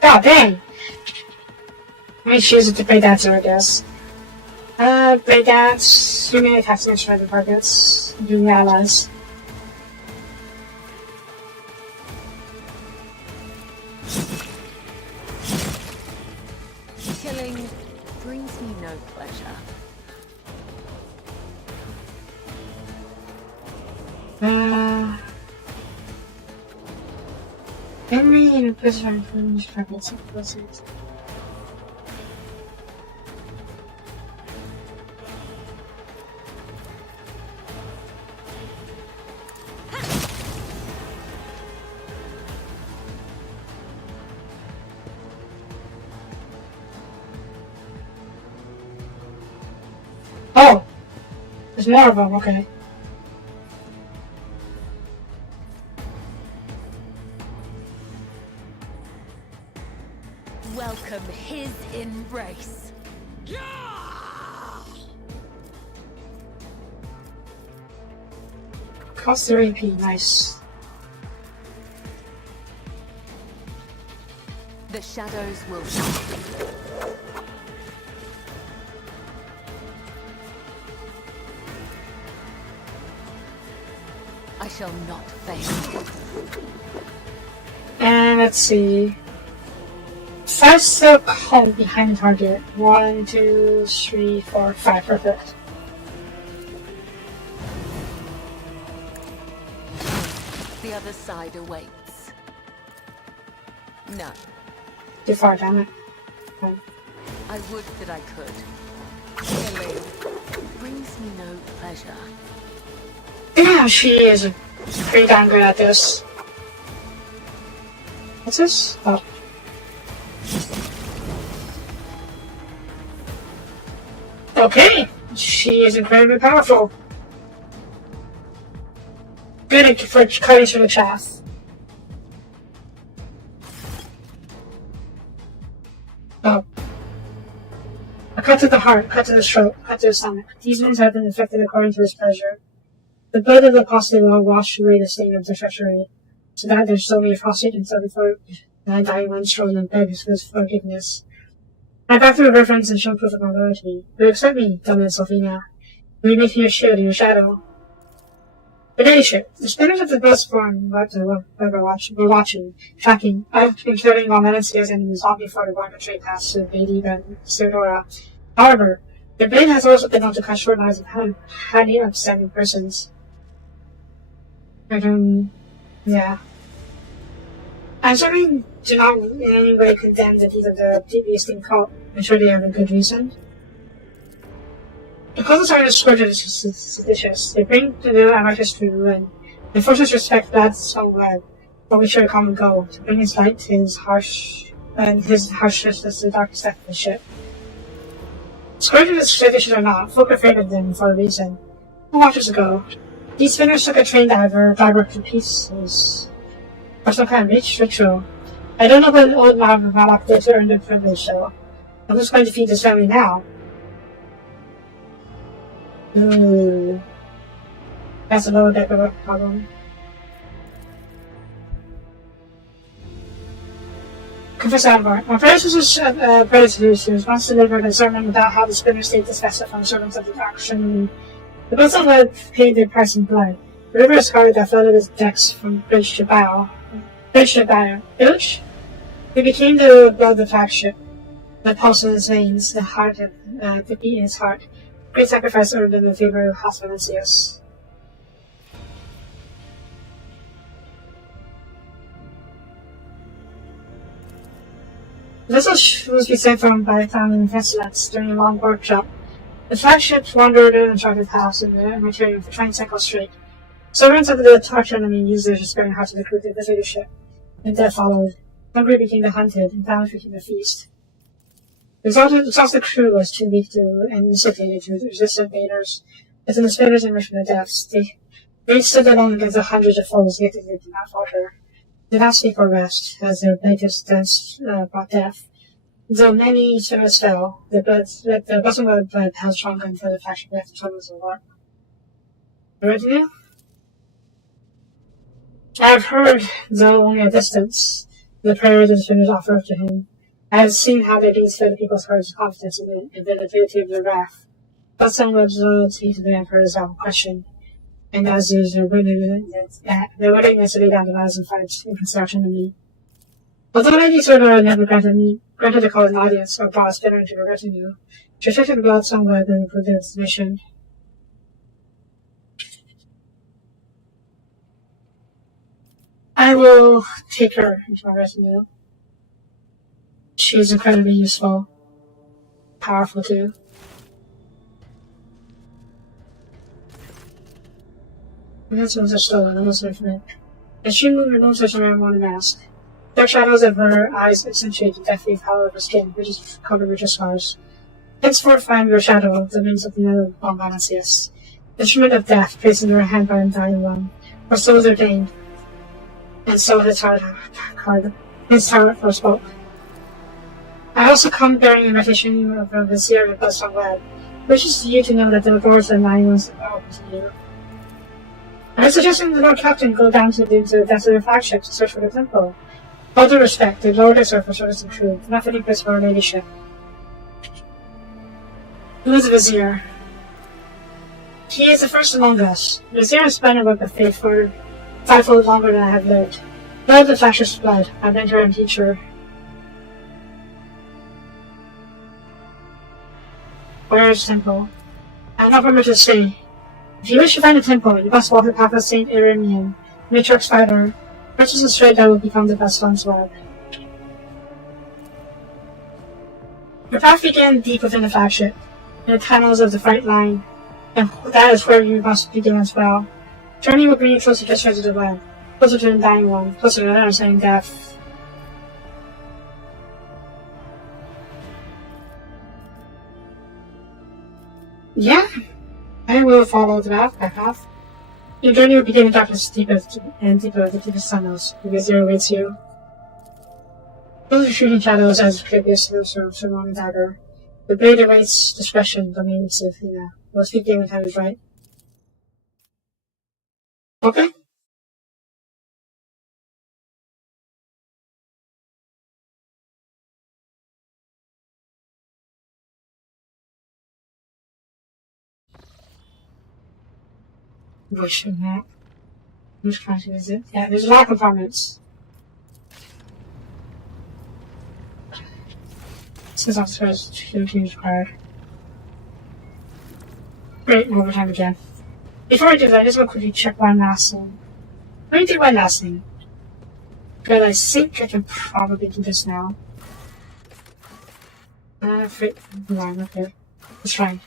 God dang! I might choose it to Blade Dancer, I guess. Blade Dance, you may attack against random targets, doing allies. Killing brings me no pleasure. Enemy in a position for these targets and forces. Oh! There's more of them, okay. Welcome his embrace. Cost 3 AP, nice. The shadows will I shall not fail. And let's see. 5 still caught behind the target. 1, 2, 3, 4, 5. Perfect. The other side awaits. No. Too far, damn it. Okay. I would that I could. Killing brings me no pleasure. Yeah, she is pretty damn good at this. What's this? Oh. Okay, she is incredibly powerful. Good for cutting through the chaff. Oh. cut to the heart, cut to the throat, cut to the stomach. These wounds have been infected according to his pleasure. The blood of the apostate will wash away the stain of the treachery, so that their soul may prostrate himself before the dying one's throne and beg for his forgiveness. I back through reverence and show proof of my loyalty. You accept me, Dominant Sylvina. You will make me your shield and your shadow. But any ship, the spinners of the Bloodborne were watching, tracking. I've been killing all Menacea's enemies long before the Warner trade pass to Beatty and Theodora. However, the blade has also been known to cut short knives of highly upstanding persons. Yeah. I certainly do not in any way condemn the deeds of the previously cult. I'm sure they have a good reason. The cultists are discouraged and suspicious. They bring the new Amarcus to ruin. They force us to respect Vlad's song web, but we share a common goal, to bring his light to his harshness to the darkest depth of the ship. Scourged as suspicious or not, folk are afraid of them for a reason. 2 watches ago, these spinners took a train diver to pieces. For some kind of ritual. I don't know what old Malak did to earn the privilege, though. I'm just going to feed this family now. Ooh. That's a lower deck of a problem. Confess Advart. My predecessors once delivered a sermon about how the spinners stayed disgusted from servants of the action. The boats on lead paid their price in blood. The river is scarred that flooded its decks from bridge to bow. Village? It became the blood of the flagship. The pulse in his veins, the heart of the beat in his heart. Great sacrifice earned in the favor of House Menaceus. The vessel was beset from by the time in pestilence during a long workshop. The flagship wandered in a chartered house in the interior of the Tricycle Strait. Servants of the Tartar enemy used their despairing hearts to recruit the leadership, and death followed. Hungry became the hunted, and famine became the feast. The exhausted crew was too weak to and incapable to resist invaders. As in the spinners emerged from the depths, they stood alone against the hundreds of foes, yet they did not falter. They did not sleep or rest, as their latest dance brought death. Though many spinners fell, the bosom of the blood held strong until the faction left the troubles of war. Retinue? I have heard, though only at distance, the prayers the spinners offer to him. I have seen how their deeds fill the people's hearts with confidence in the invincibility of their wrath. But Sunweb's loyalty to the Emperor is out of question, and as is their willingness to lay down the lives and fight in construction of me. Although Lady Sodora never granted the call an audience or brought a spinner into her retinue, she protected the blood Sunweb and improved its mission. I will take her into my retinue. She is incredibly useful. Powerful, too. The headstones are stolen, almost infinite. As she removes her ceremonial mask, dark shadows of her eyes accentuate the deathly power of her skin, which is covered with scars. Henceforth find your shadow, the means of the nether of Menaceus. Instrument of death placed in her hand by the dying one, for so is ordained. And so his heart forspoke. I also come bearing an invitation of the Vizier of Bloodstone Web, wishes you to know that the doors and lines are open to you. I am suggesting the Lord Captain go down to the desolate flagship to search for the temple. All due respect, the Lord is for service and truth, not fitting place for her ladyship. Who is the Vizier? He is the first among us. The Vizier has spent a web of faith for 5-fold longer than I have lived. Blood of the flagship's blood, I mentor and teacher. Where is the temple? I have no permission to stay. If you wish to find the temple, you must walk the path of Saint Irimian, Matriarch's fighter. Purchase a strait that will become the best one's web. Your path began deep within the flagship, in the tunnels of the freight line, and that is where you must begin as well. Journey will bring you closer to the treasures of the web, closer to the dying one, closer to understanding death. Yeah, I will follow the path. Your journey will begin in darkness deepest and deeper the deepest tunnels. The Vizier awaits you. Those are shooting shadows as previous to the ceremony dagger. The blade awaits discretion, but means if, yeah. Let's keep game time is right. Okay. Wish in that. Which country is it? Yeah, there's a lot of compartments. Since I'm supposed to change required. Great, overtime again. Before I do that, I just want to quickly check one last thing. Let me do my last thing. Because I think I can probably do this now. Okay. Let's try.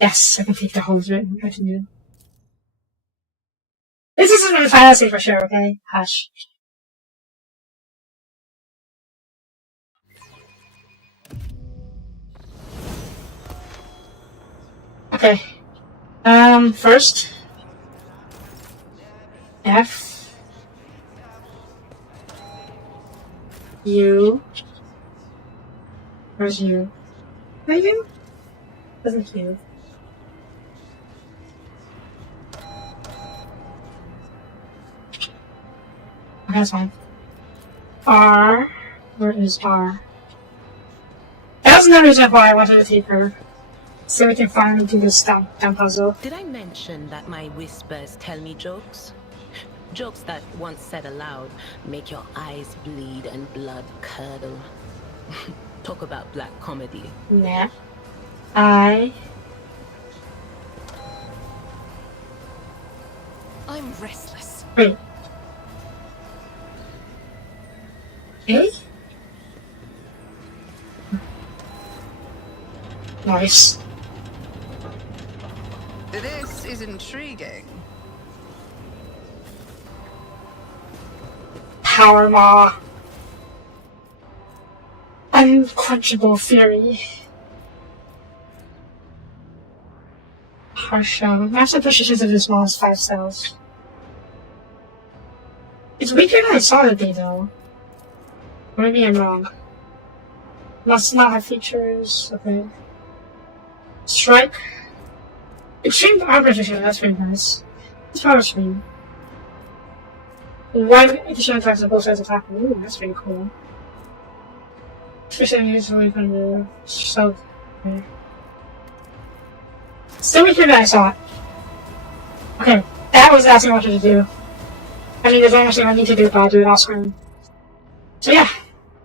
Yes, I can take the hose right and continue. This isn't my fantasy for sure, okay? Hush. Okay. First. F. U. Where's U? Are you? Wasn't U. Okay, that's fine. R. Where is R? That's another reason why I wanted to take her. So we can finally do this dumb puzzle. Did I mention that my whispers tell me jokes? Jokes that, once said aloud, make your eyes bleed and blood curdle. Talk about black comedy. Yeah. I'm restless. Wait. A? Nice. This is intriguing. Power Maw. Unquenchable Fury. Harsha. Master precisions of the smallest 5 cells. It's weaker than I saw it be though. Or maybe I'm wrong. Must not have features. Okay. Strike. Extreme arm precision, that's pretty nice. It's power screen. One additional attacks on both sides of attacking. Ooh, that's pretty cool. Especially usually from the south. Okay. Still weaker than I saw it. Okay, that was asking what to do. I mean, there's almost nothing I need to do, but I'll do it off screen. So yeah,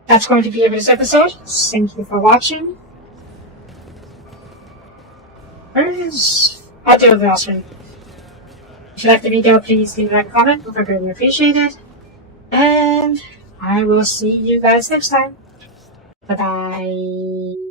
that's going to be it for this episode. Thank you for watching. Where is... I'll do it with it off screen. If you liked the video, please leave a like and comment. Would greatly appreciate it. And I will see you guys next time. Bye-bye.